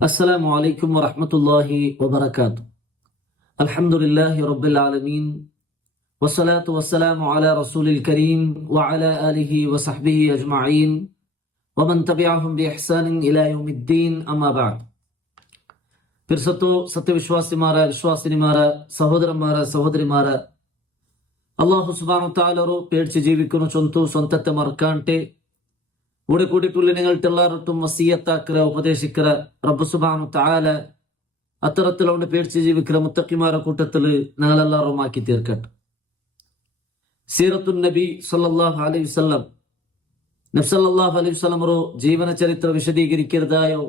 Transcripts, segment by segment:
السلام عليكم ورحمة الله وبركاته. الحمد لله رب العالمين والصلاة والسلام على رسول الكريم وعلى آله وصحبه أجمعين ومن تبعهم بإحسان إلى يوم الدين أما بعد. സത്യവിശ്വാസിമാര വിശ്വാസിനിമാര സഹോദരന്മാര സഹോദരിമാര അള്ളാഹു സുബ്ഹാനഹു തആലರು പേടിച്ച് ജീവിക്കുന്ന സ്വന്തത്തെ മറക്കാണ്ടെ കൂടെ കൂടിയിട്ടുള്ള നിങ്ങൾക്കെല്ലാവർക്കും വസിയത്താക്കിற ഉപദേശിக்கிற റബ്ബ് സുബ്ഹാനഹു തആല അത്തരത്തിലുള്ള പേടിച്ച് ജീവിக்கிற മുത്തഖിമാരുടെ കൂട്ടത്തിൽ ഞങ്ങളെല്ലാവരും ആക്കി തീർക്കട്ടെ. സീറത്തുൻ നബി സല്ലല്ലാഹു അലൈഹി വസല്ലം നബി സല്ലല്ലാഹു അലൈഹി വസല്ലം ജീവന ചരിത്ര വിശദീകരിക്കുന്നതായോ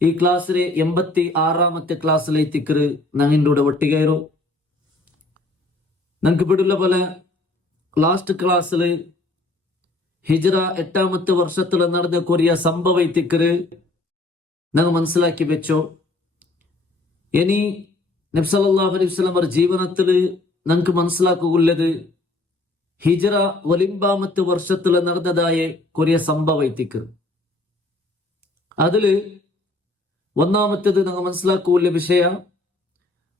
ഈ ക്ലാസ്സിലെ 86ാമത്തെ ക്ലാസ്സിലെത്തിക്കറ് ഞങ്ങളുടെ കൂടെ ഒട്ടികയറോ. ഞങ്ങൾക്ക് പിടിയുള്ള പോലെ ലാസ്റ്റ് ക്ലാസ്സില് ഹിജ്റ 8ാമത്തെ വർഷത്തിൽ നടന്ന കൊറിയ സംഭവ എത്തിക്കറ് ഞങ്ങൾ മനസ്സിലാക്കി വെച്ചോ. ഇനി നബി സല്ലല്ലാഹു അലൈഹി വസല്ലം ജീവനത്തിൽ ഞങ്ങൾക്ക് മനസ്സിലാക്കുള്ളത് ഹിജ്റ 9ാമത്തെ വർഷത്തിൽ നടന്നതായ കൊറിയ സംഭവ എത്തിക്കറ്. അതില് ഒന്നാമത്തേത് ഞങ്ങൾ മനസ്സിലാക്കുള്ള വിഷയ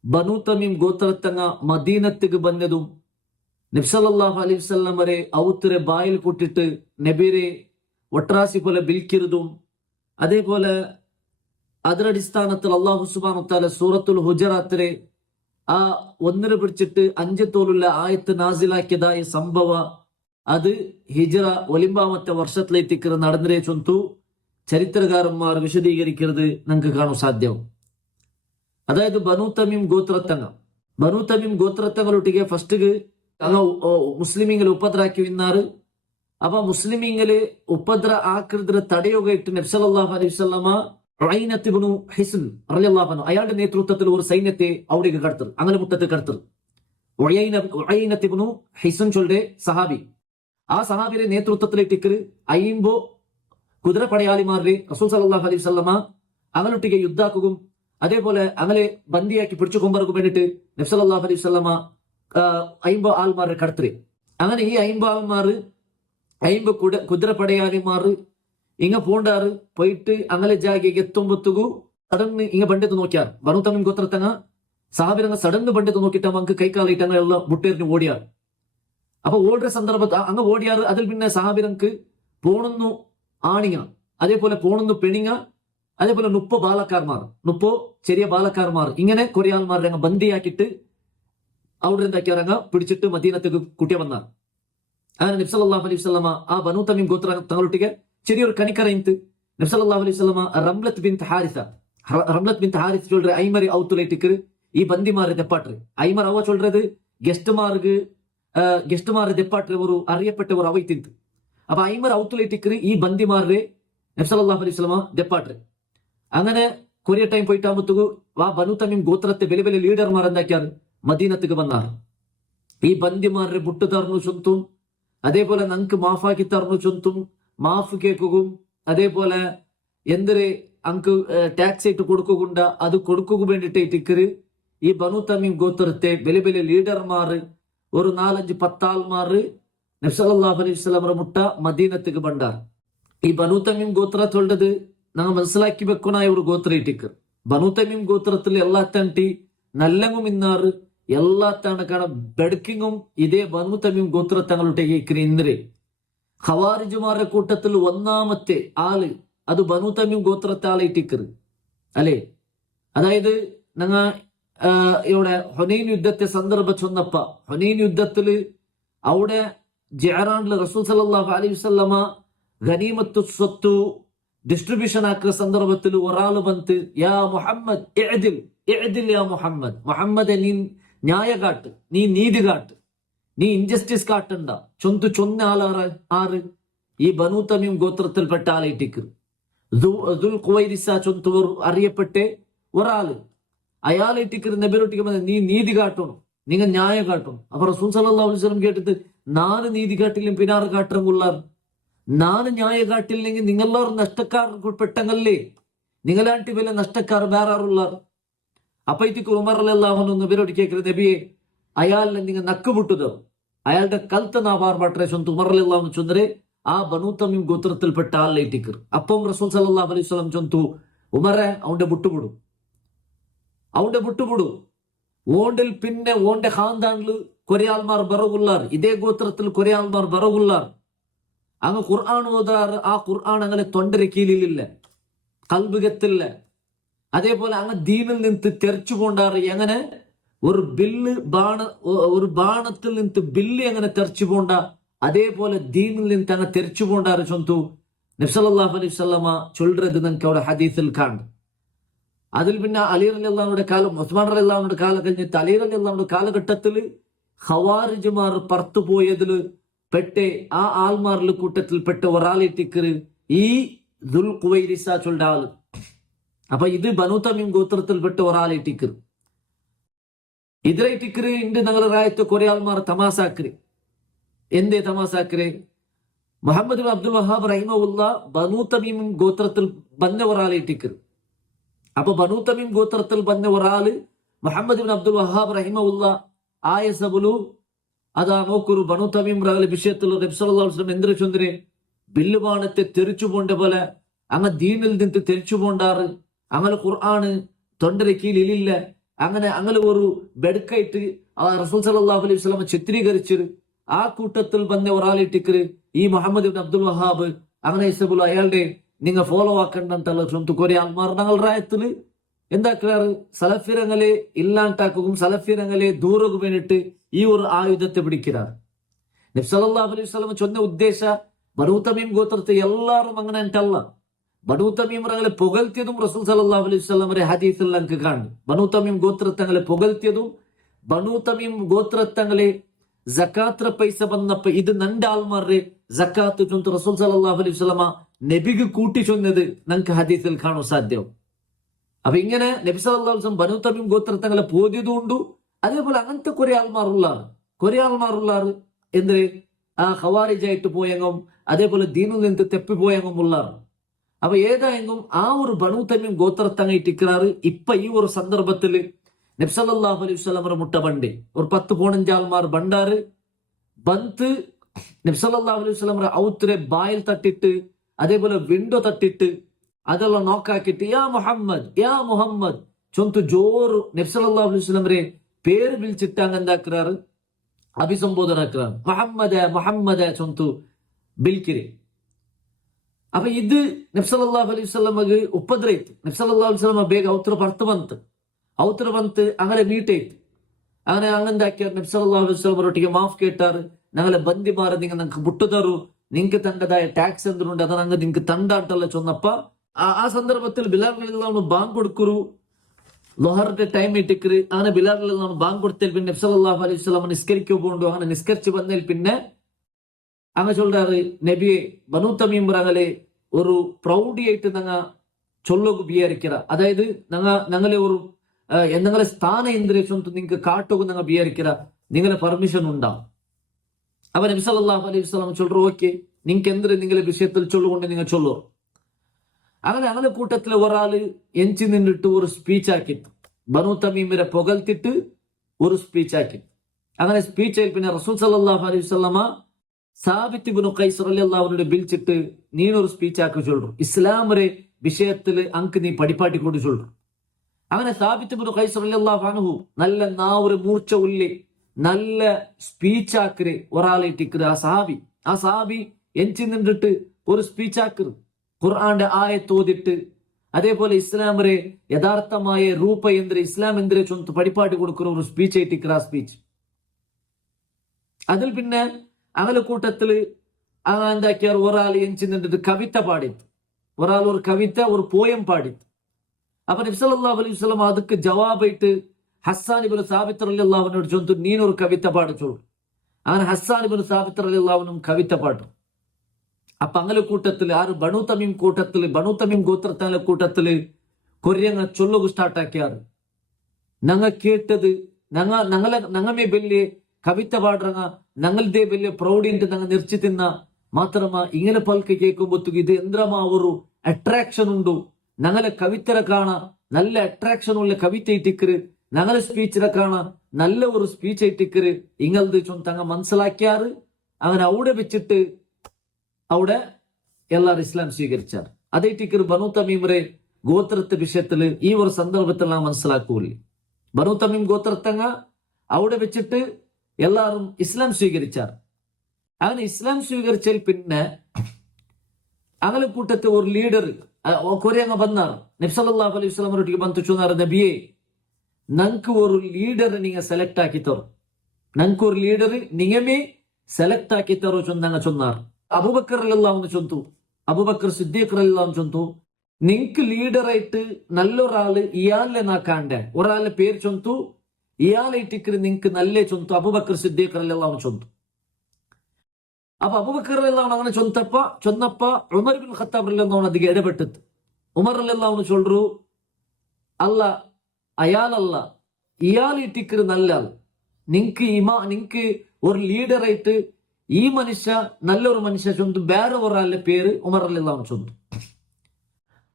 ബനു തമീം ഗോത്രത്തങ്ങ മദീനത്തിക്ക് ಬಂದതും നബി സല്ലല്ലാഹു അലൈഹി വസല്ലം വരെ ഔത്തരെ ബായിൽ കൂട്ടിട്ട് നബിരെ ഒട്രാസി പോലെ ബിൽക്കിരുതും അതേപോലെ അതിനടിസ്ഥാനത്തിൽ അല്ലാഹു സുബ്ഹാനഹു തആല സൂറത്തുൽ ഹുജറാത്തിലെ ആ ഒന്നിനെ പിടിച്ചിട്ട് 5 തോലുള്ള ആയത്ത് നാസിലാക്കിയതായ സംഭവ അത് ഹിജ്റ 9ാമത്തെ വർഷത്തിലെത്തിക്കുന്ന നടന്നേ ചൊന്തു ചരിത്രകാരന്മാർ വിശദീകരിക്കുന്നത് നമുക്ക് കാണാൻ സാധ്യവും. അതായത് ബനു തമീം ഗോത്രത്തങ്ങളൊട്ടിಗೆ ഫസ്റ്റ് മുസ്ലിമീങ്ങൾ ಉಪದ್ರಾಕಿ ಇನ್ನಾರು. ಅವ ಮುಸ್ಲಿಮೀಂಗಲೆ ಉಪದ್ರ ಆಕ್ರದ್ರ ತಡೆಯೋಗ ಇಟ್ಟು നബി സല്ലല്ലാഹു അലൈഹി വസല്ലമ ഉഐനത്ത് ഇബ്നു ഹിസ്ൻ റളിയല്ലാഹു അൻഹു അയാളുടെ നേതൃത്വത്തിൽ ഒരു സൈന്യത്തെ അവിടേക്ക് കടത്തൽ, അങ്ങനെ മുറ്റത്ത് കടത്തൽ. ഉഐനത്ത് ഇബ്നു ഹിസ്ൻ ചൊല്ലെ സഹാബി, ആ സഹാബിയുടെ നേതൃത്വത്തിലിട്ടിക്കറ് 50 കുതിരപ്പടയാളിമാരുടെ റസൂൽ സല്ലല്ലാഹു അലൈഹി വസല്ലമ അങ്ങനൊട്ടിಗೆ യുദ്ധാക്കുകയും അതേപോലെ അങ്ങനെ ബന്ദിയാക്കി പിടിച്ചു കൊമ്പറക്കും വേണ്ടിട്ട് നബി സല്ലല്ലാഹു അലൈഹി വസല്ലമ 50 ആൾമാരെ കടത്തല്. അങ്ങനെ ഈ 50 ആൾമാർ 50 കുതിരപ്പടയാളിമാർ ഇങ്ങ പോണ്ടാറ് പോയിട്ട് അങ്ങനെ ജാഗിಗೆ എത്തുമ്പത്തുകു സഡന്ന് ഇങ്ങ ಬಂಡೆದು നോക്കിയാർ. ബനു തമീം ഗോത്രത്തങ്ങ സഹാബിരങ്ങ സഡന്ന് ಬಂಡೆದು നോക്കിയിട്ട് നമുക്ക് കൈക്കാലിട്ട് അങ്ങനെയുള്ള മുട്ടേറിന് ഓടിയാർ. അപ്പൊ ഓടുന്ന സന്ദർഭത്തിൽ അങ്ങ് ഓടിയാറ്. അതിൽ പിന്നെ സഹാബിരങ്ങൾക്ക് പോണുന്നു ആണിങ്ങ, അതേപോലെ പോണുന്നു പെണിങ്ങ, അതേപോലെ 30 ബാലക്കാർമാർ, 30 ചെറിയ ബാലക്കാർമാർ, ഇങ്ങനെ കുറെ ആൾമാരെ അങ്ങ് ബന്ദിയാക്കിയിട്ട് അവിടെ എന്താക്കിയാറങ്ങ പിടിച്ചിട്ട് മദീനത്തേക്ക് കുട്ടിയെ വന്നാർ. അങ്ങനെ നബി സല്ലല്ലാഹു അലൈഹി വസല്ലമ ആ ബനു തമീം ഗോത്ര തങ്ങളൊട്ടിಗೆ ചെറിയൊരു കണിക്കറ ഇಂತು നബി സല്ലല്ലാഹു അലൈഹി വസല്ലമ റംലത്ത് ബിൻത് ഹാരിസ ചൊല്ற ஐமரி ഔത്തുലൈറ്റിക്ക് ഈ ബന്ദിമാരെ തെപ്പാട്ര്. ஐமர் അവ ചൊല്றது ഗെസ്റ്റ്മാരെ തെപ്പാട്ര് ഒരു അറിയപ്പെട്ട ഒരു അവൈത്തിಂತು. അപ്പൊ ஐமர் ഔത്തുലൈറ്റിക്ക് ഈ ബന്ദിമാരെ നബി സല്ലല്ലാഹു അലൈഹി വസല്ലമ തെപ്പാട്ര്. അങ്ങനെ കൊറിയ ടൈം പോയിട്ടാകുമ്പത്തേക്ക് ആ ബനു തമീം ഗോത്രത്തെ വലിയ വലിയ ലീഡർമാർ എന്താക്കിയാറ് മദീനത്തേക്ക് വന്നാർ. ഈ ബന്ദിമാരെ ബുട്ട് തറന്നു ചൊന്തും അതേപോലെ ഞങ്ങൾക്ക് മാഫാക്കി തറന്നു ചൊന്തും മാഫ് കേൾക്കുകയും അതേപോലെ എന്തൊരു അങ്ക് ടാക്സ് ആയിട്ട് കൊടുക്കുകൊണ്ട അത് കൊടുക്കുക വേണ്ടിട്ട് ഇട്ടിക്കര് ഈ ബനു തമീം ഗോത്രത്തെ വലിയ വലിയ ലീഡർമാർ ഒരു 4-5 ആൾമാർ നബി സല്ലല്ലാഹു അലൈഹി വസല്ലം മുട്ട മദീനത്തേക്ക് ಬಂದಾർ. ഈ ബനു തമീം ഗോത്ര ചൊല്ലത് ഞങ്ങൾ മനസ്സിലാക്കി വെക്കണായ ഒരു ഗോത്ര ഇട്ടിക്കർ. ബനു തമീം ഗോത്രത്തിൽ എല്ലാ തണ്ടി നല്ലങ്ങും ഇന്നാറ് എല്ലാ തണക്കാണ ബെടുക്കിങ്ങും ഇതേ ബനു തമീം ഗോത്ര തങ്ങളുടെ ഇന്ദ്രേ ഖവാരിജുമാരുടെ കൂട്ടത്തിൽ ഒന്നാമത്തെ ആള് അത് ബനു തമീം ഗോത്രത്തെ ആളെ ഇട്ടിക്കറ് അല്ലേ. അതായത് ഞങ്ങ ഇവിടെ ഹുനൈൻ യുദ്ധത്തെ സന്ദർഭം ചൊന്നപ്പ ഹുനൈൻ യുദ്ധത്തില് അവിടെ ജഹറാനില് റസൂൽ സല്ലല്ലാഹു അലൈഹി വസല്ലമ ഗനീമത്തു സ്വത്തു ഡിസ്ട്രിബ്യൂഷൻ ആക്കുന്ന സന്ദർഭത്തിൽ ഒരാൾ വന്ന് യാ മുഹമ്മദ് ഇഅ്ദിൽ യാ മുഹമ്മദ് നീ ന്യായ കാട്ട്, നീ നീതി കാട്ട്, നീ ഇൻജസ്റ്റിസ് കാട്ടണ്ട ചൊന്ന ആറ് ഈ ബനു തമീം ഗോത്രത്തിൽപ്പെട്ട ആളായിട്ടിക്ക് ദുൽ ഖുവൈരിസ ചൊന്തൂർ അറിയപ്പെട്ടെ ഒരാള് അയാളായിട്ടിക്ക് നബിരൊട്ടിക്ക് നീ നീതി കാട്ടണം, നിങ്ങൾ ന്യായ കാട്ടണം. അപ്പൊ റസൂൽ സല്ലല്ലാഹു അലൈഹി വസല്ലം കേട്ടിട്ട് നാല് നീതി കാട്ടിലും പിന്നാറ് കാട്ടുകൊള്ളാർ, നാല് ന്യായ കാട്ടില്ലെങ്കിൽ നിങ്ങളെല്ലാവരും നഷ്ടക്കാർ പെട്ടങ്ങല്ലേ, നിങ്ങളാട്ടി വില നഷ്ടക്കാർ വേറാറുള്ളാർ. അപ്പൈത്തിക്ക് ഉമർ റളിയല്ലാഹു അൻഹു നബിയോട് കേൾക്കുന്നത് നബിയെ അയാളിനെ നിങ്ങൾ നക്കുപുട്ടത് അയാളുടെ കൽത്ത നാവാർ പാട്ടെ ചൊന്ത് ഉമർ റളിയല്ലാഹു അൻഹു ചൊന്നരെ ആ ബനു തമീം ഗോത്രത്തിൽപ്പെട്ട ആളിലേറ്റിക്കർ. അപ്പം റസൂൽ സല്ലല്ലാഹു അലൈഹി വസല്ലം ചൊന്തു ഉമറെ അവന്റെ വിട്ടുപിടും ഓണ്ടിൽ പിന്നെ ഓന്റെ ഖാന്താനില് കുറെ ആൾമാർ ബറവുള്ളാർ, ഇതേ ഗോത്രത്തിൽ കുറെ ആൾമാർ ബറവുള്ളാർ. അങ്ങ് ഖുർആൻ ഓതാറ്, ആ ഖുർആൻ അങ്ങനെ തൊണ്ടര കീഴിലില്ല, കൽബുകത്തില്ല. അതേപോലെ അങ്ങ് ദീനിൽ നിന്ന് തെറിച്ചു പോണ്ടാറ്. എങ്ങനെ ഒരു ബാണത്തിൽ നിന്ന് ബില്ല് എങ്ങനെ തെറിച്ചു പോണ്ട, അതേപോലെ ദീനിൽ നിന്ന് അങ്ങ് തെറിച്ചു പോണ്ടാറ് ചൊന്തു നബി അലൈഹി വസല്ലമ ചൊല്றது നിങ്ങൾക്ക് അവിടെ ഹദീസിൽ കാണും. അതിൽ പിന്നെ അലി റളിയല്ലാഹുവിന്റെ കാലം, ഉസ്മാൻ റളിയല്ലാഹുവിന്റെ കാലം കഴിഞ്ഞിട്ട് അലി റളിയല്ലാഹുവിന്റെ കാലഘട്ടത്തിൽ ഖവാരിജ്മാർ പുറത്തു പോയതില് പെട്ടെ ആ ആൾമാരിൽ കൂട്ടത്തിൽപ്പെട്ട ഒരാളിട്ടിക്കറ് ഈ ദുൽ ഖുവൈരിസ ചൊല്ല ആള്. അപ്പൊ ഇത് ബനു തമീം ഗോത്രത്തിൽപ്പെട്ട ഒരാളിട്ടിക്കറ്. ഇതിലായിട്ടിക്കറ് ഇണ്ട് ഞങ്ങൾ റായത്ത് കുറെ ആൾമാർ തമാസാക്കര്. എന്തേ തമാസാക്കര്? മുഹമ്മദ് ബിൻ അബ്ദുൽ വഹാബ് റഹിമഹുല്ല ബനു തമീം ഗോത്രത്തിൽ വന്ന ഒരാളിട്ടിക്കറ്. അപ്പൊ ബനു തമീം ഗോത്രത്തിൽ വന്ന ഒരാള് മുഹമ്മദ് ബിൻ അബ്ദുൽ വഹാബ് റഹിമഹുല്ല ആയ സബുലു അതാ നോക്കൊരു ബനു തമീം വിഷയത്തിൽ നബി സല്ലല്ലാഹു അലൈഹി വസല്ലം എന്തൊരു ചൊന്തരെ ബില്ലുബാണത്തെ തെറിച്ചു പോണ്ട പോലെ അങ്ങ് ദീനിൽ നിന്ന് തെറിച്ചു പോണ്ടാറ്. അങ്ങനെ ഖുർആന് തൊണ്ടര കീഴിലില്ല. അങ്ങനെ ഒരു ബെടുക്കായിട്ട് റസൂൽ സല്ലല്ലാഹു അലൈഹി വസല്ലം ചിത്രീകരിച്ചത്. ആ കൂട്ടത്തിൽ വന്ന ഒരാളിട്ടിക്കര് ഈ മുഹമ്മദ് ബിൻ അബ്ദുൽ വഹാബ് അങ്ങനെ സബുലു അയാളുടെ നിങ്ങൾ ഫോളോ ആക്കണ്ടല്ല ചൊന്തു കുറെ ആൾമാർ ഞങ്ങൾ റായത്തില് എന്താക്കാറ് സലഫിരങ്ങളെ ഇല്ലാണ്ടാക്കുകയും സലഫിരങ്ങളെ ദൂരക്കും വേണ്ടിട്ട് ഈ ഒരു ആയുധത്തെ പിടിക്കാറ്. നബി സല്ലല്ലാഹു അലൈഹി വസല്ലം ചൊന്ന ഉദ്ദേശ ബനു തമീം ഗോത്രത്തെ എല്ലാവരും അങ്ങനെ അല്ല. ബനു തമീമറങ്ങളെ പുകഴ്ത്തിയതും റസൂൽ സല്ലല്ലാഹു അലൈഹി വസല്ലമയുടെ ഹദീസിൽ നമുക്ക് കാണും. ബനു തമീം ഗോത്രത്തങ്ങളെ പുകഴ്ത്തിയതും ബനു തമീം ഗോത്രത്തങ്ങളെ ജക്കാത്ര പൈസ വന്നപ്പോ ഇത് നന്റെ ആൾമാരുടെ ജക്കാത്ത് ചൊന്ത് റസൂൽ സല്ലല്ലാഹു അലൈഹി വസല്ലമ നബിക്ക് കൂട്ടി ചൊന്നത് നമുക്ക് ഹദീസിൽ കാണാൻ സാധ്യവും. അപ്പൊ ഇങ്ങനെ നബി സല്ലല്ലാഹു അലൈഹി വസല്ലം ബനു തമീം ഗോത്രത്തങ്ങളെ പോതിയതുകൊണ്ടു. അതേപോലെ അങ്ങനത്തെ കുറെ ആൾമാറുള്ളാറ് എന്ത് ആ ഖവാരിജായിട്ട് പോയെങ്കും അതേപോലെ ദീനിൽ നിന്ന് തെപ്പിപ്പോയെങ്കും ഉള്ളാറ്. അപ്പൊ ഏതായെങ്കും ആ ഒരു ബനു തമീം ഗോത്രത്തങ്ങായിട്ട് ഇക്രാറ് ഇപ്പൊ ഈ ഒരു സന്ദർഭത്തില് നബി സല്ലല്ലാഹു അലൈഹി വസല്ലമയുടെ മുട്ട ബണ്ടി ഒരു 10-15 ആൾമാർ ബണ്ടാറ് ബന്ത് നബി സല്ലല്ലാഹു അലൈഹി വസല്ലമയുടെ ഔത്തിരെ ബായിൽ തട്ടിട്ട് അതേപോലെ വിൻഡോ തട്ടിട്ട് അതെല്ലാം നോക്കാക്കിട്ട് യാ മുഹമ്മദ് ചൊന്തു ജോറ് നബി സല്ലല്ലാഹു അലൈഹി വസല്ലമരെ പേര് വിളിച്ചിട്ട് അങ്ങ് എന്താക്കാറ് അഭിസംബോധന ആക്കാറ്. മുഹമ്മദ് ചൊന്തു ബിൽക്കിരി. അപ്പൊ ഇത് നബി സല്ലല്ലാഹു അലൈഹി വസല്ലമക്ക് ಉಪದ್ರೈತು. നബി സല്ലല്ലാഹു അലൈഹി വസല്ലമ ಬೇಗ ಔತ್ರ ಬಂತು അങ്ങനെ മീട്ടേറ്റ് അങ്ങനെ അങ്ങെന്താക്കിയാർ നബി സല്ലല്ലാഹു അലൈഹി വസല്ലമರೊಟ್ಟಿಗೆ മാഫ് കേട്ടാറ്. ഞങ്ങളെ ബന്ദിമാർ നിങ്ങൾ ഞങ്ങൾക്ക് വിട്ടുതരൂ, നിങ്ങൾക്ക് തണ്ടതായ ടാക്സ് എന്തുണ്ട് അത് ഞങ്ങൾ നിങ്ങൾക്ക് തണ്ടാട്ടല്ല ചൊന്നപ്പ ആ സന്ദർഭത്തിൽ ബിലാൽ റളിയല്ലാഹു ബാങ്ക് കൊടുക്കരു ലൊഹറിന്റെ ടൈം ഇട്ടിക്കറ്. അങ്ങനെ ബിലാൽ റളിയല്ലാഹു ബാങ്ക് കൊടുത്തതിൽ പിന്നെ നബി സല്ലല്ലാഹു അലൈഹി വസല്ലം നിസ്കരിക്കു പോകണ്ടു. അങ്ങനെ നിസ്കരിച്ച് വന്നതിൽ പിന്നെ അങ്ങ് ചൊല്ലാറ് നബിയെ ബനു തമീം ഞങ്ങളെ ഒരു പ്രൗഢിയായിട്ട് ഞങ്ങ ചൊല്ലു വിചാരിക്കറ. അതായത് ഞങ്ങളെ ഒരു നിങ്ങളെ സ്ഥാന ഇന്ദ്രേഷം നിങ്ങൾക്ക് കാട്ടുക ഞങ്ങൾ വിചാരിക്കറ, നിങ്ങളെ പെർമിഷൻ ഉണ്ടാവും. അപ്പൊ നബി സല്ലല്ലാഹു അലൈഹി വസല്ലം ചൊല്ലു ഓക്കെ നിങ്ങൾക്ക് എന്തൊരു നിങ്ങളെ വിഷയത്തിൽ ചൊല്ലുകൊണ്ട് നിങ്ങൾ ചൊല്ലു. അങ്ങനെ കൂട്ടത്തിൽ ഒരാള് എഞ്ചി നിന്നിട്ട് ഒരു സ്പീച്ച് ആക്കിട്ട് ബനു തമീമിനെ പുകഴ്ത്തിട്ട് ഒരു സ്പീച്ച് ആക്കി. അങ്ങനെ സ്പീച്ചിൽ പിന്നെ റസൂൽ സല്ലല്ലാഹു അലൈഹി വസല്ലമ സാബിത്ത് ഇബ്നു ഖൈസ് റളിയല്ലാഹു അൻഹു വിളിച്ചിട്ട് നീനൊരു സ്പീച്ച് ആക്കി ചൊല്ലു, ഇസ്ലാമിന്റെ വിഷയത്തിൽ അങ്ക് നീ പഠിപ്പാട്ടി കൊണ്ട് ചൊല്ലു. അങ്ങനെ സാബിത്ത് ഇബ്നു ഖൈസ് റളിയല്ലാഹു അൻഹു നല്ല നാവൊരു മൂർച്ച ഉള്ളി നല്ല സ്പീച്ച് ആക്കര് ഒരാളായിട്ടിക്കര്. ആ സഹാബി എഞ്ചി നിന്നിട്ട് ഒരു സ്പീച്ച് ആക്കര് ഖുർആന്റെ ആയത്തോതിട്ട് അതേപോലെ ഇസ്ലാമിന്റെ യഥാർത്ഥമായ രൂപ എന്തിരെ ഇസ്ലാം എന്തിരെ ചൊന്ത് പഠിപ്പാട്ടി കൊടുക്കുന്ന ഒരു സ്പീച്ച് ആയിട്ടിക്കര. ആ സ്പീച്ച് അതിൽ പിന്നെ അങ്ങനെ കൂട്ടത്തില് എന്താക്കിയാർ ഒരാൾ എഞ്ചി നിന്നിട്ട് കവിത പാടിത്ത്, ഒരാൾ ഒരു കവിത ഒരു പോയം പാടിത്ത്. അപ്പൊ നബി സല്ലല്ലാഹു അലൈഹി വസല്ലം ಅದಕ್ಕೆ ജവാബായിട്ട് ഹസ്സാൻ ഇബ്നു സാബിത്ത് റളിയല്ലാഹു അൻഹു ചൊന്തു നീനൊരു കവിത പാടിച്ചോളൂ. അങ്ങനെ ഹസ്സാൻ ഇബ്നു സാബിത്ത് റളിയല്ലാഹു അൻഹു കവിത പാടും. അപ്പൊ അങ്ങനെ കൂട്ടത്തില് ആറ് ബനു തമീം ഗോത്രത്താലെ കൂട്ടത്തില് കൊറിയങ്ങ ചൊല്ലുക സ്റ്റാർട്ട് ആക്കിയാറ്. ഞങ്ങൾ കേട്ടത് ഞങ്ങമേ വലിയ കവിത പാടുറങ്ങ ഞങ്ങളുടെ വലിയ പ്രൗഢിന്റെ ഞങ്ങൾ നിർച്ചി തിന്ന മാത്രമാ ഇങ്ങനെ പൽക്ക് കേൾക്കുമ്പോഴത്തേക്ക് ഇത് എന്തിരമാ ഒരു അട്രാക്ഷൻ ഉണ്ടു. ഞങ്ങളെ കവിതരെ കാണാ നല്ല അട്രാക്ഷൻ ഉള്ള കവിത ഇട്ടിക്കര്, ഞങ്ങളെ സ്പീച്ചിനെ കാണാ നല്ല ഒരു സ്പീച്ച് ഇട്ടിക്കര് ഇങ്ങളത് ചൊന്തങ്ങ മനസ്സിലാക്കിയാറ്. അങ്ങനെ അവിടെ വെച്ചിട്ട് അവിടെ എല്ലാരും ഇസ്ലാം സ്വീകരിച്ചാർ. അതേ ടിക്കർ ബനു തമീമരെ ഗോത്രത്തെ വിഷയത്തില് ഈ ഒരു സന്ദർഭത്തിൽ നാം മനസ്സിലാക്കൂലേ. ബനു തമീം ഗോത്രത്തങ്ങ അവിടെ വെച്ചിട്ട് എല്ലാവരും ഇസ്ലാം സ്വീകരിച്ചാർ. അങ്ങനെ ഇസ്ലാം സ്വീകരിച്ചാൽ പിന്നെ അങ്ങനെ കൂട്ടത്തെ ഒരു ലീഡർ കുറെ അങ്ങ് വന്നാർ. നബി സല്ലല്ലാഹു അലൈഹി വസല്ലം ഒട്ടിಗೆ ಬಂತು ಚೊನ್ನಾರ ನಬಿಯೇ ನಂಗೆ ഒരു ലീഡർ നീങ്ങ സെലക്ട് ആക്കി തരും, ನಂಗೆ ഒരു ലീഡർ നിങ്ങമേ സെലക്ട് ആക്കി തരോ ചൊന്നങ്ങ ചൊന്നാർ. അബൂബക്കർ റളിയല്ലാഹു ചൊന്തു, അബൂബക്കർ സിദ്ദീഖ് റളിയല്ലാഹു ചൊന്തു, നിങ്ങക്ക് ലീഡറായിട്ട് നല്ലൊരാള് ഇയാളെ നാ കാണണ്ടേ, ഒരാളുടെ പേര് ചൊന്തു, ഇയാളെ ഇട്ടിക്കറി നിങ്ങക്ക് നല്ല ചൊന്തു. അബൂബക്കർ സിദ്ദീഖ് റളിയല്ലാഹു ചൊന്തു. അപ്പൊ അബൂബക്കർ റളിയല്ലാഹു അങ്ങനെ ചൊന്നപ്പ ഉമർ ബിൻ ഖത്താബ് റളിയല്ലാഹു അതിಗೆ ഇടപെട്ടത്. ഉമർ റളിയല്ലാഹു ചൊല്ലു, അല്ല അയാളല്ല, ഇയാൾ ഇട്ടിക്കറി നല്ല ആൾ, നിങ്ങക്ക് ഒരു ലീഡറായിട്ട് ഈ മനുഷ്യ നല്ലൊരു മനുഷ്യ ചൊന്തു. വേറെ ഒരാളുടെ പേര് ഉമർ റളിയല്ലാഹു ചൊന്തു.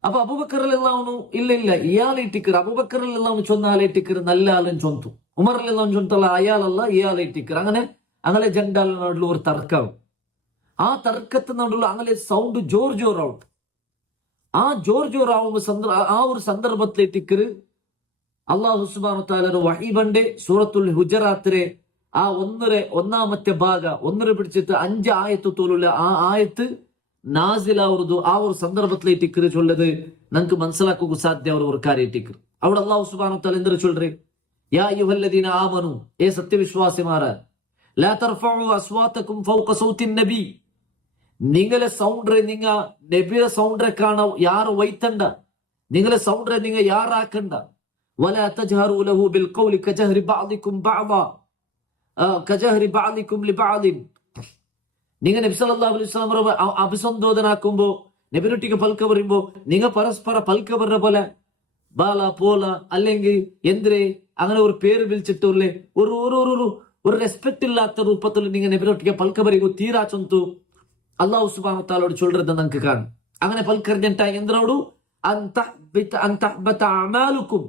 അപ്പൊ അബൂബക്കർ റളിയല്ലാഹു ഇല്ല ഇയാളെ ഇട്ടിക്കറി, അബൂബക്കർ റളിയല്ലാഹു ചൊന്ന ആളെ ഇട്ടിക്കറി നല്ല ആളും ചൊന്തു. ഉമർ റളിയല്ലാഹു ചൊന്തല്ല അയാളല്ല ഇയാളെ ഇട്ടിക്കറി. അങ്ങനെ ജണ്ടാല നടുള്ള ഒരു തർക്കവും. ആ തർക്കത്തിന് നടുള്ള അങ്ങനെ സൗണ്ട് ജോറാവും. ആ ജോറാവുമ്പോ ആ ഒരു സന്ദർഭത്തിലേറ്റിക്കറ് അള്ളാഹു സുബ്ഹാനഹു വ തആല വഹീ ബണ്ടേ സൂറത്തുൽ ഹുജറാത്തിലെ ആ ഒന്നാമത്തെ ഭാഗ ഒന്നര പിടിച്ചിട്ട് 5 ആയത്ത് തോലുള്ള ആ ആയത്ത് നാസിലാവുന്നത് ആ ഒരു സന്ദർഭത്തിലേറ്റിക്കറ് ചൊല്ലത് നമുക്ക് മനസ്സിലാക്കുക സാധ്യ ഒരു കാര്യേറ്റിക്കറ്. അവിടെ അള്ളാഹു സുബ്ഹാനഹു വ തആല എന്തൊരു ചൊല്ലറേ, യാ അയ്യുഹല്ലദീന ആമനു, ഏ സത്യവിശ്വാസിമാരെ, ലാ തർഫഉ അസ്വാതകും ഫൗക സൗത്തിൻ നബി, നിങ്ങളെ സൗണ്ടറെ നിങ്ങ നബിയുടെ സൗണ്ടറെ കാണ യാറ് വൈത്തണ്ട, നിങ്ങളെ സൗണ്ടറെ നിങ്ങ യാറാക്കണ്ട. വലാ തജ്ഹറു ലഹു ബിൽ ഖൗലി കജഹരി ബഅദികും ബഅദാ കജഹരി ബഅദികും ലിബഅദിൻ. നിങ്ങൾ നബി സല്ലല്ലാഹു അലൈഹി വസല്ലം അഭിസംബോധനാക്കുമ്പോ നബിയൊട്ടിക്ക് പൽക്ക പറയുമ്പോ നിങ്ങൾ പരസ്പര പൽക്ക പറഞ്ഞ പോലെ ബാല പോല അല്ലെങ്കിൽ എന്തിരെ അങ്ങനെ ഒരു പേര് വിളിച്ചിട്ടുള്ളേ ഒരു റെസ്പെക്ട് ഇല്ലാത്ത രൂപത്തിൽ നിങ്ങൾ നബിയൊട്ടിക്ക് പൽക്ക പറയുമ്പോ തീരാ ചൊന്തു അള്ളാഹു സുബ്ഹാനഹു വ തആലയോട് ചൊല്ലறது നമുക്ക് കാണും. അങ്ങനെ പൽക്കറിഞ്ഞിട്ട എന്തിനോട് അഅമാലുക്കും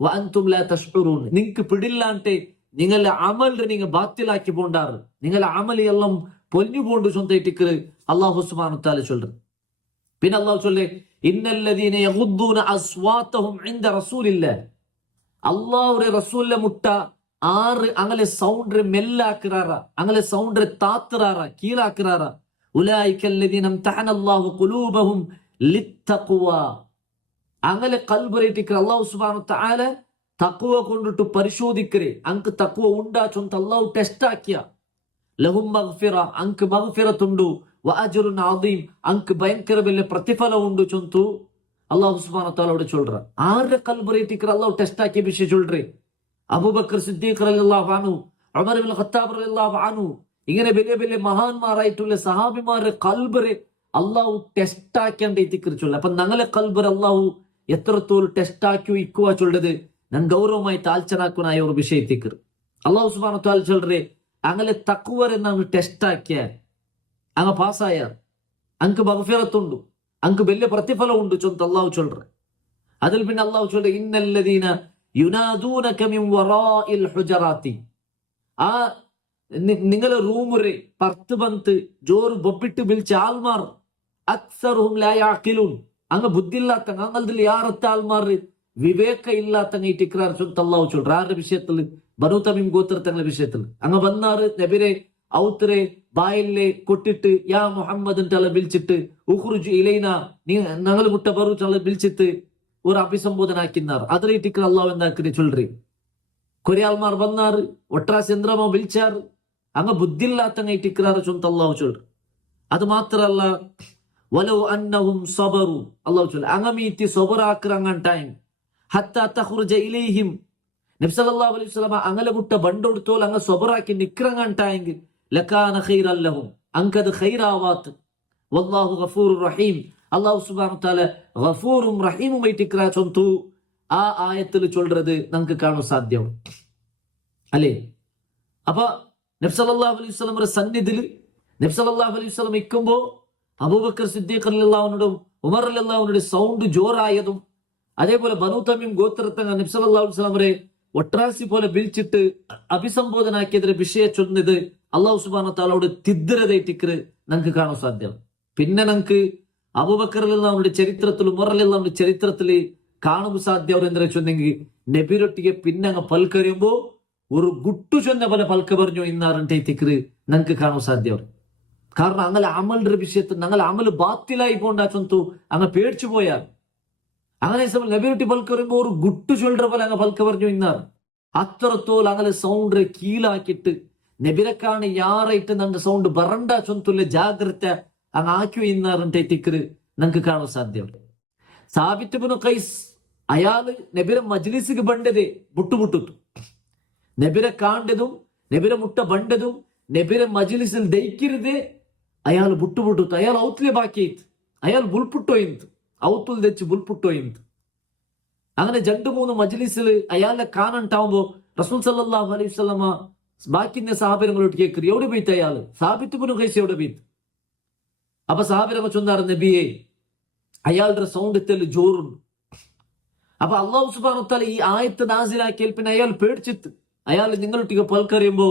വഅൻതും ലാ തശ്ഉറൂൻ, നിങ്ങൾക്ക് പിടില്ല అంటే നിങ്ങളുടെ അമൽ നിങ്ങൾ ബാത്തിലാക്കി പോണ്ടാറ്, നിങ്ങളുടെ അമൽ എല്ലാം പൊലിഞ്ഞു പോണ്ട് ചൊന്തയിട്ടിക്ക് അള്ളാഹു സുബ്ഹാനഹു വ തആല ചൊല്ലറ്. പിന്നെ അള്ളാഹു ചൊല്ലേ, ഇന്നല്ലദീന യഗുദ്ദൂന അസ്വാതഹും ഇൻദ റസൂലില്ലാഹ്, അള്ളാഹുടെ റസൂലിലെ മുട്ട ആറ് അങ്ങനെ സൗണ്ട് മെല്ലാക്കുറാറ, അങ്ങനെ സൗണ്ട് താത്തുറാറ കീഴാക്കുറാറ. ഉലൈകല്ലദീന ഇംതഹനല്ലാഹു ഖുലൂബഹും ലിത്തഖ്വ, അങ്ങനെ കൽബറേറ്റിക്കർ അള്ളാഹു സുബ്ഹാനഹു വ തആല തഖ്വ കൊണ്ടിട്ട് പരിശോധിക്കരെ, അങ്ക് തഖ്വ ഉണ്ടാ ചൊന്ത അള്ളാഹു ടെസ്റ്റ് ആക്കിയ. ലഹും മഗ്ഫിറ, അങ്ക് മഗ്ഫിറത്തുണ്ടു, വഅജ്റുൻ അദീം, അങ്ക് ഭയങ്കര വലിയ പ്രതിഫലം ഉണ്ട് ചൊന്തു അള്ളാഹു സുബ്ഹാനഹു വ തആലയോട് ചൊല്ലറ. ആരുടെ കൽബറേറ്റിക്കർ അള്ളാഹു ടെസ്റ്റ് ആക്കിയ വിഷയം ചൊല്ലറേ. അബൂബക്കർ സിദ്ദീഖ് റളിയല്ലാഹു അൻഹു, ഉമർ ഇബ്നുൽ ഖത്താബ് റളിയല്ലാഹു അൻഹു, ഇങ്ങനെ വലിയ വലിയ മഹാന്മാരായിട്ടുള്ള സഹാബിമാരുടെ കൽബറെ അള്ളാഹു ടെസ്റ്റ് ആക്കേണ്ട ചൊല്ല. അപ്പൊ ഞങ്ങളെ കൽബർ അള്ളാഹു എത്രത്തോളം ടെസ്റ്റ് ആക്കി ഇക്കുവാ ചൊല്ലത് ഞാൻ ഗൗരവമായി താൽച്ചനാക്കുനായ ഒരു വിഷയത്തിക്കർ അള്ളാഹു സുബ്ഹാനഹു വ തആല ചൊല്ലറേ, അങ്ങനെ തഖ്വരെ നാം ടെസ്റ്റ് ആക്കിയ അങ്ങ് പാസ്സായ അങ്ക് മഗ്ഫിറത്തുണ്ട്, അങ്ക് വലിയ പ്രതിഫലം ഉണ്ട് ചൊന്ത് അള്ളാഹു ചൊല്ലറേ. അതിൽ പിന്നെ അള്ളാഹു ചൊല്ലറേ, ഇന്നല്ലദീന യുനാദൂനക മിൻ വറാഇൽ ഹുജറാത്തി, ആ നിങ്ങളെ റൂമുരെ പർത്ത് ബന്ത് ജോറ് ബൊപ്പിട്ട് വിളിച്ച ആൾമാർ അക്സറുഹും ലാ യഅഖിലൂൻ, അങ്ങ് ബുദ്ധിയില്ലാത്ത അങ്ങനത്തിൽ യാറത്തെ ആൾമാർ വിവേക ഇല്ലാത്ത ഇട്ടിക്രാർ ചൊല്ല് അള്ളാഹു ചൊല്ലറ. ആരുടെ വിഷയത്തിൽ? ബനു തമീം ഗോത്രത്തങ്ങളുടെ വിഷയത്തിൽ. അങ്ങ് വന്നാറ് നബിരെ ഔത്തരെ ബായിലെ കൊട്ടിട്ട് യാ മുഹമ്മദ് തല വിളിച്ചിട്ട് ഉഖ്റുജ് ഇലൈന, ഞങ്ങൾ മുട്ട ബറു തല വിളിച്ചിട്ട് ഒരു അഭിസംബോധന ആക്കിന്നാർ. അതിലെ ഇട്ടിക്ര അള്ളാഹു എന്താക്കി ചൊല്ലറി. കുറെ ആൾമാർ വന്നാറ് ഒട്രാസ് ചന്ദ്രമ വിളിച്ചാറ്, അങ്ങ് ബുദ്ധിയില്ലാത്ത ഇട്ടിക്രാർ ചൊന്ത് അള്ളാഹു ചൊല്ലറ്. അത് മാത്രല്ല, വലൗ അന്നഹും സബറു, അള്ളാഹു ചൊല്ല അങ്ങമീത്തി സബറാക്കറങ്ങാൻ ടൈം ഹത്താ തഖ്റുജ ഇലൈഹിം, നബി സല്ലല്ലാഹു അലൈഹി വസല്ലം അങ്ങനെ മുട്ട ബണ്ടൊടുത്തോൽ അങ്ങ് സബറാക്കി നിക്രങ്ങാൻ ടൈം ലകാന ഖൈറൻ ലഹും, അങ്കത് ഖൈറാവാത്ത്. വല്ലാഹു ഗഫൂറുർ റഹീം, അള്ളാഹു സുബ്ഹാനഹു വ തആല ഗഫൂറും റഹീമും ഇട്ടിക്രാ ചൊന്തു ആ ആയത്തിൽ ചൊല്ലறது നമുക്ക് കാണാൻ സാധ്യം അല്ലേ. അപ്പൊ നബി സല്ലല്ലാഹു അലൈഹി വസല്ലമയുടെ സന്നിധിയിൽ നബി സല്ലല്ലാഹു അലൈഹി വസല്ലം ഇരിക്കുമ്പോ അബൂബക്കർ സിദ്ദീഖ് റളിയല്ലാഹു അൻഹുവും ഉമർ റളിയല്ലാഹു അൻഹുവും സൗണ്ട് ജോറായതും, അതേപോലെ ബനു തമീം ഗോത്രത്തങ്ങ നബി സല്ലല്ലാഹു അലൈഹി വസല്ലമയെ ഒട്രാസി പോലെ വിളിച്ചിട്ട് അഭിസംബോധന ആക്കിയതിന്റെ വിഷയം ചൊല്ലുന്നത് അള്ളാഹു സുബ്ഹാനഹു വ തആലയോട് തിദ്രതയിട്ടിക്കറ് നമുക്ക് കാണാൻ സാധ്യം. പിന്നെ നമുക്ക് അബൂബക്കറിലുള്ള അവരുടെ ചരിത്രത്തിൽ, ഉമറിലുള്ള അവരുടെ ചരിത്രത്തിൽ കാണും സാധ്യ അവർ എന്താ വെച്ചെങ്കിൽ നബിരൊട്ടിಗೆ പിന്നങ്ങ് പൽക്കറിയുമ്പോ ഒരു ഗുട്ടു ചൊന്ന പോലെ പൽക്ക പറഞ്ഞു ഇന്നാറിന്റെ തിക്കറ് ഞങ്ങൾക്ക് കാണാൻ സാധ്യ അവർ. കാരണം അങ്ങനെ അമലിന്റെ വിഷയത്തിൽ ഞങ്ങൾ അമല് ബാത്തിലായി പോണ്ടാ ചൊന്തു അങ്ങ് പേടിച്ചു പോയാൽ അങ്ങനെ നബിരൊട്ടി പൽക്ക പറയുമ്പോ ഒരു ഗുട്ടു ചൊല്ലറ പോലെ അങ്ങ് പൽക്ക പറഞ്ഞു ഇന്നാറ്. അത്രത്തോൽ അങ്ങനെ സൗണ്ട് കീഴാക്കിയിട്ട് നബിരക്കാണ് യാറായിട്ട് നമ്മുടെ സൗണ്ട് ബറണ്ട ചൊന്തുള്ള ജാഗ്രത അങ്ങ് ആക്കി ഇന്നാറിന്റെ തിക്കറ് ഞങ്ങൾക്ക് കാണാൻ സാധ്യ. സാബിത്ത് ഇബ്നു ഖൈസ് അയാള് നബിരെ മജ്ലിസിക്ക് ബണ്ടതേ മുട്ടുമുട്ടുത്തു. നബിരെ കാണ്ടതും നബിരെ മുട്ട ബണ്ടതും നബിരെ മജ്ലിസിൽ ദയിക്കരുതേ അയാൾ മുട്ടുമുട്ടുത്തു. അയാൾ ഔത്തിലെ ബാക്കിയിട്ട് അയാൾ ബുൾപുട്ടോയിന്ത് ഔത്തുൽ തെച്ച് ബുൾപുട്ടോയിന്ത്. അങ്ങനെ 2-3 മജ്ലിസിൽ അയാളെ കാണണ്ടാവുമ്പോ റസൂൽ സല്ലല്ലാഹു അലൈഹി വസല്ലമ ബാക്കിന്റെ സഹാബികളോട് കേൾക്കറി എവിടെ പോയിട്ട് അയാള് സാബിത്ത് ഇബ്നു ഖൈസ് എവിടെ പോയിട്ട്. അപ്പൊ സഹാബികളെ ചൊന്നാറ് നബിയെ അയാളുടെ സൗണ്ട് എത്തല് ജോറുണ്ട്. അപ്പൊ അള്ളാഹു സുബ്ഹാനഹു വ തആല ഈ ആയത്ത് നാസിലാക്കിയാൽ പിന്നെ അയാൾ പേടിച്ചിട്ട് അയാൾ നിങ്ങളൊട്ടിಗೆ പൽക്കറിയുമ്പോ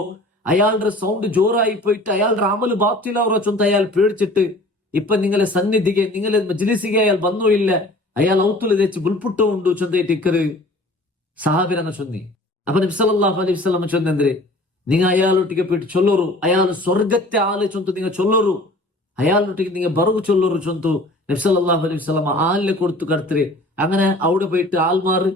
അയാളുടെ സൗണ്ട് ജോറായി പോയിട്ട് അയാളുടെ അമല് ബാത്തിലാവുക ചൊന്ത അയാൾ പേടിച്ചിട്ട് ഇപ്പൊ നിങ്ങളെ സന്നിധിಗೆ നിങ്ങളെ മജ്ലിസിಗೆ അയാൾ വന്നോ ഇല്ല അയാൾ ഔത്തുല് തെച്ച് ബുൾപുട്ടോ ഉണ്ട് ചൊന്തയിട്ടിക്കറ് സഹാബിരങ്ങ ചൊന്നി. അപ്പൊ നബി സല്ലല്ലാഹു അലൈഹി വസല്ലം ചൊന്നെಂದ್ರೆ നിങ്ങൾ അയാളൊട്ടിಗೆ പോയിട്ട് ചൊല്ലರು അയാൾ സ്വർഗത്തെ ആളെ ചൊന്തു നിങ്ങൾ ചൊല്ലರು അയാളൊട്ടിಗೆ നിങ്ങൾ ബറു ചൊല്ലರು ചൊന്തു നബി സല്ലല്ലാഹു അലൈഹി വസല്ലം ആലിനെ കൊടുത്തു കടത്തരെ. അങ്ങനെ അവിടെ പോയിട്ട് ആൽമാറ്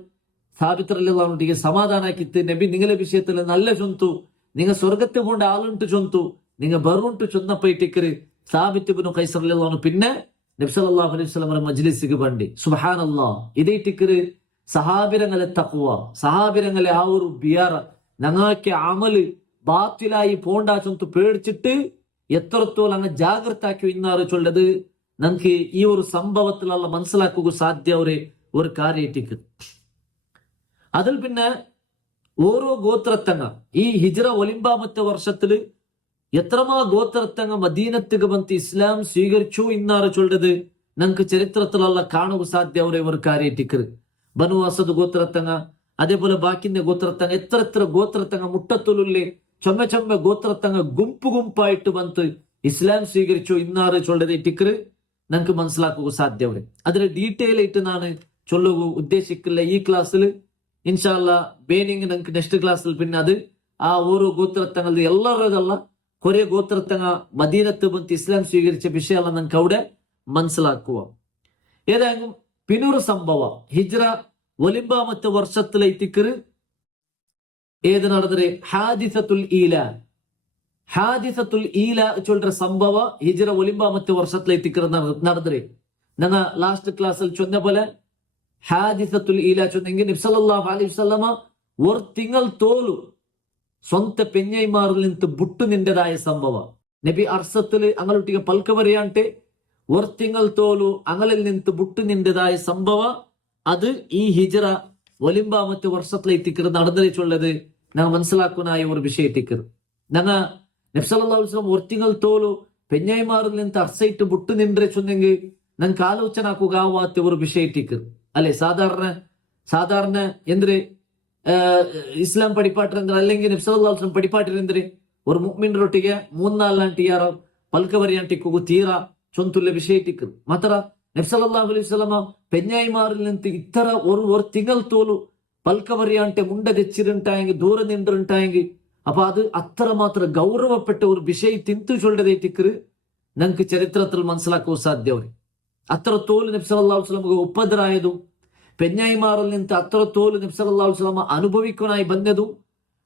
സാബിത്രൊട്ടിಗೆ സമാധാന ആക്കിത്ത് നബി നിങ്ങളെ വിഷയത്തിൽ നല്ല ചൊന്തു നിങ്ങൾ സ്വർഗത്തെ കൊണ്ട് ആളുണ്ട് ചൊന്തു നിങ്ങൾ ബറുണ്ട് ചൊന്നപ്പോയിട്ടിക്കറ് സാബിത്ത് ഇബ്നു ഖൈസ് റളിയല്ലാഹു അൻഹു പിന്നെ നബി സല്ലല്ലാഹു അലൈഹി വസല്ലം മജ്ലിസിക്ക് ബണ്ടി. സുബ്ഹാനല്ലാഹ് ഇതേറ്റിക്കറ് സഹാബിരങ്ങളെ തഖ്വ സഹാബിരങ്ങളെ ആ ഒരു ബിയാറ ഞങ്ങൾക്ക് അമല് ബാത്തിലായി പോണ്ടാ ചൊന്തു പേടിച്ചിട്ട് എത്രത്തോളം അങ്ങ് ജാഗ്രത ആക്കി ഇന്നാറ് ചൊല്ലത് നമുക്ക് ഈ ഒരു സംഭവത്തിലുള്ള മനസ്സിലാക്കുക സാധ്യ ഒരു കാര്യമായിട്ടിക്ക്. അതിൽ പിന്നെ ഓരോ ഗോത്രത്തങ്ങ ഈ ഹിജ്റ 9 വർഷത്തില് എത്രമാ ഗോത്രത്തങ്ങ മദീനത്തിക്ക് വന്ന് ഇസ്ലാം സ്വീകരിച്ചു ഇന്നാറ് ചൊല്ലത് നമുക്ക് ചരിത്രത്തിലുള്ള കാണുക സാധ്യ ഒരു കാര്യമായിട്ടിക്ക്. ബനു അസദ് ഗോത്രത്തങ്ങ അതേപോലെ ബാക്കിന്റെ ഗോത്രത്തങ്ങ എത്ര ഗോത്രത്തങ്ങ മുട്ടത്തുലുള്ളി ചൊമ്മ ഗോത്രത്തങ്ങ ഗുംപ്പായിട്ട് വന്ന് ഇസ്ലാം സ്വീകരിച്ചു ഇന്നാറ് ചൊല്ലത് ടിക്കറ് നമുക്ക് മനസ്സിലാക്കുക സാധ്യ. അതിൽ ഡീറ്റെയിൽ ആയിട്ട് ನಾನು ചൊല്ലുക ഉദ്ദേശിക്കില്ല ഈ ക്ലാസ്സിൽ. ഇൻഷാല്ല ಬೇನಿಂಗ್ നമുക്ക് നെക്സ്റ്റ് ക്ലാസ്സിൽ പിന്നെ അത് ആ ഓരോ ഗോത്രത്തങ്ങളുടെ എല്ലാവരതല്ല കുറെ ഗോത്രത്തങ്ങ മദീനത്ത് വന്ന് ഇസ്ലാം സ്വീകരിച്ച വിഷയമെಲ್ಲ നമുക്ക് അവിടെ മനസ്സിലാക്കുക. ഏതായാലും പിന്നൊരു സംഭവം ഹിജ്റ 9 വർഷത്തിലെ തിക്കറ് ഏത് നടന്നത് ഹാദിസത്തുൽ ഈലാ. ഹാദിസത്തുൽ ഈലാ ചൊല്ലുற സംഭവ ഹിജ്റ 9 വർഷത്തിലെ തിക്കറ് നടന്നത്. ഞങ്ങൾ ലാസ്റ്റ് ക്ലാസ്സിൽ ചൊന്ന പോലെ ഹാദിസത്തുൽ ഈലാ ചൊന്നെങ്കിൽ നബി സല്ലല്ലാഹു അലൈഹി വസല്ലമ ഒരു തിങ്കൾ തോലു സ്വന്ത പെഞ്ഞൈമാറിൽ നിന്ന് ബുട്ടു നിന്റേതായ സംഭവ. നബി അർസത്തില് അങ്ങോട്ടിಗೆ പൽക്ക പറയാണ്ടെ ഒരു തിങ്കൾ തോലു അങ്ങളിൽ നിന്ന് ബുട്ടു നിന്റേതായ സംഭവ അത് ഈ ഹിജ്റ 9 വർഷത്തിലെ തിക്കറ് നടന്നേ ചൊല്ലത് ഞങ്ങൾ മനസ്സിലാക്കുന്ന ഒരു വിഷയത്തിക്കറ്. ഞങ്ങൾ നബി സല്ലല്ലാഹു അലൈഹി വസല്ലം ഒരു തിങ്കൾ തോലു പെഞ്ഞൈമാറിൽ നിന്ന് അർസയിട്ട് ബുട്ടു നിன்றേ ചൊന്നെങ്കിൽ ഞങ്ങൾക്ക് ആലോചന ആക്കുക ഒരു വിഷയത്തിക്കറ് അല്ലെ. സാധാരണ എന്തിന് ഇസ്ലാം പഠിപ്പാട്ടിരുന്ന അല്ലെങ്കിൽ നബി സല്ലല്ലാഹു അലൈഹി വസല്ലം പഠിപ്പാട്ടിരുന്നത് ഒരു മുഅ്മിനರೊಟ್ಟಿಗೆ 3-4 ಲಾಂಟಿ ಯಾರ ಪಲ್ಕ ವರಿಯಾಂಟಿಗೂ ತೀರಾ ಚೊಂತುಲ್ಲ ವಿಷಯಟಿಕ್ ಮಾತ್ರ നബി സല്ലല്ലാഹു അലൈഹി വസല്ലമ പെഞ്ഞായിമാരിൽ നിന്ന് ഇത്ര ഒരു തിങ്കൾ തോലു പൽക്ക വരിയാണ്ടെ മുണ്ട തെച്ചിരുണ്ടായെങ്കിൽ ദൂരം നിന്നിരുണ്ടായെങ്കിൽ അപ്പൊ അത് അത്രമാത്രം ഗൗരവപ്പെട്ട ഒരു വിഷയം തിന്തു ചൊല്ലതേറ്റിക്ക് ഞങ്ങൾക്ക് ചരിത്രത്തിൽ മനസ്സിലാക്കുക സാധ്യവര്. അത്ര തോല് നബി സല്ലല്ലാഹു അലൈഹി വസല്ലമക്ക് ഉപ്പതരായതും പെഞ്ഞായിമാറിൽ നിന്ന് അത്ര തോല് നബി സല്ലല്ലാഹു അലൈഹി വസല്ലമ അനുഭവിക്കാനായി ಬಂದതും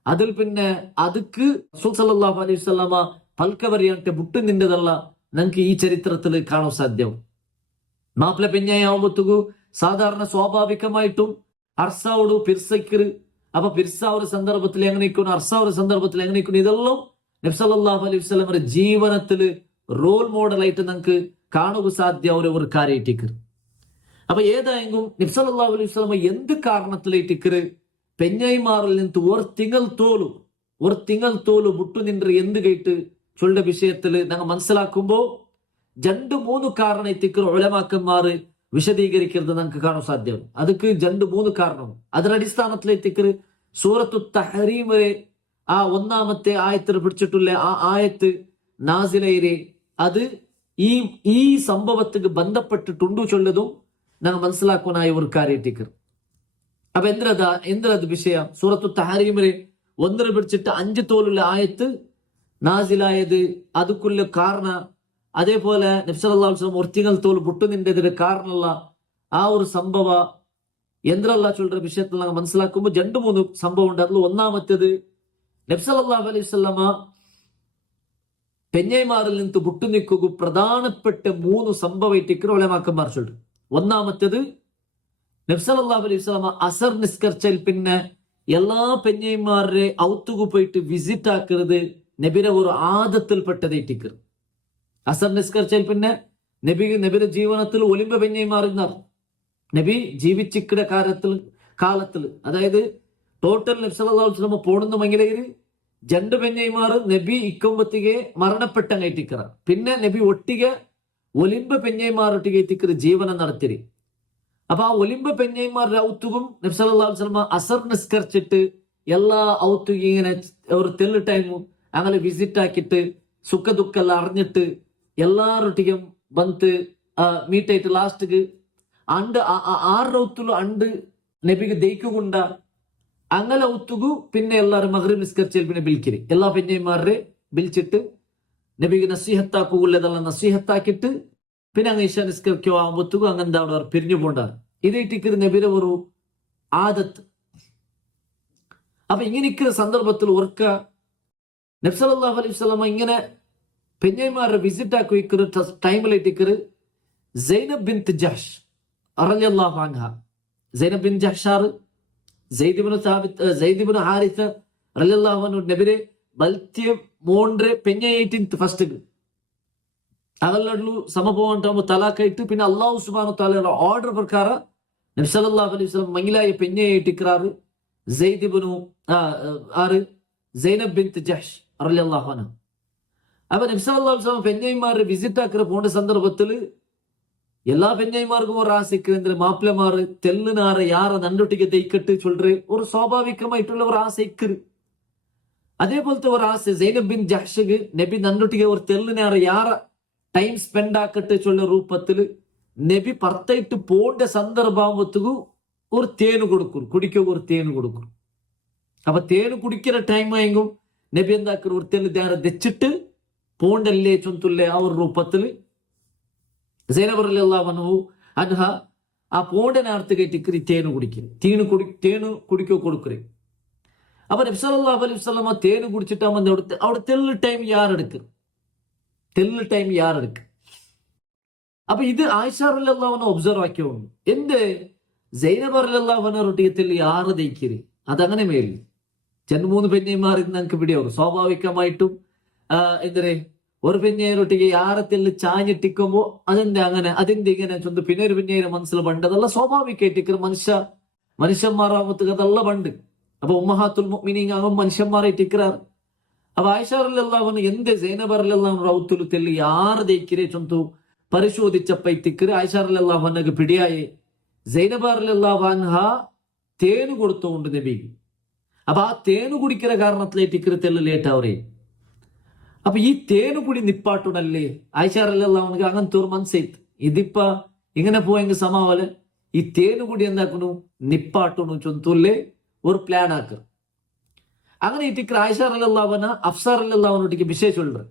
അതിൽ പിന്നെ ಅದಕ್ಕೆ റസൂൽ സല്ലല്ലാഹു അലൈഹി വസല്ലമ പൽക്ക വരിയാണ്ടെ മുട്ടു നിന്നതല്ല ഞങ്ങൾക്ക് ഈ ചരിത്രത്തിൽ കാണാൻ സാധ്യവും. മാപ്പിള പെഞ്ഞായി ആവുമ്പത്തുകു സാധാരണ സ്വാഭാവികമായിട്ടും അർസാവോട് പിർസയ്ക്ക് അപ്പൊ പിർസ ഒരു സന്ദർഭത്തിൽ എങ്ങനെയിരിക്കുന്നു അർസ ഒരു സന്ദർഭത്തിൽ എങ്ങനെയിരിക്കുന്നു ഇതെല്ലാം നബി സല്ലല്ലാഹു അലൈഹി വസല്ലമയുടെ ജീവനത്തില് റോൾ മോഡലായിട്ട് നമുക്ക് കാണുക സാധ്യ ഒരു കാര്യമായിട്ടിക്ക്. അപ്പൊ ഏതായെങ്കിലും നബി സല്ലല്ലാഹു അലൈഹി വസല്ലമ എന്ത് കാരണത്തിലേറ്റിക്ക് പെഞ്ഞൈമാറിൽ നിന്ന് ഒരു തിങ്കൾ തോലു മുട്ടു നിன்று എന്ത് കേട്ട് ചൊല്ല വിഷയത്തില് ഞങ്ങൾ മനസ്സിലാക്കുമ്പോ 2-3 കാരണം എത്തിക്കർ ഉലമാക്കന്മാര് വിശദീകരിക്കുന്നത് നമുക്ക് കാണാൻ സാധ്യമാണ്. അതൊക്കെ 2-3 കാരണം. അതിനടിസ്ഥാനത്തിലെത്തിക്കർ സൂറത്തു തഹരീം വരെ ആ 1-ാമത്തെ ആയത്തിൽ പിടിച്ചിട്ടുള്ള ആ ആയത്ത് നാസിലയിലെ അത് ഈ ഈ സംഭവത്തിക്ക് ബന്ധപ്പെട്ടിട്ടുണ്ടു ചൊല്ലതും ഞങ്ങൾ മനസ്സിലാക്കുവാനായ ഒരു കാര്യത്തിക്കർ. അപ്പൊ എന്തിനത് വിഷയം? സൂറത്തു തഹരീമില് 1 പിടിച്ചിട്ട് 5 തോലുള്ള ആയത്ത് നാസിലായത് അതുക്കുള്ള കാരണ, അതേപോലെ നബി സല്ലല്ലാഹു അലൈഹി വസല്ലം ഒർത്തിങ്ങൾ തോൽ ബുട്ടുനിന്റെ കാരണമുള്ള ആ ഒരു സംഭവ എന്തിനല്ല ചൊല്ലുന്ന വിഷയത്തിൽ ഞങ്ങൾ മനസ്സിലാക്കുമ്പോൾ 2-3 സംഭവം ഉണ്ട്. അതിൽ ഒന്നാമത്തേത് നബി സല്ലല്ലാഹു അലൈഹി വസല്ലമ പെഞ്ഞൈമാറിൽ നിന്ന് വിട്ടുനിൽക്കുക പ്രധാനപ്പെട്ട 3 സംഭവമായിട്ട് ഉലമാക്കന്മാർ ചൊല്ലു. ഒന്നാമത്തേത് നബി സല്ലല്ലാഹു അലൈഹി വസല്ലമ അസർ നിസ്കരിച്ചാൽ പിന്നെ എല്ലാ പെഞ്ഞൈമാരുടെ ഔത്തുകു പോയിട്ട് വിസിറ്റ് ആക്കരുത് നബിയുടെ ഒരു ആദത്തിൽപ്പെട്ടതായിട്ടിക്കർ. അസർ നിസ്കരിച്ചാൽ പിന്നെ നബിയുടെ ജീവനത്തിൽ ഒലിമ്പ പെഞ്ഞൈമാറുന്ന നബി ജീവിച്ചിക്കിട കാലത്തിൽ അതായത് ടോട്ടൽ നബി സല്ലല്ലാഹു അലൈഹി വസല്ലമ പോടുന്ന മംഗലയിൽ 2 പെഞ്ഞൈമാർ നബി ഇക്കുമ്പത്തിಗೆ മരണപ്പെട്ടങ്ങായിട്ടിക്കറ. പിന്നെ നബി ഒട്ടിಗೆ ഒലിമ്പ പെഞ്ഞൈമാരൊട്ടിಗೆ ഇത്തിക്കറ് ജീവനം നടത്തിരി. അപ്പൊ ആ ഒലിമ്പ പെഞ്ഞൈമാരുടെ ഔത്തുകും നബി സല്ലല്ലാഹു അലൈഹി വസല്ലമ അസർ നിസ്കരിച്ചിട്ട് എല്ലാ ഔത്തുക ഇങ്ങനെ ഒരു തെല്ല് ടൈമും അങ്ങനെ വിസിറ്റ് ആക്കിയിട്ട് സുഖ ദുഃഖ എല്ലാം അറിഞ്ഞിട്ട് എല്ലാരൊട്ടിക്കും ಬಂತು ಮೀಟ್ ಆಯ್ತು. ಲಾಸ್ಟ್ಗೆ ಅಂಡ್ 6 ಔತ್ತುಲು ಅಂಡ್ ನಬಿಗೆ ದೈಕುಗುಂಡ ಅಂಗಲ ಔತ್ತುಗು ಪಿನ್ನೆ ಎಲ್ಲಾರು ಮಗ್ರಿಬ್ ನಿಸ್ಕರ್ಚೇಲ್ ಪಿನ್ನೆ ಬಿಲ್ಕಿರಿ. ಎಲ್ಲಾ പെഞ്ഞൈമാരെ ബിൽച്ചിട്ട് നബിക്ക് നസീഹത്താക്കുള്ളതെല്ലാം നസീഹത്താക്കിയിട്ട് പിന്നെ അങ്ങ് ഇശ നിസ്കരിക്കോ ആകുമ്പോത്തുക്കും അങ്ങെന്താ അവിടെ പിരിഞ്ഞു പോണ്ടാണ്. ഇതേറ്റിക്കത് നബിയുടെ ഒരു ആദത്ത്. അപ്പൊ ഇങ്ങനെയൊക്കെ സന്ദർഭത്തിൽ ഓർക്ക നബി സല്ലല്ലാഹു അലൈഹി വസല്ലമ ഇങ്ങനെ പെഞ്ഞൈമാരെ വിസിറ്റ് ആക്കി വയ്ക്കുന്ന ടൈമിലേറ്റിക്കറ് സൈനബ് ബിൻത് ജഹ്ഷ് റളിയല്ലാഹു അൻഹ, സൈനബ് ബിൻ ജഹ്ഷാർ സൈദ് ഇബ്നു ഹാരിസ റളിയല്ലാഹു അൻഹു നബിരെ ബൽത്യ മോണ്ട്രെ പെഞ്ഞൈറ്റിൻത് ഫസ്റ്റ് അതെല്ലാം സമഭവം ഉണ്ടാകുമ്പോൾ തലാക്കായിട്ട് പിന്നെ അള്ളാഹു സുബ്ഹാനഹു വ തആലയുടെ ഓർഡർ പ്രകാരം നബി സല്ലല്ലാഹു അലൈഹി വസല്ലം മംഗിലായ പെഞ്ഞൈറ്റിക്കറാറ് സൈനബ് ബിൻത് ജഹ്ഷ് റളിയല്ലാഹു അൻഹ. അപ്പൊ നബി സല്ലല്ലാഹു അലൈഹി വസല്ലം പെഞ്ഞൈമാരെ വിസിറ്റ് ആക്കിற പോണ്ട സന്ദർഭത്തിൽ എല്ലാ പെഞ്ഞൈമാർക്കും ഒരു ആസைக்கு ಅಂದ್ರೆ മാപ്പിളമാര് തെല്ലുനാറ് യാറ നണ്ടൊട്ടിಗೆ ദൈക്കട്ട് ചൊല്ല് ഒരു സ്വാഭാവികമായിട്ടുള്ള ഒരു ആസைக்கு. അതേപോലത്തെ ഒരു ആസை സൈനബ് ബിൻ ജഹ്ഷിക്ക് നബി നണ്ടൊട്ടിಗೆ ഒരു തെല്ലുനാറ് യാറ ടൈം സ്പെൻഡ് ആക്കട്ടെ ചൊല്ല രൂപത്തിൽ നബി പുറത്തായിട്ട് പോണ്ട സന്ദർഭാവത്തുകു ഒരു തേന് കൊടുക്കും, കുടിക്കുക ഒരു തേന് കൊടുക്കും. അപ്പൊ തേന് കുടിക്കുന്ന ടൈം ആയെങ്കും നബി എന്താക്കും ഒരു തെല്ല് ദേറെ ദച്ചിട്ട് പോണ്ടല്ലേ ചൊന്തുല്ലേ ആ ഒരു രൂപത്തിൽ സൈനബ് റളിയല്ലാഹു അൻഹ ആ പോണ്ട നേരത്ത് കയറ്റിക്കറി തേന് കുടിക്കും. തേന് കുടിക്കോ കൊടുക്കറേ. അപ്പൊ നബി സല്ലല്ലാഹു അലൈഹി വസല്ലമ തേന് കുടിച്ചിട്ടാകുമ്പോ അവിടെ തെല്ല് ടൈം യാറെടുക്കും. അപ്പൊ ഇത് ആയിഷ റളിയല്ലാഹു അൻഹ ഒബ്സർവ് ആക്കിയോ എന്ത് സൈനബ് റളിയല്ലാഹു അൻഹ റൊട്ടിയത്തിൽ യാറ് ദയിക്കര് അതങ്ങനെ മേലിൽ 2-3 പെഞ്ഞൈമാർ ഞങ്ങൾക്ക് പിടിയാവും. സ്വാഭാവികമായിട്ടും എന്തേ ഒരു പെഞ്ഞൈരൊട്ടിಗೆ യാറത്തിൽ ചാഞ്ഞിട്ടിക്കുമ്പോ അതിന്റെ ഇങ്ങനെ ചൊന്ത് പിന്നെ ഒരു പെഞ്ഞൈരെ മനസ്സിൽ പണ്ട് അതെല്ലാം സ്വാഭാവികമായിട്ട് മനുഷ്യന്മാരാകുമ്പത്തേക്ക് അതെല്ലാം പണ്ട്. അപ്പൊ ഉമ്മഹാത്തുൽ മുഅ്മിനീൻ ആകും മനുഷ്യന്മാരായിട്ട് ഇക്കറാറ്. അപ്പൊ ആയിഷ റളിയല്ലാഹു അൻഹ എന്ത് സൈനബ് റളിയല്ലാഹു അൻഹ ഔത്തുൽ തെല്ല് യാറ് ദയിക്കരെ ചൊന്തു പരിശോധിച്ചപ്പോ ഇത്തിക്കര് ആയിഷ റളിയല്ലാഹു അൻഹക്ക് പിടിയായി. സൈനബ് റളിയല്ലാഹു അൻഹ തേന് കൊടുത്തോണ്ട് നബിക്ക്. അപ്പൊ ആ തേന് കുടിക്കുന്ന കാരണത്തിലേക്ക് ഇക്കര് തെല്ല് ലേറ്റ് ആവറേ. അപ്പൊ ഈ തേന് കുടി നിപ്പാട്ടുടല്ലേ ആയിഷ റളിയല്ലാഹു അൻഹ അങ്ങനത്തെ ഒരു മനസ്സായിട്ട് ഇതിപ്പ ഇങ്ങനെ പോയെങ്കിൽ സമാവല് ഈ തേന് കുടി എന്താക്കണു നിപ്പാട്ടണു ചൊന്തുല്ലേ ഒരു പ്ലാൻ ആക്കർ. അങ്ങനെ ഇട്ടിക്കർ ആയിഷ റളിയല്ലാഹു അൻഹ അഫ്സ റളിയല്ലാഹു അൻഹയ്ക്ക് വിഷയ ചൊല്ലു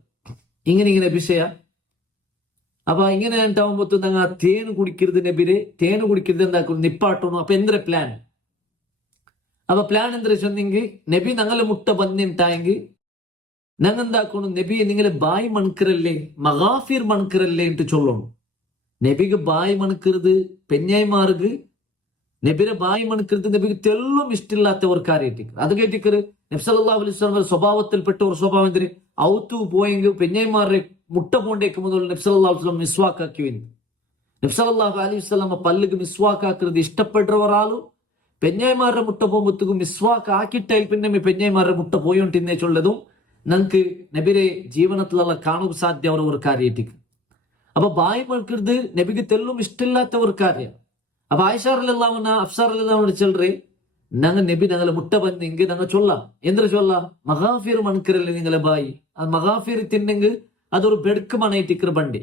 ഇങ്ങനെ വിഷയ. അപ്പൊ ഇങ്ങനെ ഉണ്ടാവുമ്പോ ഞങ്ങൾ തേന് കുടിക്കരുത് നബിരെ തേന് കുടിക്കരുത് എന്താക്കും നിപ്പാട്ടണു. അപ്പൊ എന്തൊരു പ്ലാൻ? അപ്പൊ പ്ലാൻ എന്തൊരു ചൊന്നെങ്കിൽ നബി ഞങ്ങളെ മുട്ട ബന്നിട്ടായെങ്കിൽ ഞങ്ങൾ എന്താക്കണം നബി നിങ്ങളെ ബായ് മണക്കറല്ലേ മഗാഫിർ മണക്കറല്ലേ എന്ന് ചൊല്ലണം. നബിക്ക് ബായ് മണക്കരുത് പെഞ്ഞൈമാർക്ക് നബിരെ ബായ് മണക്കരുത് നബിക്ക് തെല്ലും ഇഷ്ടമില്ലാത്ത ഒരു കാര്യമായിട്ട് അത് കേട്ടിക്കര് നബി സല്ലല്ലാഹു അലൈഹി വസല്ലം സ്വഭാവത്തിൽപ്പെട്ട ഒരു സ്വഭാവം എന്തിന് ഔത്തു പോയെങ്കിൽ പെഞ്ഞൈമാരെ മുട്ട പോണ്ടേക്ക് മുതൽ നബി സല്ലല്ലാഹു അലൈഹി വസല്ലം മിസ്വാക്കാക്കി വന്നു. നബി സല്ലല്ലാഹു അലൈഹി വസല്ലം പല്ലുക്ക് മിസ്വാക്കാക്കുന്നത് ഇഷ്ടപ്പെട്ട ഒരാളും പെഞ്ഞൈമാരുടെ മുട്ട പോകുമ്പോഴത്തേക്കും മിസ്വാക്ക് ആക്കിയിട്ടാൽ പിന്നെ പെഞ്ഞൈമാരുടെ മുട്ട പോയോണ്ടിന്നേ ചൊല്ലതും ഞങ്ങൾക്ക് നബിരെ ജീവനത്തിലുള്ള കാണുക സാധ്യ ഒരു കാര്യമായിട്ട്. അപ്പൊ ബായ് മണക്കരുത് നബിക്ക് തെല്ലും ഇഷ്ടമില്ലാത്ത ഒരു കാര്യം. അപ്പൊ ആയിഷ റളിയല്ലാഹു അൻഹ അഫ്സ റളിയല്ലാഹു അൻഹ ചൊല്ലറേ ഞങ്ങൾ നബി ഞങ്ങളെ മുട്ട ബന്നെങ്കിൽ ഞങ്ങൾ ചൊല്ലാം എന്തൊരു ചൊല്ലാം മഗാഫിർ മണക്കരല്ലേ നിങ്ങളെ ബായി. അത് മഗാഫിർ തിന്നെങ്കിൽ അതൊരു ബെടുക്ക് മണയിട്ടിക്കർ ബണ്ടി.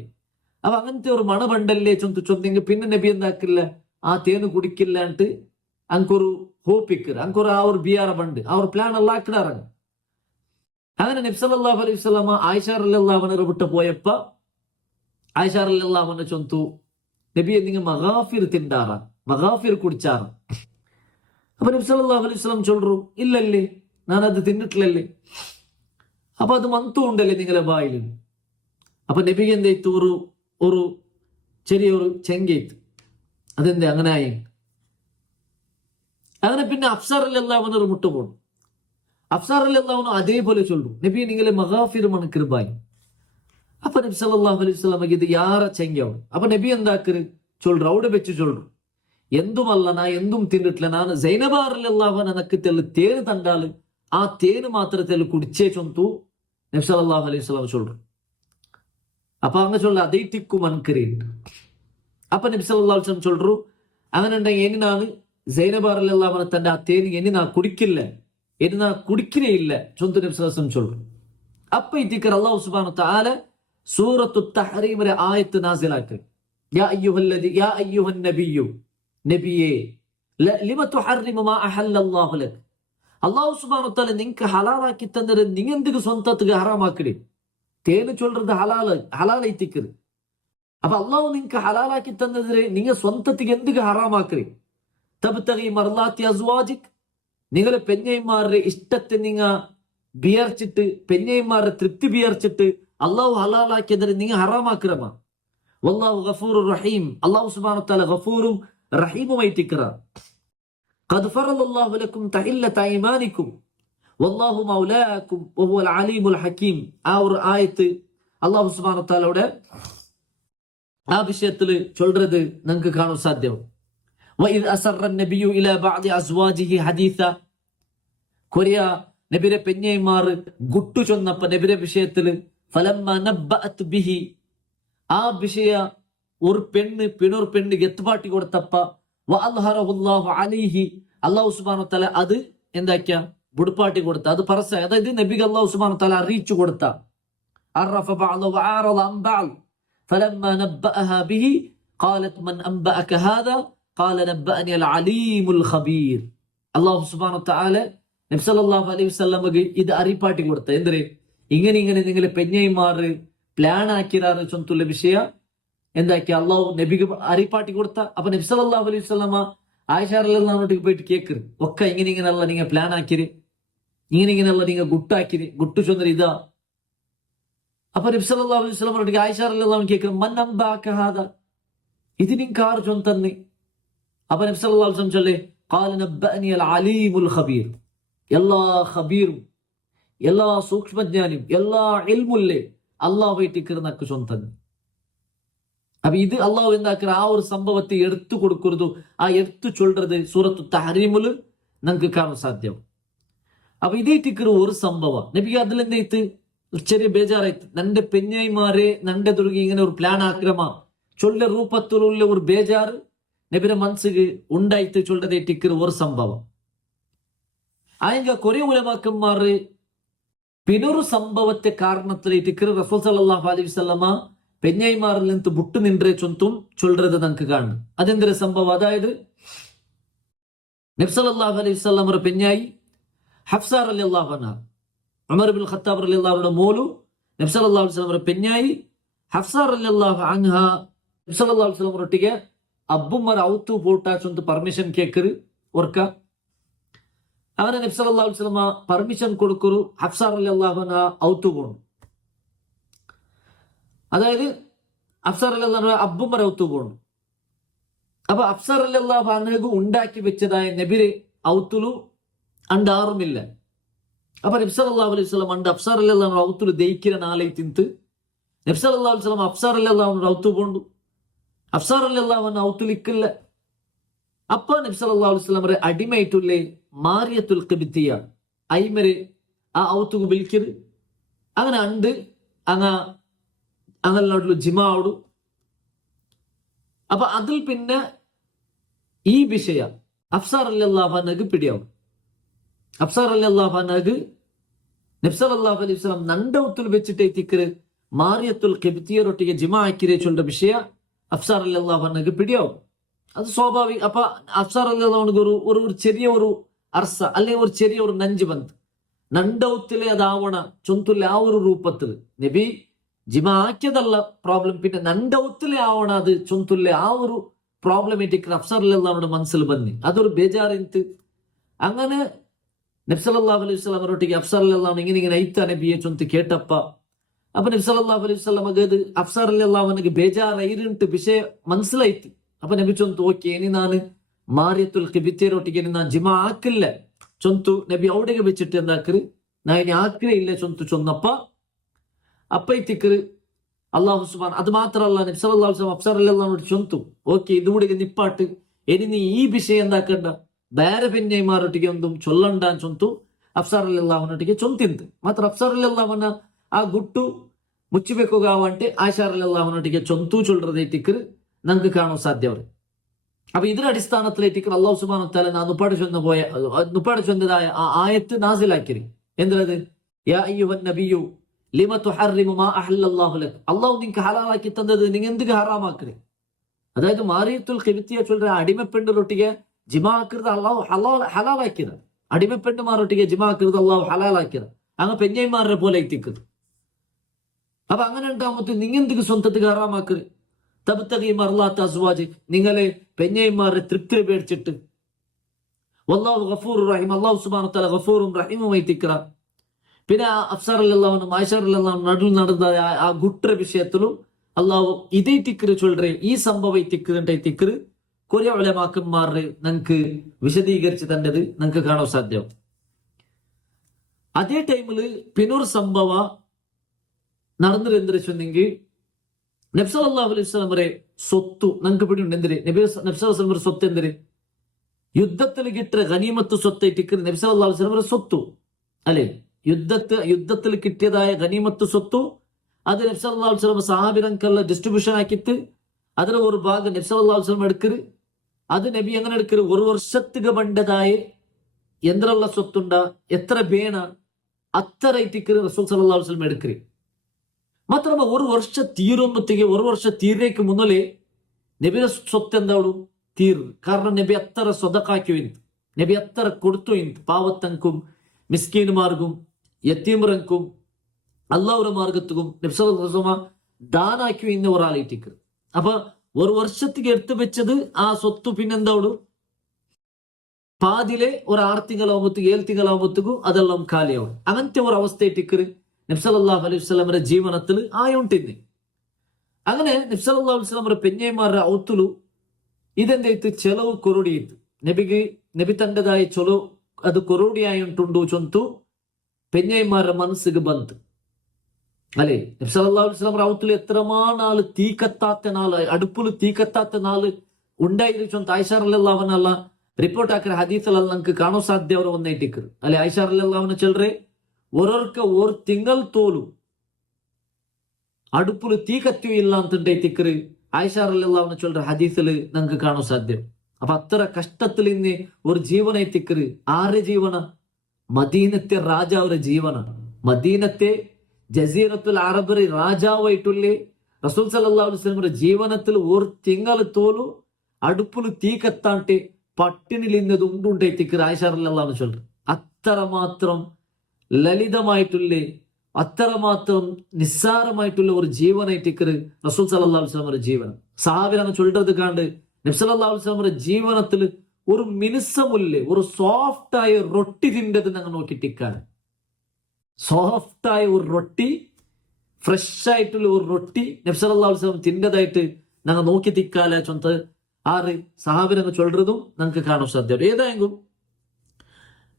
അപ്പൊ അങ്ങനത്തെ ഒരു മണപണ്ടല്ലേ ചൊന്തെങ്കിൽ പിന്നെ നബി എന്താക്കില്ല, ആ തേന് കുടിക്കില്ല എന്നിട്ട് അങ്കൊരു ഹോപ്പിക്കർ അങ്കൊരു ആ ഒരു ബിയാറ ബണ്ട് ആ ഒരു പ്ലാൻ എല്ലാം ആക്കിടാറാണ്. അങ്ങനെ നബി സല്ലല്ലാഹു അലൈഹി വസല്ലമ ആയിഷ റളിയല്ലാഹു അൻഹ വിട്ട് പോയപ്പ ആയിഷ റളിയല്ലാഹു അൻഹ ചൊന്തു, നബിയെ നിങ്ങൾ മഗാഫിർ തിണ്ടാറാ, മഗാഫിർ കുടിച്ചാറാ. അപ്പൊ നബി സല്ലല്ലാഹു അലൈഹി വസല്ലം ചൊല്ലു, ഇല്ലല്ലേ ഞാനത് തിന്നിട്ടില്ലല്ലേ, അപ്പൊ അത് മന്തു ഉണ്ടല്ലേ നിങ്ങളെ ബായിൽ. അപ്പൊ നബി എന്തായിത്തു, ഒരു ചെറിയൊരു ചെങ്കേത്ത്, അതെന്താ അങ്ങനെ ആയി. അങ്ങനെ പിന്നെ അഫ്സാർ റളിയല്ലാഹു അൻഹു മുട്ട പോണു. അഫ്സാർ റളിയല്ലാഹു അൻഹു അതേപോലെ ചൊല്ലു, നബിയെ നിങ്ങളെ മഗാഫിർ മണ് കൃപായി. അപ്പൊ നബി സല്ലല്ലാഹു അലൈഹി വസല്ലം ഇത് യാറ ചെങ്കയാവും. അപ്പൊ നബി എന്താക്കரு ചൊല്ലു, അവിടെ വെച്ച് ചൊല്ലു, എന്തുമല്ല നാ എന്തും തിന്നിട്ടില്ല, ನಾನು സൈനബ റളിയല്ലാഹു അൻഹക്ക് തെല്ല് തേന് തണ്ടാല് ആ തേന് മാത്രത്തിൽ കുടിച്ചേ ചൊന്തു നബി സല്ലല്ലാഹു അലൈഹി വസല്ലം ചൊല്ലു. അപ്പൊ അങ്ങ് ചൊല്ലു അതേറ്റിക്കും അൻകറിയുണ്ട്. അപ്പൊ നബി സല്ലല്ലാഹു അലൈഹി വസല്ലം ചൊല്ലു, അങ്ങനെ ഉണ്ടെങ്കിൽ ഇനി ನಾನು സൈനബ റളിയല്ലാഹു അൻഹ തന്റെ ആ തേന് ഇനി നാ കുടിക്കില്ല, ഇനി നാ കുടിക്കലേ ഇല്ല ചൊന്തു നബി സല്ലല്ലാഹു അലൈഹി വസല്ലം ചൊല്ലു. അപ്പൊ ഇതിക്കർ അല്ലാഹു സുബ്ഹാനഹു വ തആല സൂറത്തു തഹ്രീമിലെ ആയത്ത് നാസിലാക്കി, യാ അയ്യുഹൻ നബിയ്യു, നബിയേ ലിമ തുഹർരിമു മാ അഹല്ലല്ലാഹു ലക്, അല്ലാഹു സുബ്ഹാനഹു വ തആല നിങ്ങൾക്ക് ഹലാലാക്കി തന്നത് നിങ്ങൾ എന്തിനു സ്വന്തത്തിക്ക് ഹറാമാക്കടി. തേന് ചൊല്ലത് ഹലാലൈത്തിക്കത്. അപ്പൊ അള്ളാഹു നിങ്ങൾക്ക് ഹലാലാക്കി തന്നതിന് നിങ്ങൾ സ്വന്തത്തിക്ക് എന്തിക്ക് ഹറാമാക്കടി. തബ്തഗി മർലാത്തി അസ്വാജിക്, നിങ്ങളെ പെഞ്ഞൈമാരുടെ ഇഷ്ടത്തെ നിങ്ങൾ ബിയർച്ചിട്ട്, പെഞ്ഞൈമാരുടെ തൃപ്തി ബിയർച്ചിട്ട് അള്ളാഹു ഹലാലാക്കിയതിന് നിങ്ങൾ ഹറാമാക്കിറമ. വല്ലാഹു ഗഫൂറുർ റഹീം, അല്ലാഹു സുബ്ഹാനഹു വ തആല ഗഫൂറും റഹീമുമായിട്ടിക്കറ. ഖദ് ഫറദല്ലാഹു ലക്കും തഹില്ലത ഐമാനിക്കും വല്ലാഹു മൗലാക്കും വഹുവൽ അലീമുൽ ഹകീം. ആ ഒരു ആയത്ത് അല്ലാഹു സുബ്ഹാനഹു വ തആലയുടെ ആ വിഷയത്തിൽ ചൊല്றது നിങ്ങൾക്ക് കാണാൻ സാധ്യവും. വഇദ് അസറ നബിയു ഇലാ ബഅദി അസ്വാജിഹി ഹദീസ, കൊറിയ നബിയുടെ പെഞ്ഞൈമാർ ഗുട്ടു ചൊന്നപ്പ നബിയുടെ വിഷയത്തിൽ ഫലമ്മ നബ്ബഅത് ബിഹി, ആ വിഷയ ഒരു പെണ്ണ് പിന്നൊരു പെണ്ണ് എത്തുപാട്ടി കൊടുത്തപ്പ വഅൽഹറഹുല്ലാഹു അലൈഹി, അല്ലാഹു സുബ്ഹാനഹു വ തആല അത് എന്താക്കിയ ബുടുപ്പാട്ടി കൊടുത്ത, അത് പരസ്യ, അതായത് നബിക്ക് അല്ലാഹു സുബ്ഹാനഹു വ തആല അറിയിച്ചു കൊടുത്ത. അറഫ ബഅദ വഅറദ അൻ ബഅദ ഫലമ്മ നബ്ബഅഹാ ബിഹി ഖാലത് മൻ അൻബഅക ഹാദാ ഖാല നബ്ബഅനി അൽ അലീമുൽ ഖബീർ. അല്ലാഹു സുബ്ഹാനഹു വ തആല നബി സല്ലല്ലാഹു അലൈഹി വസല്ലമക്ക് ഇത് അറിയിപ്പാട്ടി കൊടുത്ത. എന്തിന് ഇങ്ങനെ നിങ്ങളെ പെഞ്ഞൈമാർ പ്ലാൻ ആക്കിയതാണ് ചൊന്തുള്ള വിഷയ എന്താക്കി അള്ളാഹു നബിക്ക് അറിയിപ്പാട്ടി കൊടുത്ത. അപ്പൊ നബി സല്ലല്ലാഹു അലൈഹി വസല്ലമ ആയിഷ റളിയല്ലാഹു അൻഹ പോയിട്ട് കേക്കറ്, ഒക്കെ ഇങ്ങനെയല്ല നിങ്ങൾ പ്ലാൻ ആക്കിയത്, ഇങ്ങനെയല്ല നിങ്ങൾ ഗുട്ടാക്കിയത്, ഗുട്ടു ചൊന്നര് ഇതാ. അപ്പൊ നബി സല്ലല്ലാഹു അലൈഹി വസല്ലമ ആയിഷ റളിയല്ലാഹു അൻഹ കേക്കറ്, മൻ അൻബഅക ഹാദാ, ഇത് നിനക്ക് ആർ ചൊന്തന്നെ. അപ്പൊ നബി സല്ലല്ലാഹു അലൈഹി വസല്ലം ചൊല്ലേ, ഖാല നബ്ബഅനി അൽ അലീമുൽ ഖബീർ, എല്ലാ ഖബീറും എല്ലാ സൂക്ഷ്മജ്ഞാനും എല്ലാ ഇൽമുല്ലേ അള്ളാഹു ഇട്ടിക്കറിനക്ക് ചൊന്തന്നെ. അപ്പൊ ഇത് അള്ളാഹു എന്താക്കിற ആ ഒരു സംഭവത്തെ എടുത്തു കൊടുക്കുന്നത്, ആ എടുത്തു ചൊല്றது സൂറത്തു തഹ്രീമില് നമുക്ക് കാണാൻ സാധ്യവും. അപ്പൊ ഇതേ ടിക്കർ ഒരു സംഭവം നബിക്ക് അതിലെന്തായിട്ട് ചെറിയ ബേജാറായിട്ട്, നന്റെ പെഞ്ഞൈമാരെ നന്റെ തുറകി ഇങ്ങനെ ഒരു പ്ലാൻ ആക്രമ ചൊല്ല രൂപത്തിലുള്ള ഒരു ബേജാറ് നബിയുടെ മനസ്സിക്ക് ഉണ്ടായിട്ട് ചൊല്ലതേ ടിക്കർ ഒരു സംഭവം. ആയെങ്ക കുറെ ഉലമാക്കന്മാര് പിന്നൊരു സംഭവത്തെ കാരണത്തിലെ ടിക്കർ റസൂൽ സല്ലല്ലാഹു അലൈഹി വസല്ലമ പെഞ്ഞൈമാരിൽ നിന്ന് വിട്ടു നിன்றേ ചൊന്തും ചൊല്ലறது നമുക്ക് കാണും. അതെന്തൊരു സംഭവം, അതായത് നബി സല്ലല്ലാഹു അലൈഹി വസല്ലം പെഞ്ഞായി ഹഫ്സ റളിയല്ലാഹു അൻഹ, ഉമർ ഇബ്നുൽ ഖത്താബ് റളിയല്ലാഹു അൻഹു മോളു നബി സല്ലല്ലാഹു അലൈഹി വസല്ലം പെഞ്ഞായി ഹഫ്സ റളിയല്ലാഹു അൻഹ നബി സല്ലല്ലാഹു അലൈഹി വസല്ലം ഒಟ್ಟಿಗೆ ಅಬ್ಬುಮ್ಮರ ಔತು ಪೋಟ ಚೊಂದು ಪರ್ಮಿಷನ್ ಕೇಕರು ಒರ್ಕ. അങ്ങനെ നബി സല്ലല്ലാഹു അലൈഹി വസല്ലം പെർമിഷൻ കൊടുക്കരു ഹഫ്സ റളിയല്ലാഹു അൻഹ ഔത്തു പോണു. അതായത് ഹഫ്സ റളിയല്ലാഹു അൻഹ അബ്ബുമ്മര ഔത്തു പോണു. അപ്പൊ ഹഫ്സ റളിയല്ലാഹു അൻഹു ഉണ്ടാക്കി വെച്ചതായ നബിരെ ഔത്തുലു അണ്ടാറുമില്ല. അപ്പൊ നബി സല്ലല്ലാഹു അലൈഹി വസല്ലം അണ്ട് ഹഫ്സ റളിയല്ലാഹു അൻഹ ഔത്തുലു ദയിക്കിര നാളെ തിന്ത് നബി സല്ലല്ലാഹു അലൈഹി വസല്ലം ഹഫ്സ റളിയല്ലാഹു അൻഹ ഔത്തു പോണ്ടു. ഹഫ്സ റളിയല്ലാഹു അൻഹ ഔത്തുലിക്കില്ല. അപ്പൊ നബി സല്ലല്ലാഹു അലൈഹി വസല്ലം അടിമയായിട്ടുള്ളേ മാരിയത്തുൽ ഖിബ്തിയ ഐമരെ ആ ഔത്തുകു ബിൽക്കിർ. അങ്ങനെ അണ്ട് അങ്ങനോട്ടുള്ള ജിമാവു. അപ്പൊ അതിൽ പിന്നെ ഈ വിഷയ ഹഫ്സ റളിയല്ലാഹു അൻഹക്ക് പിടിയാവും. ഹഫ്സ റളിയല്ലാഹു അൻഹക്ക് നബി സല്ലല്ലാഹു അലൈഹി വസല്ലം നന്റെ ഔത്തുൽ വെച്ചിട്ട് തിക്കറ് ಮಾರಿಯತ್ತುಲ್ ಕಿಬ್ತಿಯರೊಟ್ಟಿಗೆ ಜಿಮಾ ಹಾಕಿರೆ ಚೊಲ್ಲ ವಿಷಯ ಅಫ್ಸಾರ್ ಅಲ್ಲಾಹನಿಗೆ പിടിയാവും. അത് സ്വാഭാവിക. അപ്പൊ അഫ്സാർ അല്ലാഹുവിനക്ക് ഒരു ചെറിയ ഒരു അർസ അല്ലെങ്കിൽ ഒരു ചെറിയ ഒരു നഞ്ച് ബന്ധ് നണ്ടൗത്തിലെ അതാവണ ചൊന്തുല്ലെ ആ ഒരു രൂപത്തിൽ നബി ജിമ ആക്കിയതല്ല പ്രോബ്ലം, പിന്നെ നണ്ടൗത്തിലെ ആവണ അത് ചൊന്തുല്ലെ ആ ഒരു പ്രോബ്ലമാറ്റിക് അഫ്സാർ അല്ലാഹുവിന്റെ മനസ്സിൽ ബന്നി അതൊരു ബേജാറിന്ത്. അങ്ങനെ നബി സല്ലല്ലാഹു അലൈഹി വസല്ലം അവരൊട്ടിಗೆ അഫ്സാർ അല്ലാഹു ഇങ്ങനെ ಐತ നബിയെ ചൊന്ത് കേട്ടപ്പ അപ്പൊ നബി സല്ലല്ലാഹു അലൈഹി വസല്ലം അത് അഫ്സാർ അല്ലാഹുവിനക്ക് ബേജാറായിട്ട് വിഷയ മനസ്സിലായിട്ട്. അപ്പൊ നബി ചൊന്തു ഓക്കെ ഇനി ನಾನು ಮಾರಿಯತ್ತುಲ್ ಕಿಬಿತಿಯರೊಟ್ಟಿಗೆ ನಾನು ಜಿಮಾ ಹಾಕಿಲ್ಲ ಚೊಂತು ನಬಿ ಅವಡಿಗೆ വെച്ചിട്ട് എന്താക്കര് ನಾ ഇനി ആക്കിരേ ഇല്ല ചൊന്തു ചൊന്നപ്പ അപ്പൈത്തിക്കര് അള്ളാഹു സുബ്ഹാന. അത് മാത്രമല്ല നബി സല്ലല്ലാഹു അലൈഹി വസല്ലം അഫ്സാർ അല്ലാഹുവിനോട് ചൊന്തു ഓക്കെ ഇതുകൂടി നിപ്പാട്ട് ഇനി നീ ಈ ವಿಷಯ എന്താക്കണ്ട ಬೇರೆ പെഞ്ഞൈമാരൊಟ್ಟಿಗೆ ഒന്നും ചൊല്ലണ്ട ചൊന്തു ಅಫ್ಸಾರ್ ಅಲ್ಲಾಹನೊಟ್ಟಿಗೆ ಚೊಂತಿಂದು. ಮಾತ್ರ ಅಫ್ಸಾರ್ ಅಲ್ಲಾಹನ ಆ ಗುಟ್ಟು ಮುಚ್ಚಬೇಕು ಕಾವಂಟೆ ಆಶಾರ್ ಅಲ್ಲಾಹನೊಟ್ಟಿಗೆ ಚೊಂತು ಚೊಲ್ಲರದೈತಿಕ್ಕರು നമുക്ക് കാണാൻ സാധ്യവർ. അപ്പൊ ഇതിന്റെ അടിസ്ഥാനത്തിലേക്ക് അള്ളാഹു സുബ്ഹാനഹു വ തആല നുപ്പാട് ചൊന്നതായ ആ ആയത്ത് നാസിലാക്കി. എന്തത്? യാ അയ്യുഹൻ നബിയു ലിമ തുഹർറിമു മാ അഹല്ലല്ലാഹു ലക. അള്ളാഹു നിങ്ങൾക്ക് ഹലാലാക്കി തന്നത് നിങ്ങൾ എന്തിന് ഹറാമാക്കണേ? അതായത് മാറിയത്തുൽ ഖിബ്തിയ ചൊല്ലற അടിമപ്പെണ്ണൊട്ടിಗೆ ജിമാ ആക്കരുത് അള്ളാഹു ഹലാലാക്കിയത്. അടിമപ്പെണ്ണുമാരൊട്ടിಗೆ ജിമാ ആക്കരുത് അള്ളാഹു ഹലാലാക്കിയത്. അങ്ങ് പെഞ്ഞൈമാരുടെ പോലെ എത്തിക്കുന്നത്. അപ്പൊ അങ്ങനെ ഉണ്ടാകുമ്പോൾ നിങ്ങൾ എന്തിന് സ്വന്തത്തിന് ഹറാമാക്കരുത്? തബ്തഗി മർലാത്ത അസ്വാജ്, നിങ്ങളെ പെഞ്ഞൈമാരുടെ തൃപ്തി പേടിച്ചിട്ട്. വല്ലാഹു ഗഫൂറുർ റഹീം, അല്ലാഹു സുബ്ഹാനഹു വ തആല ഗഫൂറും റഹീമുമായി തിക്ര. പിന്നെ അഫ്സാർ അല്ലാഹുവിനും ആയിഷാർ അല്ലാഹുവിനും നടുവിൽ നടന്ന ആ ഗുട്ര വിഷയത്തിലും അല്ലാഹു ഇതേ തിക്ര് ചൊല്ലറേ. ഈ സംഭവം തിക്ര് കൊറിയ ഉലമാക്കന്മാരെ നമുക്ക് വിശദീകരിച്ച് തന്നത് നമുക്ക് കാണാൻ സാധ്യവും. അതേ ടൈമില് പിന്നൊരു സംഭവ നടന്നിരുന്നെങ്കിൽ നബി സല്ലല്ലാഹു അലൈഹി വസല്ലം വരെ സ്വത്ത് നമുക്ക് പിടിയുണ്ട്. എന്തിന് നബി സല്ലല്ലാഹു അലൈഹി വസല്ലം സ്വത്ത് എന്തിന്? യുദ്ധത്തിൽ കിട്ടിയ ഗനീമത്ത് സ്വത്തായിട്ട് നബി സല്ലല്ലാഹു അലൈഹി വസല്ലം സ്വത്തു അല്ലെ? യുദ്ധത്തിൽ കിട്ടിയതായ ഗനീമത്ത് സ്വത്തു അത് നബി സല്ലല്ലാഹു അലൈഹി വസല്ലം സഹാബികൾക്കെല്ലാം ഡിസ്ട്രിബ്യൂഷൻ ആക്കിയിട്ട് അതിൽ ഒരു ഭാഗം നബി സല്ലല്ലാഹു അലൈഹി വസല്ലം എടുക്കര്. അത് നബി എങ്ങനെ എടുക്കര്? ഒരു വർഷത്തിക്ക് പണ്ടതായ എന്തെല്ലാം സ്വത്തുണ്ട എത്ര വേണ അത്ര ഇത്തിക്കര് റസൂൽ സല്ലല്ലാഹു അലൈഹി വസല്ലം എടുക്കര്. മാത്രമല്ല ഒരു വർഷ തീരുമ്പത്തേക്ക് ഒരു വർഷ തീരേക്ക് മുന്നലേ നബിയുടെ സ്വത്ത് എന്താവു തീർന്നു. കാരണം നബി അത്ര സ്വതക്കാക്കി ഇന്ന്, നബി അത്ര കൊടുത്തു ഇന്ന് പാവത്തങ്കും മിസ്കീന്മാർക്കും യത്തീമറങ്കും അള്ളാഹുടെ മാർഗത്തുക്കും നബി സല്ലല്ലാഹു അലൈഹി വസല്ലം ദാനാക്കി ഇന്ന് ഒരാളായിട്ടിക്ക്. അപ്പൊ ഒരു വർഷത്തേക്ക് എടുത്തു വെച്ചത് ആ സ്വത്ത് പിന്നെന്താവു പാതിലെ ഒരു 6 തിങ്കളാവുമ്പത്തേക്ക് 7 തിങ്കളാവുമ്പത്തേക്കും അതെല്ലാം കാലിയാവും. അങ്ങനത്തെ ഒരു അവസ്ഥയായിട്ടിക്കര് നബി സല്ലല്ലാഹു അലൈഹി വസല്ലമയുടെ ജീവനത്തിൽ ആയുണ്ടിന്ന്. അങ്ങനെ നബി സല്ലല്ലാഹു അലൈഹി വസല്ലമയുടെ പെഞ്ഞൈമാരുടെ ഔത്തുലു ഇതെന്തായിട്ട് ചെലവ് കൊറോടിയിട്ട് നബി തൻ്റെതായ ചെലവ് അത് കൊറോടിയായിട്ടുണ്ടു ചൊന്തു പെഞ്ഞൈമാരുടെ മനസ്സിಗೆ ಬಂತು അല്ലെ? നബി സല്ലല്ലാഹു അലൈഹി വസല്ലം ഔത്തുലു എത്രമാ നാള് തീ കത്താത്ത നാള് അടുപ്പില് തീ കത്താത്ത നാള് ഉണ്ടായിരുന്നു ചൊന്ത് ആയിഷാ റളിയല്ലാഹു അൻഹ റിപ്പോർട്ട് ആക്കിയ ഹദീസിൽ നമുക്ക് കാണാൻ സാധ്യ അവർ ഒന്നായിട്ടിക്കರು അല്ലെ? ആയിഷാ റളിയല്ലാഹു അൻഹ ചൊല്ലറെ ഒരൊരുക്ക ഒരു തിങ്കൾ തോലു അടുപ്പില് തീ കത്തിയില്ല ಅಂತಂದೈತಿക്കರು ആയിഷാ റളിയല്ലാഹു അൻഹ ചൊല്ലற ഹദീസിൽ നമുക്ക് കാണാൻ സാധ്യം. അപ്പൊ അത്ര കഷ്ടത്തിൽ ഇന്ന് ഒരു ജീവന എത്തിക്കರು. ആരുടെ ജീവന? മദീനത്തെ രാജാവുടെ ജീവന. മദീനത്തെ ജസീറത്തുൽ അറബിലെ രാജാവായിട്ടുള്ളേ റസൂൽ സല്ലല്ലാഹു അലൈഹി വസല്ലമയുടെ ജീവനത്തിൽ ഒരു തിങ്കൾ തോലു അടുപ്പില് തീ കത്താണ്ടെ പട്ടിണിൽ ഇന്നത് ഉണ്ടുണ്ടായിത്തിക്കറ് ആയിഷാ റളിയല്ലാഹു അൻഹ ചൊല്ലറ്. അത്രമാത്രം ലളിതമായിട്ടുള്ള അത്രമാത്രം നിസ്സാരമായിട്ടുള്ള ഒരു ജീവനായിട്ടിക്കറ് റസൂൽ സല്ലല്ലാഹു അലൈഹി വസല്ലമയുടെ ജീവനം. സഹാബികൾ ചൊല്ലത് കാണ്ട് നബി സല്ലല്ലാഹു അലൈഹി വസല്ലമയുടെ ജീവനത്തിൽ ഒരു മിനുസമില്ലേ, ഒരു സോഫ്റ്റായ റൊട്ടി തിന്നത് ഞങ്ങൾ നോക്കിട്ടിക്കാണ്. സോഫ്റ്റായ ഒരു റൊട്ടി, ഫ്രഷ് ആയിട്ടുള്ള ഒരു റൊട്ടി നബി സല്ലല്ലാഹു അലൈഹി വസല്ലം തിന്നതായിട്ട് ഞങ്ങൾ നോക്കി തിക്കാല ചൊന്ത് ആറ് സഹാബികൾ ചൊല്ലതും നമുക്ക് കാണാൻ സാധ്യത. ഏതായെങ്കിലും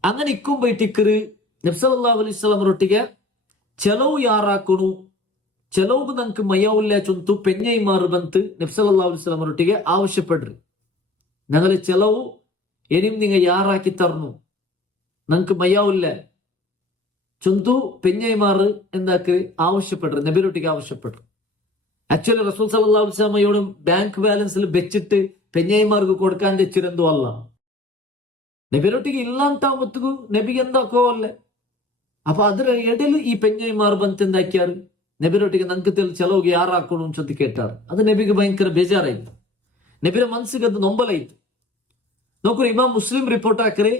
അങ്ങനെ ഇക്കുമ്പോയിട്ടിക്കറ് നബി സല്ലല്ലാഹു അലൈഹി വസല്ലം ರೊಟ್ಟಿಗೆ ചെലവ് ಯಾರಾಕಣು ചെലവ് നമുക്ക് മയ്യാവില്ല ചൊന്തു പെഞ്ഞൈമാರು ಬಂತು നബി സല്ലല്ലാഹു അലൈഹി വസല്ലം ರೊಟ್ಟಿಗೆ ആവശ്യപ്പെടുറി. ഞങ്ങളെ ചെലവ് ഇനിയും നിങ്ങൾ ಯಾರಾക്കി തരണം, നമുക്ക് മയ്യാവില്ല ചൊന്തു പെഞ്ഞൈമാറ് എന്താക്കി ആവശ്യപ്പെടുറി, നബിരൊട്ടിಗೆ ആവശ്യപ്പെടുറി. ആക്ച്വലി റസൂൽ സല്ലല്ലാഹു അലൈഹി വസല്ലമയോടും ബാങ്ക് ബാലൻസിൽ വെച്ചിട്ട് പെഞ്ഞൈമാർക്ക് കൊടുക്കാൻ തെച്ചിരെന്തോ അല്ല. നബിരൊട്ടിಗೆ ಇಲ್ಲ ಅಂತ ಮತ್ತಿಗೂ ನಬಿಗೆ ಎಂದಾಕೋ ಅಲ್ಲ. അപ്പൊ അതിന് ഇടയിൽ ഈ പെഞ്ഞൈമാർ ಬಂತು എന്താക്കിയാറ് ನಬಿರೊಟ್ಟಿಗೆ ನಂಗೆ ಚಲೋಗಿ ಯಾರು ಹಾಕೋಣ ಅಂತ ಕೇಟಾರು. ಅದು ನಬಿಗೆ ಭಯಂಕರ ಬೇಜಾರಾಯ್ತು. ನಬಿರ ಮನ್ಸಿಗೆ ಅದು ನೊಂಬಲಾಯ್ತು. ನೋಕ್ರಿ ಇಮಾಮ್ ಮುಸ್ಲಿಂ ರಿಪೋರ್ಟ್ ಹಾಕ್ರಿ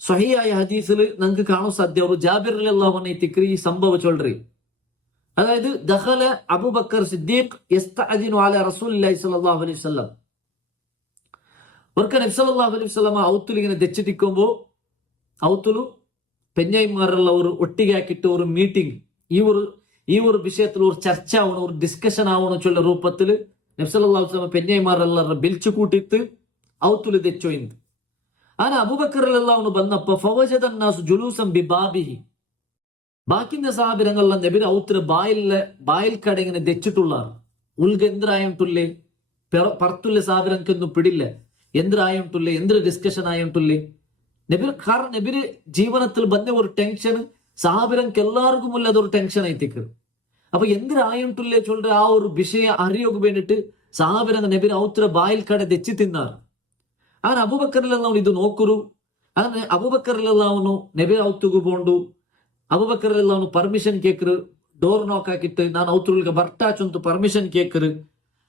ಸ್ವಹಿಯಾಯ ಹದೀಸಲು ನಂಗೆ ಕಾಣೋ ಸಾಧ್ಯ ಅವರು ಜಾಬಿರ್ ರಲಿಯಲ್ಲಾಹು ಅನ್ಹು ತಿಕ್ರಿ ಈ ಸಂಭವ ಚೊಲ್ರಿ. അതായത് ദഖല അബൂബക്കർ സിദ്ദീഖ് യസ്തഅദിനു അലാ റസൂലില്ലാഹി സ്വല്ലല്ലാഹു അലൈഹി വസല്ലം. ഒരിക്കൽ നബി സല്ലല്ലാഹു അലൈഹി വസല്ലം ഔത്തുൽ ഇങ്ങനെ തെച്ചിട്ടിക്കുമ്പോൾ ഔത്തുലു പെഞ്ഞൈമാരെല്ലാം ഒരു ഒട്ടിಗೆ ಹಾಕಿಟ್ಟು ഒരു മീറ്റിംഗ് ഈ ഒരു വിഷയത്തിൽ ഒരു ചർച്ച ആവണം, ഒരു ഡിസ്കഷൻ ആവണം ചൊല്ല രൂപത്തിൽ നബി സല്ലല്ലാഹു അലൈഹി വസല്ലം പെഞ്ഞൈമാരെല്ലാം ബിൽച്ചു കൂട്ടിട്ട് ഔത്തുൽ തെച്ചോയിന്ത്. അങ്ങനെ അബൂബക്കർ റളിയല്ലാഹു അൻഹു ബന്നപ്പോ ഫവജദ الناس ജുലൂസൻ ബിബാബിഹി. ബാക്കിന്റെ സാഹചര്യങ്ങളെല്ലാം നബിയുടെ ഔത്തിന് ബായിൽ കട ഇങ്ങനെ തെച്ചിട്ടുള്ളാർ. ഉൽഗ എന്തിരായിട്ടുള്ളേ പറത്തുള്ള സാഹചര്യക്കൊന്നും പിടില്ല, എന്തിരായിട്ടുള്ളേ, എന്തൊരു ഡിസ്കഷൻ ആയിട്ടുള്ളേ നബി. കാരണം നബിര് ജീവനത്തിൽ ಬಂದ ഒരു ടെൻഷൻ സാഹചര്യക്ക് എല്ലാവർക്കും ഉള്ള അതൊരു ടെൻഷൻ ആയിത്തേക്ക്. അപ്പൊ എന്തിരായിട്ടുള്ളേ ചൊല്ല ആ ഒരു വിഷയ അറിയോക്ക് വേണ്ടിട്ട് സാഹചര്യം നബിയുടെ ഔത്തിന് ബായിൽ കട തെച്ചി തിന്നാർ. അങ്ങനെ അബൂബക്കറിലെല്ലാം ഇത് നോക്കുരു. അങ്ങനെ അബൂബക്കറിലെല്ലാവನು നബിയുടെ ഔത്തുക്ക് പോണ്ടു. ಅಬೂಬಕರ್ ಪರ್ಮಿಷನ್ ಕೇಕ್ರು, ಡೋರ್ ನಾಕ್ ಹಾಕಿಟ್ಟು ನಾನು ಔತ್ರುಲ್ಗೆ ಬರ್ಟಾಚಂತು ಪರ್ಮಿಷನ್ ಕೇಕ್ರು.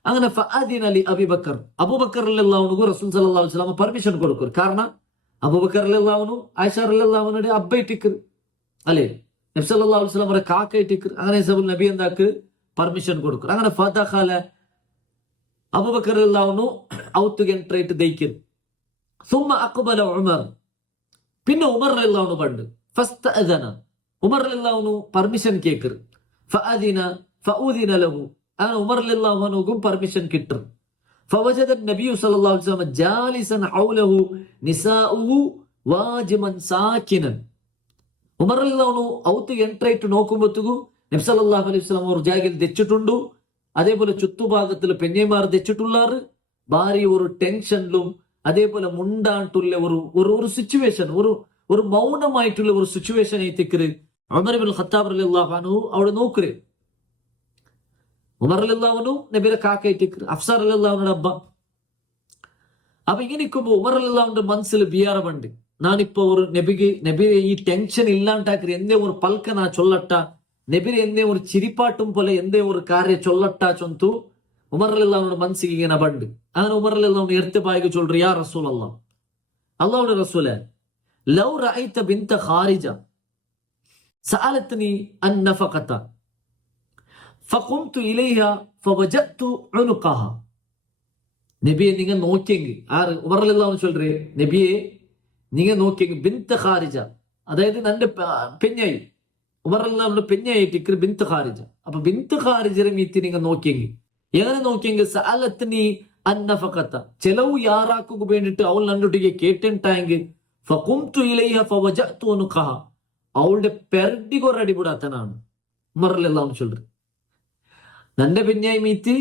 അങ്ങനെ ഫഅദിനലി അബൂബക്കർ, അബൂബക്കർ റളിയല്ലാഹു റസൂൽ സല്ലല്ലാഹു അലൈഹി വസല്ലം പെർമിഷൻ കൊടുക്കും. കാരണം അബൂബക്കർ റളിയല്ലാഹു ആയിഷ റളിയല്ലാഹുവിന്റെ അബ്ബൈറ്റിക്ക് അല്ലേ നബി സല്ലല്ലാഹു അലൈഹി വസല്ലം കാക്കൈറ്റിക്ക്. അങ്ങനെ സബുൽ നബി എന്താക്ക് പെർമിഷൻ കൊടുക്കും. അങ്ങനെ ഫദഖല അബൂബക്കർ റളിയല്ലാഹു ഔത്തുಗೆ ಎಂಟರ್ ആയിട്ട് ദയിക്കും. ثم اقبل ഉമർ. പിന്നെ ഉമർ റളിയല്ലാഹു പണ്ട് ഫസ്തഅദന ഉമർ റളിയല്ലാഹു പെർമിഷൻ കേക്കർ. ഫഅദിന ലഹു. അങ്ങനെ ഉമർ റളിയല്ലാഹു അൻഹുക്കും പെർമിഷൻ കിട്ടും. ഫവജദ നബി സല്ലല്ലാഹു അലൈഹി വസല്ലം ജാലിസൻ ഹൗലഹു നിസാഉഹു വാജിമൻ സാകിനൻ. ഉമർ റളിയല്ലാഹു അൻഹു ഔത്ത് എൻട്രി ആയിട്ട് നോക്കുമ്പോഴത്തേക്കും നബി സല്ലല്ലാഹു അലൈഹി വസല്ലം ഒരു ജാഗയിൽ തെച്ചിട്ടുണ്ട്. അതേപോലെ ചുറ്റുഭാഗത്തിൽ പെഞ്ഞൈമാർ തെച്ചിട്ടുള്ളാറ്. ഭാര്യ ഒരു ടെൻഷനിലും അതേപോലെ മുണ്ടായിട്ടുള്ള ഒരു സിറ്റുവേഷൻ, ഒരു മൗനമായിട്ടുള്ള ഒരു സിറ്റുവേഷൻ ആയിത്തേക്ക് ഉമർ ഇബ്നുൽ ഖത്താബ് റളിയല്ലാഹു അൻഹു അവിടെ നോക്കര്. ഉമർ റളിയല്ലാഹു അൻഹു നബിയുടെ കാക്കയിട്ടേക്ക്, ഹഫ്സ റളിയല്ലാഹു അൻഹയുടെ അബ്ബ. അപ്പൊ ഇങ്ങനെ നിൽക്കുമ്പോ ഉമർ റളിയല്ലാഹു അൻഹുവിന്റെ മനസ്സിൽ വിയാറമുണ്ട്. നാനിപ്പോ ഒരു നബിയെ ഈ ടെൻഷൻ ഇല്ലാണ്ടാക്കി എന്തേ ഒരു പൽക്ക നാ ചൊല്ലട്ട, നബിരെ എന്തേ ഒരു ചിരിപ്പാട്ടും പോലെ എന്തേ ഒരു കാര്യ ചൊല്ലട്ട ചൊന്തു ഉമർ റളിയല്ലാഹു അൻഹുവിന്റെ മനസ്സിಗೆ ഇങ്ങനെ ബണ്ട്. അങ്ങനെ ഉമർ റളിയല്ലാഹു അൻഹു എടുത്ത് ബായിക്ക് ചൊല്ലു, യാ റസൂൽ അല്ലാഹ്, അല്ലാഹുവിന്റെ റസൂലേ, ലൗ റഅയ്ത ബിൻത ഖാരിജ സഅലത്നി അൻ നഫഖത ഫഖുംതു ഇലൈഹ ഫവജഅതു ഉനുഖഹ. നബിയെ നിങ്ങൾ നോക്കിയെങ്കിൽ, ആര് ഉമർ റളിയല്ലാഹു അൻഹു ചൊല്ലു, നബിയെ നിങ്ങൾ നോക്കിയെങ്കിൽ ബിൻത ഖാരിജ, അതായത് നന്റെ പെഞ്ഞായി ഉമർ റളിയല്ലാഹു അൻഹു പെഞ്ഞായിട്ട് ബിൻത ഖാരിജ. അപ്പൊ ബിൻത ഖാരിജയെ മീത്തി നിങ്ങൾ നോക്കിയെങ്കിൽ, എങ്ങനെ നോക്കിയെങ്കിൽ സഅലത്നി അൻ നഫഖത, ചെലവ് യാറാക്കുക വേണ്ടിട്ട് അവൾ നന്നൊട്ടിಗೆ കേട്ടിട്ടായെങ്കിൽ ഫഖുംതു ഇലൈഹ ഫവജഅതു ഉനുഖഹ, അവളുടെ പെരടിക്ക് ഒരു അടിപൊടാത്തനാണ് ഉമർ റളിയല്ലാഹു അൻഹു ചൊല്ലു. നന്റെ പെഞ്ഞായി മീത്തി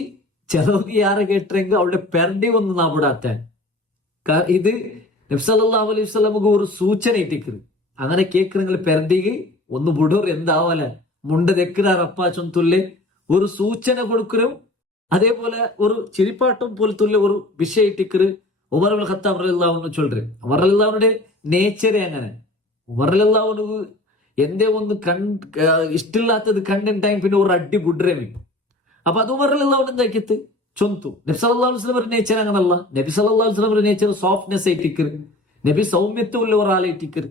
ചെലവ് യാറ കേട്ടെങ്കിൽ അവളുടെ പെരടി ഒന്ന് നാപിടാത്ത. ഇത് നബി സല്ലല്ലാഹു അലൈഹി വസല്ലമക്ക് ഒരു സൂചന ഇട്ടിക്കറ്. അങ്ങനെ കേൾക്കുന്നെങ്കിൽ പെരടിക്ക് ഒന്ന് ബുഡോർ എന്താവല മുണ്ട തെക്കിറാറപ്പ ചൊന്തുല്ലേ ഒരു സൂചന കൊടുക്കരും. അതേപോലെ ഒരു ചിരിപ്പാട്ടം പോലത്തുള്ള ഒരു വിഷയം ഇട്ടിക്കറ് ഉമർ ഇബ്നുൽ ഖത്താബ് റളിയല്ലാഹു അൻഹു ചൊല്ലു. ഉമർ റളിയല്ലാഹു അൻഹുവിന്റെ നേച്ചറേ അങ്ങനെ. ഉമർ റളിയല്ലാഹു അൻഹു എന്തേ ഒന്ന് ഇഷ്ടമില്ലാത്തത് കണ്ടിട്ടായി പിന്നെ ഒരു അടി ബുഡ്രമി. അപ്പൊ അത് ഉമർ റളിയല്ലാഹു അൻഹു എന്താക്കിയത് ചൊന്തു. നബി സല്ലല്ലാഹു അലൈഹി വസല്ലം നേച്ചർ അങ്ങനല്ല. നബി സല്ലല്ലാഹു അലൈഹി വസല്ലം നേച്ചർ സോഫ്റ്റ്നെസ് ആയിട്ടിക്കറ്, നബി സൗമ്യത്വമുള്ള ഒരാളായിട്ടിക്കറ്.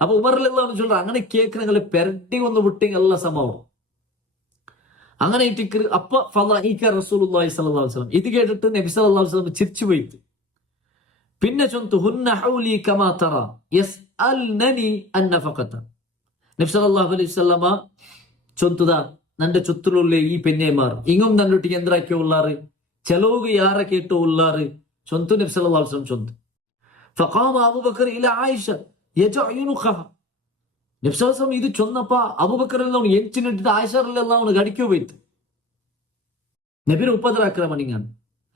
അപ്പൊ ഉമർ റളിയല്ലാഹു അൻഹു ചൊല്ലു, അങ്ങനെ കേൾക്കണെങ്കിൽ പെരട്ടി ഒന്ന് വിട്ടെങ്കിൽ എല്ലാ സമാവും അങ്ങനെ ഇട്ടിക്കറ്. അപ്പൊ ഫളഇക റസൂലുള്ളാഹി സ്വല്ലല്ലാഹു അലൈഹി വസല്ലം, ഇത് കേട്ടിട്ട് നബി സല്ലല്ലാഹു അലൈഹി വസല്ലം ചിരിച്ചു പോയിട്ട് പിന്നെ ചൊന്തു ഹുന്ന ഹൗലി കമാ തറ യസ്അൽനനി അൻ നഫഖത. നബി സല്ലല്ലാഹു അലൈഹി വസല്ലം ചൊന്തുദാ, നന്റെ ചുറ്റിലുള്ള ഈ പെഞ്ഞൈമാർ ഇങ്ങും നന്നൊട്ടിಗೆ എന്തിരാക്കി ഉള്ളാറ്, ചെലവുക യാറ കേട്ടു ഉള്ളാറ് ചൊന്തു നബി സല്ലല്ലാഹു അലൈഹി വസല്ലം ചൊന്തു. ഫഖാമ അബൂബക്കർ ഇല ആയിഷ യജഉനുഖഹ. നബി സല്ലല്ലാഹു അലൈഹി വസല്ലം ഇത് ചൊന്നപ്പ അബൂബക്കർ റളിയല്ലാഹു അൻഹു എഞ്ചിനിട്ടിട്ട് ആയിഷ റളിയല്ലാഹു അൻഹ ഗടിക്കു പോയിട്ട് നബിനെ ഉപദ്രാക്രമണിങ്ങാണ്.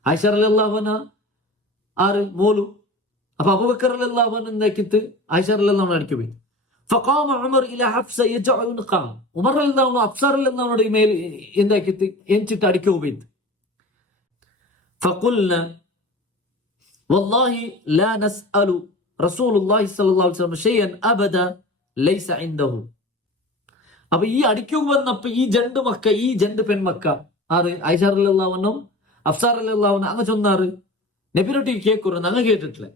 ആയിഷ റളിയല്ലാഹു അൻഹ ആറ് മോലു. അപ്പൊ അബൂബക്കർ റളിയല്ലാഹു അൻഹു എന്താക്കിട്ട് ആയിഷ റളിയല്ലാഹു അൻഹ അടിക്കു പോയി. فقام عمر الى حفصه يجعنقها. ഉമർ റളിയല്ലാഹു അൻഹു ഹഫ്സ റളിയല്ലാഹു അൻഹയുടെ മേൽ എന്താക്കിട്ട് എഞ്ചിട്ട് അടിക്കു പോയി. فقلنا والله لا نسأل رسول الله صلى الله عليه وسلم شيئا ابدا ليس عنده. അപ്പൊ ഈ അടിക്കുക വന്നപ്പോ ഈ ജണ്ട് പെൺമക്ക ആറ് ഐഷാർ അല്ലാവനും അഫ്സാർ അല്ലാവനും അങ്ങ് ചൊന്നാറ് നബിരൊട്ടിക്ക് കേൾക്കുന്നു ഞങ്ങൾ കേട്ടിട്ടില്ല,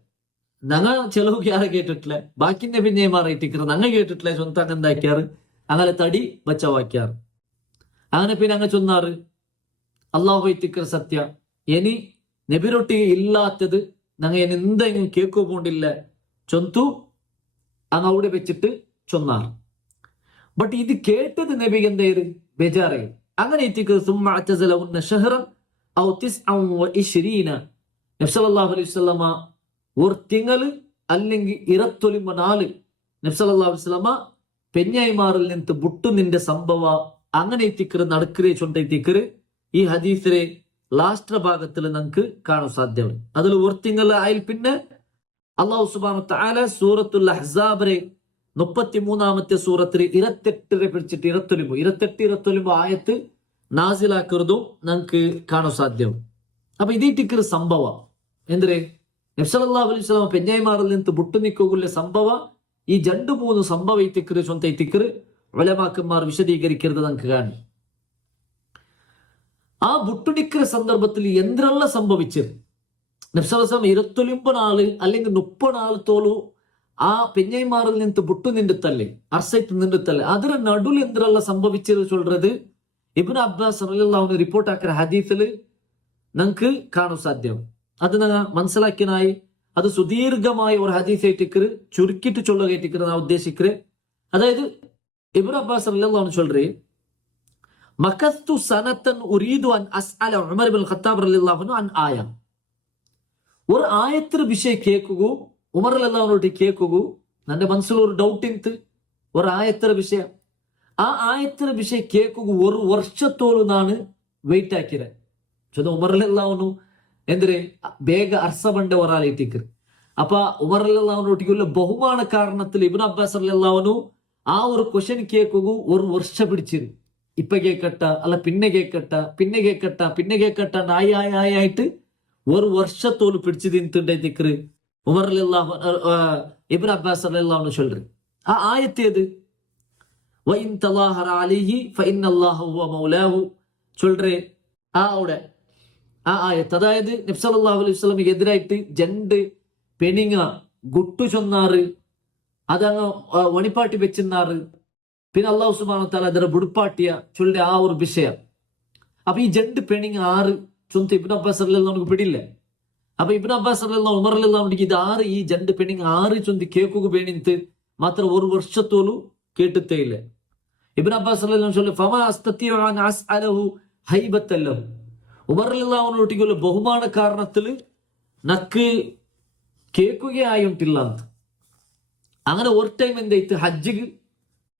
ഞങ്ങൾ ചെലവുക്ക് ആരെ കേട്ടിട്ടില്ല, ബാക്കിന്റെ പിന്നെ മാറിയിട്ടിക്കറ് ഞങ്ങൾ കേട്ടിട്ടില്ല, സ്വന്തം അങ്ങ് എന്താക്കിയാറ് അങ്ങനെ തടി ബച്ചവാക്കിയാറ്. അങ്ങനെ പിന്നെ അങ്ങ് ചൊന്നാറ് അള്ളാഹു ഇത്തിക്കർ സത്യ ഇനി നബിരൊട്ടി ഇല്ലാത്തത് ഞങ്ങൾ ഇനി എന്തെങ്കിലും കേക്കോ പോണ്ടില്ല ചൊന്തു അങ്ങ് അവിടെ വെച്ചിട്ട് ചൊന്നാറ്. ബട്ട് ഇത് കേട്ടത് നബി എന്തേര് ബേജാറേ. അങ്ങനെ ഇത്തിക്കർ നബ്സല്ലാഹു അലൈഹി വസല്ലമ ഒരു തിങ്കള് അല്ലെങ്കിൽ 24 നബ്സല്ലാഹു അലൈഹി വസല്ലമ പെഞ്ഞായിമാറിൽ നിന്ന് ബുട്ടു നിന്റെ സംഭവ അങ്ങനെ എത്തിക്കറ് നടക്കരേ ചൊണ്ടെത്തിക്കറ് ഈ ഹദീസിലെ ലാസ്റ്റ് ഭാഗത്തിൽ നമുക്ക് കാണാൻ സാധ്യമാണ്. അതിൽ ഒരു തിങ്കൾ ആയിൽ പിന്നെ അള്ളാഹു സുബ്ഹാനഹു വ തആല സൂറത്തുൽ അഹ്സാബിലെ 33-ാമത്തെ സൂറത്തിൽ 28 പിടിച്ചിട്ട് 28 ആയത്ത് നാസിലാക്കുന്നതും നമുക്ക് കാണാൻ സാധ്യമാണ്. അപ്പൊ ഇതീറ്റിക്കറ് സംഭവ എന്തിരെ നബി സല്ലല്ലാഹു അലൈഹി വസല്ലം പെഞ്ഞായിമാറിൽ നിന്ന് ബുട്ടു നിൽക്കുക സംഭവ ഈ 2-3 സംഭവ ഇത്തിക്കറ് സ്വന്തം ഇത്തിക്കറ് ഉലമാക്കന്മാർ വിശദീകരിക്കരുത് നമുക്ക് കാണും. ആ ബുട്ടുനിക്കര സന്ദർഭത്തിൽ എന്തെല്ലാം സംഭവിച്ചത് നബി സല്ലല്ലാഹു അലൈഹി വസല്ലം 29 നാള് അല്ലെങ്കിൽ 30 നാള് തോളു ആ പെഞ്ഞൈമാറിൽ നിന്ന് ബുട്ടു നിന്നിട്ടല്ലേ അർസൈറ്റ് നിന്നിട്ടല്ലേ അതിರ നടുവിൽ എന്തെല്ലാം സംഭവിച്ചത് ചൊല്றது ഇബ്നു അബ്ബാസ് റളിയല്ലാഹു അൻഹു റിപ്പോർട്ട് ആക്കിയ ഹദീസിൽ നമുക്ക് കാണാൻ സാധ്യം. അത് മനസ്സിലാക്കിനായി അത് സുദീർഘമായ ഒരു ഹദീസ് ആയിട്ടിക്കറ് ചുരുക്കിട്ട് ചൊല്ലുകയായിട്ടിക്കറ് ഞാൻ ഉദ്ദേശിക്കറ്. അതായത് ഇബ്നു അബ്ബാസ് റളിയല്ലാഹു അൻഹു ചൊല്றே മക്കസ്തു സനതൻ ഉരീദു അൻ അസ്അല ഉമർ ഇബ്നുൽ ഖത്താബ് റളിയല്ലാഹു അൻഹു അൻ ആയ. ഒരു ആയത്ര വിഷയ കേൾക്കുകൂ ഉമർ റളിയല്ലാഹു അൻഹു കേൾക്കുകൂ ನನ್ನ മനസ്സിൽ ഒരു ഡൗട്ട് ഇತ್ತು ഒരു ആയത്ര വിഷയം. ആ ആയത്ര വിഷയ കേൾക്കുകൂ ഒരു വർഷത്തോളം ನಾನು വെയിറ്റ് ആക്കിരെ. ഉമർ റളിയല്ലാഹു അൻഹു എന്തിരെ ಬೇಗ ಅರ್ಸ ಬಂಡೆ ಒರಾಲಿಟ್ಟಿಕ್ಕರು. ಅಪ್ಪ ಉಮರ್ ರಲಿಯಲ್ಲಾಹು ಅನ್ಹು ಒಟ್ಟಿಗೆ ಬಹುಮಾನ ಕಾರಣത്തിൽ ഇബ്നു അബ്ബാസ് റളിയല്ലാഹു അൻഹു ആ ഒരു ക്വസ്റ്റ്യൻ കേൾക്കുകൂ ഒരു വർഷം പിടിച്ചിരുന്നു. ഇപ്പൊ കേക്കട്ട അല്ല പിന്നെ കേക്കട്ട ആയിട്ട് ഒരു വർഷത്തോല് പിടിച്ചു തിന്നിട്ടുണ്ടെത്തിക്കറ് ഉമർ റളിയല്ലാഹു ഇബ്നു അബ്ബാസ് റളിയല്ലാഹു അൻഹു ചൊല്ലുറ്. ആ ആയത്തേത് വഇൻ തലാഹറ അലൈഹി ഫഇന്നല്ലാഹ ഹുവ മൗലാഹു ചൊല്ലുറേ. അവിടെ ആ ആയത്ത് അതായത് നബി സല്ലല്ലാഹു അലൈഹി വസല്ലമക്ക് എതിരായിട്ട് രണ്ട് പെണിങ്ങ ഗുട്ടു ചൊന്നാറ് അതങ്ങ് വണിപ്പാട്ടി വെച്ചിരുന്നാറ്. പിന്നെ അള്ളാഹു സുബ്ഹാനഹു വ തആല ಅದರ ಬುಡಪಾಟಿಯ ചൊല്ലിയ ആ ഒരു വിഷയം. അപ്പൊ ഈ രണ്ട് പെണിങ്ങ ആറ് ചൊന്ത് ഇബ്നു അബ്ബാസ് റളിയല്ലാഹു അൻഹു പിടിയില്ല. അപ്പൊ ഇബ്നു അബ്ബാസ് റളിയല്ലാഹു ഉമർ റളിയല്ലാഹു അൻഹു ഇത് ആറ് ഈ രണ്ട് പെണിങ്ങ ആറ് ചൊന്ത് കേൾക്കുക ಬೇಣಿಂತ ಮಾತ್ರ ഒരു വർഷത്തോലും കേട്ടിട്ടേ ഇല്ല. ഇബ്നു അബ്ബാസ് റളിയല്ലാഹു അൻഹു ചൊല്ലു ഫമാ അസ്തതിഉ അൻ അസ്അലഹു ഹൈബത്തൻ ലഹു. ഉമർ റളിയല്ലാഹു അൻഹു ഒട്ടിക്കുള്ള ബഹുമാന കാരണത്തിൽ നക്ക് കേൾക്കുകയായിട്ടില്ല ಅಂತ. അങ്ങനെ ഒരു ടൈം എന്തായിട്ട് ഹജ്ജിക്ക്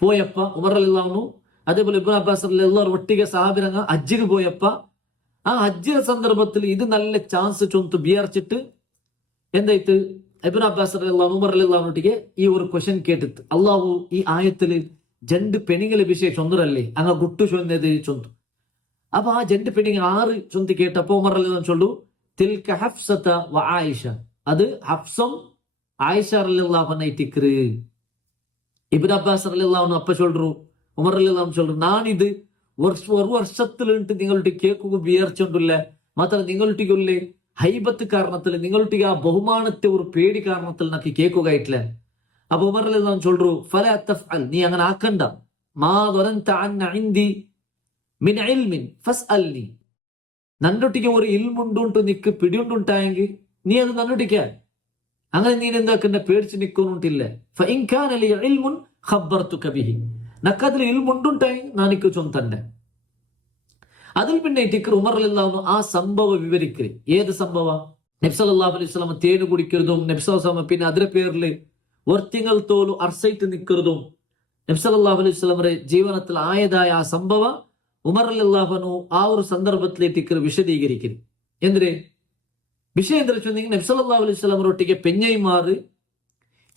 പോയപ്പ ഉമർ റളിയല്ലാഹു അൻഹു അതേപോലെ ഇബ്നു അബ്ബാസ് റളിയല്ലാഹു ഒಟ್ಟಿಗೆ സഹാബിരങ്ങ ഹജ്ജിക്ക് പോയപ്പ ആ ഹജ്ജിന്റെ സന്ദർഭത്തിൽ ഇത് നല്ല ചാൻസ് ചൊന്തു വിചാരിച്ചിട്ട് എന്തായിട്ട് ഇബ്നു അബ്ബാസ് റളിയല്ലാഹു അൻഹു ഉമർ റളിയല്ലാഹു അൻഹു ഒಟ್ಟಿಗೆ ഈ ഒരു ക്വസ്റ്റ്യൻ കേട്ടിട്ട് അല്ലാഹു ഈ ആയത്തില് രണ്ട് പെണ്ണുങ്ങളെ വിഷയം ചൊന്നറല്ലേ അങ്ങ ഗുട്ടു ചൊന്നത് ചൊന്തു. അപ്പൊ ആ രണ്ട് പെണ്ണിങ് ആറ് ചൊന്ത് കേട്ടപ്പോ ഉമർ റളിയല്ലാഹു അൻഹു ചൊല്ലു തിൽക ഹഫ്സത വ ആയിഷ. അത് ഹഫ്സം ആയിഷ റളിയല്ലാഹു അൻഹ ഇത്തിക്കറ്. ഇബ്നു അബ്ബാസ് റളിയല്ലാഹു അൻഹു അപ്പ ചൊല്ലു ഉമർ റളിയല്ലാഹു അൻഹു ചൊല്ലു നാനിത് ഒരു വർഷത്തിലിട്ട് നിങ്ങളുടെ കേൾക്കുക വിചാരിച്ചോണ്ടില്ല മാത്രം നിങ്ങളുടെ ഹൈബത്ത് കാരണത്തിൽ നിങ്ങളുടെ ആ ബഹുമാനത്തെ ഒരു പേടി കാരണത്തിൽ നക്ക് കേൾക്കുകയായിട്ടില്ല. അപ്പൊ ഉമർ റളിയല്ലാഹു അൻഹു ചൊല്ലു ഫലാ തഫ്അൽ നീ അങ്ങനെ ആക്കണ്ട. മാ ദറൻത അൻ ഇൻദി മിൻ ഇൽമിൻ ഫസ്അൽനി. നന്നൊട്ടിക്ക് ഒരു ഇൽമുണ്ടുണ്ട് നിക്ക് പിടിയുണ്ടുണ്ടായെങ്കിൽ നീ അത് നന്നൊട്ടിക്ക. അങ്ങനെ നീ എന്താക്കണ്ട പേടിച്ച് നിൽക്കുന്നുണ്ടില്ല. ഫഇൻ കാന ലി ഇൽമുൻ ഖബ്ബർതുക ബിഹി. നക്കതിൽ ഇൽമുണ്ടുണ്ടായി നാനിക്ക് ചൊന്തണ്ട. അതിൽ പിന്നെ ടിക്കർ ഉമർ റളിയല്ലാഹു അൻഹു ആ സംഭവം വിവരിക്കല്. ഏത് സംഭവ? നബി സല്ലല്ലാഹു അലൈഹി വസല്ലം തേന് കുടിക്കുന്നതും നബി സല്ലല്ലാഹു അലൈഹി വസല്ലം പിന്നെ അതിന്റെ പേരിൽ വർത്തിങ്ങൾ തോലു അർസൈറ്റ് നിൽക്കുന്നതും നബി സല്ലല്ലാഹു അലൈഹി വസല്ലമയുടെ ജീവനത്തിൽ ആയതായ ആ സംഭവ ഉമർ റളിയല്ലാഹു അൻഹു ആ ഒരു സന്ദർഭത്തിലേക്ക് വിശദീകരിക്കുന്നു. എന്തിനെ വിഷയം എന്താ വെച്ചിട്ടുണ്ടെങ്കിൽ നബി സല്ലല്ലാഹു അലൈഹി വസല്ലമരൊട്ടിಗೆ പെഞ്ഞൈമാർ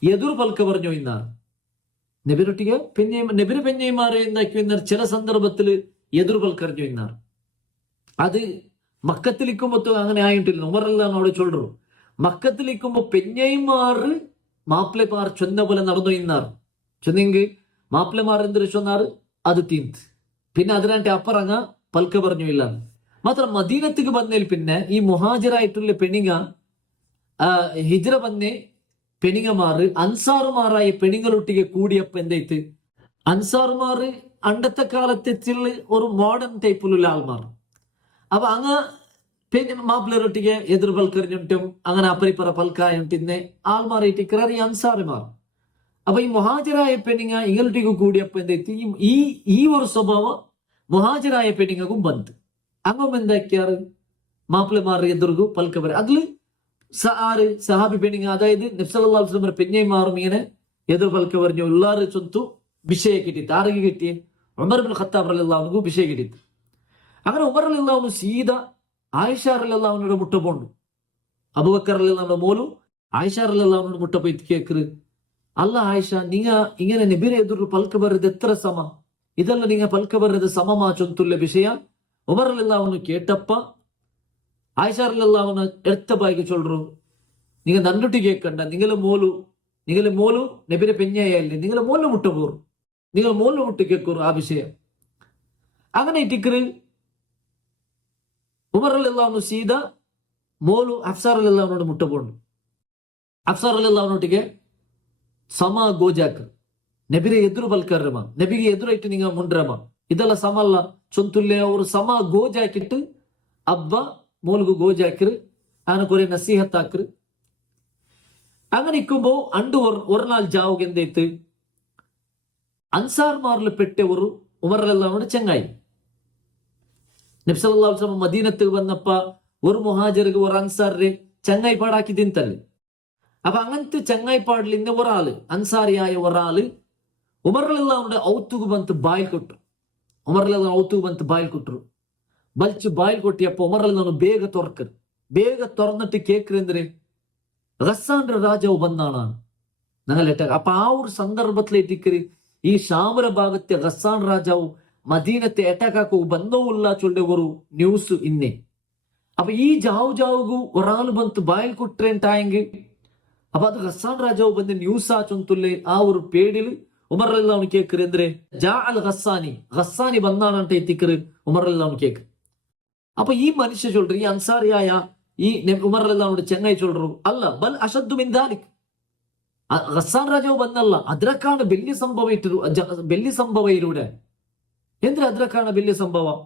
എതിർ പൽക്ക പറഞ്ഞു ഇന്നാർ നബിരൊട്ടിಗೆ നബിരെ പെഞ്ഞൈമാരെ എന്താക്കി ഇന്നാർ ചില സന്ദർഭത്തിൽ എതിർ പൽക്കറിഞ്ഞു ഇന്നാർ. അത് മക്കത്തിലിക്കുമ്പോ അങ്ങനെ ആയിട്ടില്ല. ഉമർ റളിയല്ലാഹു അൻഹു അവിടെ ചൊല്ലു മക്കത്തിലിക്കുമ്പോ പെഞ്ഞൈമാർ മാപ്പിളമാർ ചൊന്ന പോലെ നടന്നു ഇന്നാർ ചൊന്നെങ്കിൽ മാപ്പിളമാർ എന്തൊരു ചൊന്നാർ അത് തീന്ത്. പിന്നെ അതിനായിട്ട് അപ്പറങ്ങ പൽക്ക പറഞ്ഞു ഇല്ല. മാത്രം മദീനത്തേക്ക് വന്നതിൽ പിന്നെ ഈ മുഹാജിറായിട്ടുള്ള പെണിങ്ങ ഹിജ്റ വന്നേ പെണിങ്ങമാറ് അൻസാറുമാറായ പെണിങ്ങളൊട്ടിಗೆ കൂടിയപ്പോ എന്തായിട്ട് അൻസാറുമാറ് അണ്ടത്തെ കാലത്തെച്ചുള്ള ഒരു മോഡേൺ ടൈപ്പിലുള്ള ആൾമാർ. അപ്പൊ അങ്ങ മാപ്പിളരൊട്ടിಗೆ എതിർ പൽക്കറിഞ്ഞിട്ടും അങ്ങനെ അപ്പരിപ്പറ പൽക്കായിട്ടുന്നെ ആൾമാറായിട്ട് ഈ അൻസാറുമാർ. അപ്പൊ ഈ മുഹാജിറായ പെണ്ണിങ്ങ ഇങ്ങോട്ടേക്ക് കൂടിയപ്പോ എന്തായിട്ട് ഈ ഒരു സ്വഭാവം മുഹാജിറായ പെണ്ണിങ്ങക്കും ബന്ദ്. അങ്ങും എന്താക്കിയാറ് മാപ്പിളമാർ എതിർക്കു പൽക്ക പറ അതില് സഹാബി പെണ്ണിങ്ങ അതായത് നബി സല്ലല്ലാഹു അലൈഹി വസല്ലം പെണ്ണൈമാറും ഇങ്ങനെ എതിർ പൽക്ക പറഞ്ഞു എല്ലാവരും ചൊന്തു വിഷയ കിട്ടിയിട്ട് ആർക്ക് കിട്ടിയ ഉമർ ഇബ്നുൽ ഖത്താബ് റളിയല്ലാഹു അൻഹു വിഷയ കിട്ടിയിട്ട്. അങ്ങനെ ഉമർ റളിയല്ലാഹു അൻഹു സീത ആയിഷ റളിയല്ലാഹു അൻഹയുടെ മുട്ട പോണ്ടു. അബൂബക്കർ റളിയല്ലാഹു അൻഹു മോലു ആയിഷ റളിയല്ലാഹു അൻഹയുടെ മുട്ട പോയിട്ട് കേക്കറ് അല്ല ആയിഷ നിങ്ങ ഇങ്ങനെ നബിരെ എതിർ പൽക്ക ബറത് എത്ര സമ ಇದೆಲ್ಲ ನಿಂಗ ಪಲ್ಕ ಬರದ ಸಮಮ ಚೊಂತುಲ್ಲ ವಿಷಯ ಉಮರಲ್ಲೆಲ್ಲವನು ಕೇಟಪ್ಪ ಆಯಿಷಾರಲ್ಲೆಲ್ಲವನ ಎರ್ತ ಬಾಯಿಗೆ ಚೊಲ್ರು നിങ്ങൾ നന്നൊട്ടി കേൾക്കണ്ട നിങ്ങൾ മോലു നബിരെ പെഞ്ഞയല്ലേ നിങ്ങൾ മോലിന് മുട്ട പോർ നിങ്ങൾ മോലിന് മുട്ട കേൾക്കൂർ ആ വിഷയം. അങ്ങനെ ഇട്ടിക്കറ് ഉമറಲ್ಲೆಲ್ಲವನು സീത മോലു അഫ്സാറಲ್ಲೆಲ್ಲವನോട് മുട്ട പോണ്ട്. അഫ്സാറಲ್ಲೆಲ್ಲವನೊಟ್ಟಿಗೆ ಸಮ ಗೋಜಾಕರ್ ನಬಿರೆ ಎದುರು ಬಲ್ಕರ್ರಮ ನಬಿಗೆ ಎದುರೈಟ್ಟು ನಿಂಗ ಮುಂಡ್ರಮ ಇದೆಲ್ಲ ಸಮ ಅಲ್ಲ ചൊന്തുല്ലെ ഒരു സമ ഗോജാക്കിട്ട് അബ്ബ മോൽക്ക് ഗോജാക്കിറ് അങ്ങനെ കുറെ നസീഹത്താക്കറ്. അങ്ങനെ ഇരിക്കുമ്പോ അണ്ട് ഒരു നാൾ ജാവുക എന്തായിട്ട് അൻസാർമാരിൽ പെട്ട ഒരു ഉമറല്ലെല്ലാവനോട് ചെങ്ങായി. നബി സല്ലല്ലാഹു അലൈഹി വസല്ലം മദീനത്തിൽ വന്നപ്പ ഒരു മുഹാജിർക്ക് ഒരു അൻസാറിനെ ചങ്ങായി പാടാക്കി തിന്തല്ലേ. അപ്പൊ അങ്ങനത്തെ ചങ്ങായിപ്പാടിൽ ഇന്ന ഒരാള് അൻസാരിയായ ഒരാള് ഉമറല്ലെല്ലാവരുടെ ഔത്തുക്ക് ಬಂತು ಬಾಯಿಲ್ ಕೊಟ್ರು. ഉമറല്ലെല്ലാവൻ ഔത്തുക്ക് ಬಂತು ಬಾಯಿಲ್ ಕೊಟ್ರು. ബലിച്ച് ബായിൽ കൊട്ടിയപ്പോ ഉമറല്ലെല്ലാവൻ ಬೇಗ തുറന്നിട്ട് കേൾക്കുന്നെന്തേ ഗസ്സാന്റെ രാജാവ് വന്നാണ് ഞങ്ങൾ അറ്റാക്ക്. അപ്പൊ ആ ഒരു സന്ദർഭത്തിലേറ്റിക്കര് ഈ ഷാമര ഭാഗത്തെ ഗസ്സാൻ രാജാവ് മദീനത്തെ അറ്റാക്ക് ആക്കൂ ബന്ധവുമില്ല ചൊല്ലെ ഒരു ന്യൂസ് ഇന്നേ. അപ്പൊ ഈ ജാവുകു ഒരാൾ ಬಂತು ಬಾയിൽ ಕೊಟ್ರೆ ಅಂತಾയെങ്കിൽ അപ്പൊ അത് ഗസ്സാൻ രാജാവ് ಬಂದು ന്യൂസ് ആ ചൊന്തുല്ലേ ആ ഒരു പേടില് ഉമറല്ലെല്ലാവൻ കേൾക്കറ് എന്തേ ജാ അൽ ഗസ്സാനി വന്നാണ് എത്തിക്കറ് ഉമറല്ലെല്ലാവൻ കേക്ക്. അപ്പൊ ഈ മനുഷ്യ ചൊല്ലു ഈ അൻസാരിയായ ഈ ഉമറല്ലെല്ലാവനോട് ചെങ്ങായി ചൊല്ലു അല്ല ബൽ അഷദ്ദു മിൻ ദാലിക് ഗസ്സാൻ രാജാവ് വന്നല്ല അതിരക്കാണ് വലിയ സംഭവയിലൂടെ എന്തിനാ അതിരക്കാണ് വലിയ സംഭവം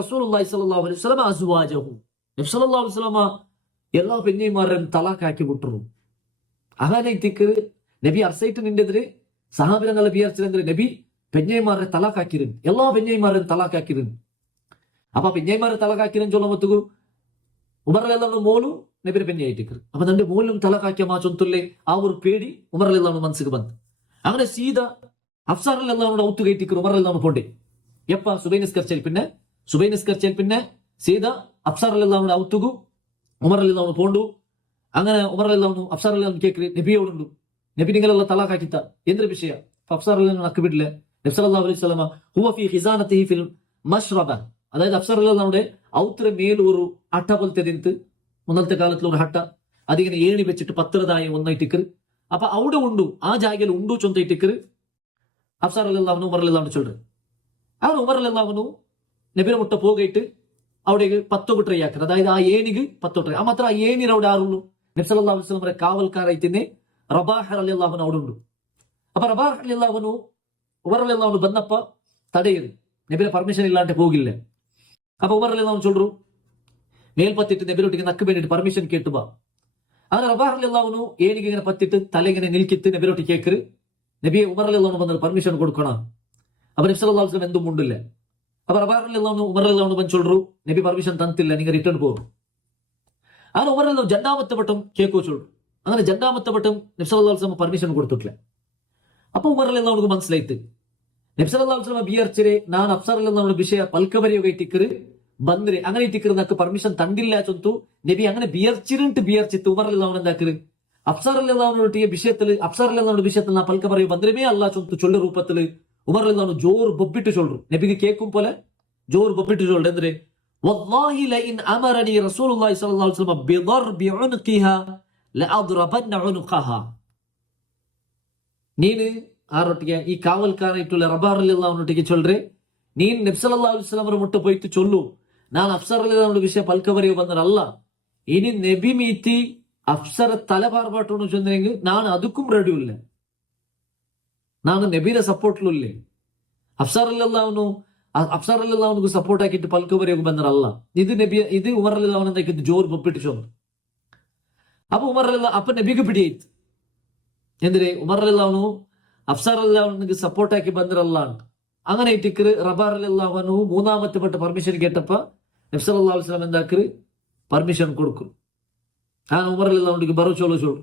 റസൂലുള്ളാഹി സ്വല്ലല്ലാഹു അലൈഹി വസല്ലം അസ്വാജഹു നബി സല്ലല്ലാഹു അലൈഹി വസല്ലം എല്ലാ പെണ്ണൈമാരെയും തലാഖാക്കി വിട്ടു. അങ്ങനെ ഇത്തിക്ക് നബി അർസൈറ്റ് നിന്റെതിരെ സഹാബിരങ്ങളെ വിചാരിച്ചെന്തേ നബി പെഞ്ഞൈമാരെ തലാഖാക്കിരുന്നു എല്ലാ പെഞ്ഞൈമാരെയും തലാഖാക്കിരുന്നു. അപ്പൊ പെഞ്ഞൈമാരെ തലാഖാക്കിരും ചൊല്ലുമ്പത്തുകു ഉമറല്ലെല്ലാവൻ മോലു നബിരെ പെഞ്ഞായിട്ടിക്കറ്. അപ്പൊ തന്റെ മോലും തലാഖാക്കിയ മാ ചൊന്തുല്ലേ ആ ഒരു പേടി ഉമറല്ലെല്ലാവൻ മനസ്സിക്ക് ಬಂತು. അങ്ങനെ സീത അഫ്സാറല്ലെല്ലാവനോട് ഔത്തു കയറ്റിക്കറ് ഉമറല്ലെല്ലാവൻ പോണ്ടേ എപ്പ സുബൈ നിസ്കരിച്ചാൽ പിന്നെ സീത അഫ്സാറല്ലെല്ലാവനോട് ഔത്തുകു ഉമറല്ലെല്ലാവൻ പോണ്ടു. അങ്ങനെ ഉമറല്ലെല്ലാവനും അഫ്സാറല്ലെല്ലാവൻ കേൾക്കറ് നബിയോടുണ്ടു നബി നിങ്ങളെല്ലാം തലാഖാക്കിത്ത എന്തൊരു വിഷയ അഫ്സാറല്ലെല്ലാവൻ അക്ക് വിടില്ല. നബി സല്ലല്ലാഹു അലൈഹി വസല്ലം ഹുവ ഫീ ഖിസാനതിഹി ഫിൽ മശ്റബ അതായത് അഫ്സാറല്ലെല്ലാവനുടെ ഔത്ര മേൽ ഒരു അട്ട പോലത്തെ നിന്ത് മുന്നത്തെ കാലത്തിൽ ഒരു ഹട്ട അതിങ്ങനെ ഏണി വെച്ചിട്ട് പത്രതായി ഒന്നായിട്ടിക്കറ്. അപ്പൊ അവിടെ ഉണ്ടു ആ ജാഗയിൽ ഉണ്ടു ചൊന്തയിട്ടിക്കറ് അഫ്സാറല്ലെല്ലാവനും ഉമറല്ലെല്ലാവനും ചൊല്ലു. അങ്ങനെ ഉമറല്ലെല്ലാവനും നബിയുടെ മുട്ട പോകയിട്ട് അവിടേക്ക് 10 ട്രൈ ആക്കറ്. അതായത് ആ ഏണിക്ക് 10 ട്രൈ. ആ മാത്രം ആ ഏണിയിൽ അവിടെ ആറുള്ളൂ നബി സല്ലല്ലാഹു അലൈഹി വസല്ലം കാവൽക്കാരായിട്ട് റബാഹ റളിയല്ലാഹു അൻഹു അവിടെ ഉണ്ട്. അപ്പൊ റബാഹ റളിയല്ലാഹു അൻഹു ഉമറല്ലെല്ലാവൻ വന്നപ്പ തടയുന്നു നബിയുടെ പെർമിഷൻ ഇല്ലാണ്ട് പോകില്ല. അപ്പൊ ഉമറല്ലെല്ലാവൻ ചൊല്ലു മേൽപ്പത്തിട്ട് നബിരോട്ടിക്ക് നക്ക് വേണ്ടിട്ട് പെർമിഷൻ കേട്ടുവാ. അങ്ങനെ റബാഹ റളിയല്ലാഹു അൻഹു ഏണിക്ക് ഇങ്ങനെ പത്തിട്ട് തല ഇങ്ങനെ നിൽക്കിട്ട് നബിരോട്ടി കേക്കറ് നബിയെ ഉമറല്ലെല്ലാവൻ വന്നത് പെർമിഷൻ കൊടുക്കണം. അപ്പൊ നബി സല്ലല്ലാഹു അലൈഹി വസല്ലം എന്തും ഉണ്ടില്ല. അപ്പൊ റബാഹ റളിയല്ലാഹു അൻഹു ഉമറല്ലെല്ലാവൻ ಬಂದು ചൊല്ലു നബി പെർമിഷൻ തന്നില്ല നിങ്ങൾ റിട്ടേൺ പോകും. അങ്ങനെ ഉമറല്ലെല്ലാവൻ രണ്ടാമത്തെ വട്ടം കേക്കോ ചൊല്ലു. അങ്ങനെ രണ്ടാമത്തെ വട്ടം നബി സല്ലല്ലാഹു അലൈഹി വസല്ലം പെർമിഷൻ കൊടുത്തിട്ടില്ല. അപ്പൊ ഉമറല്ലെല്ലാവനക്ക് മനസ്സിലായിട്ട് നബി സല്ലല്ലാഹു അലൈഹി വസല്ലം ബിയർച്ചരെ ನಾನು അഫ്സാറല്ലെല്ലാവನ ವಿಷಯ പൽക്കവരിയോഗ ഇട്ടിക്കറ് ಬಂದ್ರೆ അങ്ങനെ ഇട്ടിക്കറ് നക്ക് പെർമിഷൻ തണ്ടില്ല ചൊന്തു നബി അങ്ങനെ ബിയർച്ചിട്ട് ഉമറല്ലെല്ലാവൻ എന്താക്കറ് അഫ്സാറല്ലെല്ലാവനൊട്ടിയ വിഷയത്തില് അഫ്സാറല്ലെല്ലാവന്റെ വിഷയത്തിൽ നാ പൽക്ക പറയും ಬಂದ್ರೇ അല്ല ചൊന്തു ചൊല്ലു ರೂಪത്തില് ഉമറല്ലെല്ലാവൻ ജോർ ബൊബ്ಬಿಟ್ಟು ചൊല്ലു നബിക്ക് കേക്കും പോലെ ജോർ ബൊബ്ಬಿಟ್ಟು ചൊല്ലു എന്തേ والله لئن امرني رسول الله صلى الله عليه وسلم بضرب عنقها لأضربن عنقها. നീന് ಆರೊಟ್ಟಿಗೆ ಈ ಕಾವಲ್ಕಾರಾയിട്ടുള്ള ರಬಾರ್ ಅಲ್ಲಿಲ್ಲ ಅವನೊಟ್ಟಿಗೆ ಚೊಲ್ರೆ ನೀನ್ ನಬ್ಸಲಲ್ಲಾಹು ಅಲೈಹಿ ವಸಲ್ಲಂ ಮುಟ್ಟ ಪೋಯ್ತು ಚೊಲ್ಲು ನಾನು ಅಫ್ಸರ್ ಅಲ್ಲಿಲ್ಲ ವಿಷಯ ಪಲ್ಕವರೆಗೆ ಬಂದರಲ್ಲ ഇനി നബി മീത്തി അഫ്സറ തല പാർപാട്ടോന്ന് ചൊന്നെങ്കിൽ ഞാൻ അതുക്കും റെഡി ഇല്ല ನಾನು ನಬಿರ ಸಪೋರ್ಟ್ಲುಲ್ಲೇ ಅಫ್ಸರಲ್ಲಾವನಿಗೂ ಸಪೋರ್ಟ್ ಹಾಕಿಟ್ಟು ಪಲ್ಕವರೆಗೂ ಬಂದರಲ್ಲ ಇದು ಉಮರ್ ಅಲ್ಲಿಲ್ಲವನಿಂದ ಜೋರ್ ಬೊಪ್ಪಿಟ್ಟು ಚೊಂದು ಅಪ್ಪ ಅಪ್ಪ ನಬಿಗೂ പിടിയായിತ್ತು ಎಂದ್ರೆ ಉಮರ್ ಅಲ್ಲಿಲ್ಲವನು അഫ്സറല്ലാവനിಗೆ സപ്പോർട്ട് ആക്കി ಬಂದರಲ್ಲ ಅಂತ അങ്ങനെ ഇട്ടിക്കറ് റബാർ അല്ലാഹു മൂന്നാമത്തെ പെട്ട പെർമിഷൻ കേട്ടപ്പ നബി സല്ലല്ലാഹു അലൈഹി വസല്ലം എന്താക്കറ് പെർമിഷൻ കൊടുക്കും ನಾನು ಉಮರ್ ಅಲ್ಲಿಲ್ಲವನಿಗೆ ಬರೋ ಚೋಲು ಚೋಳು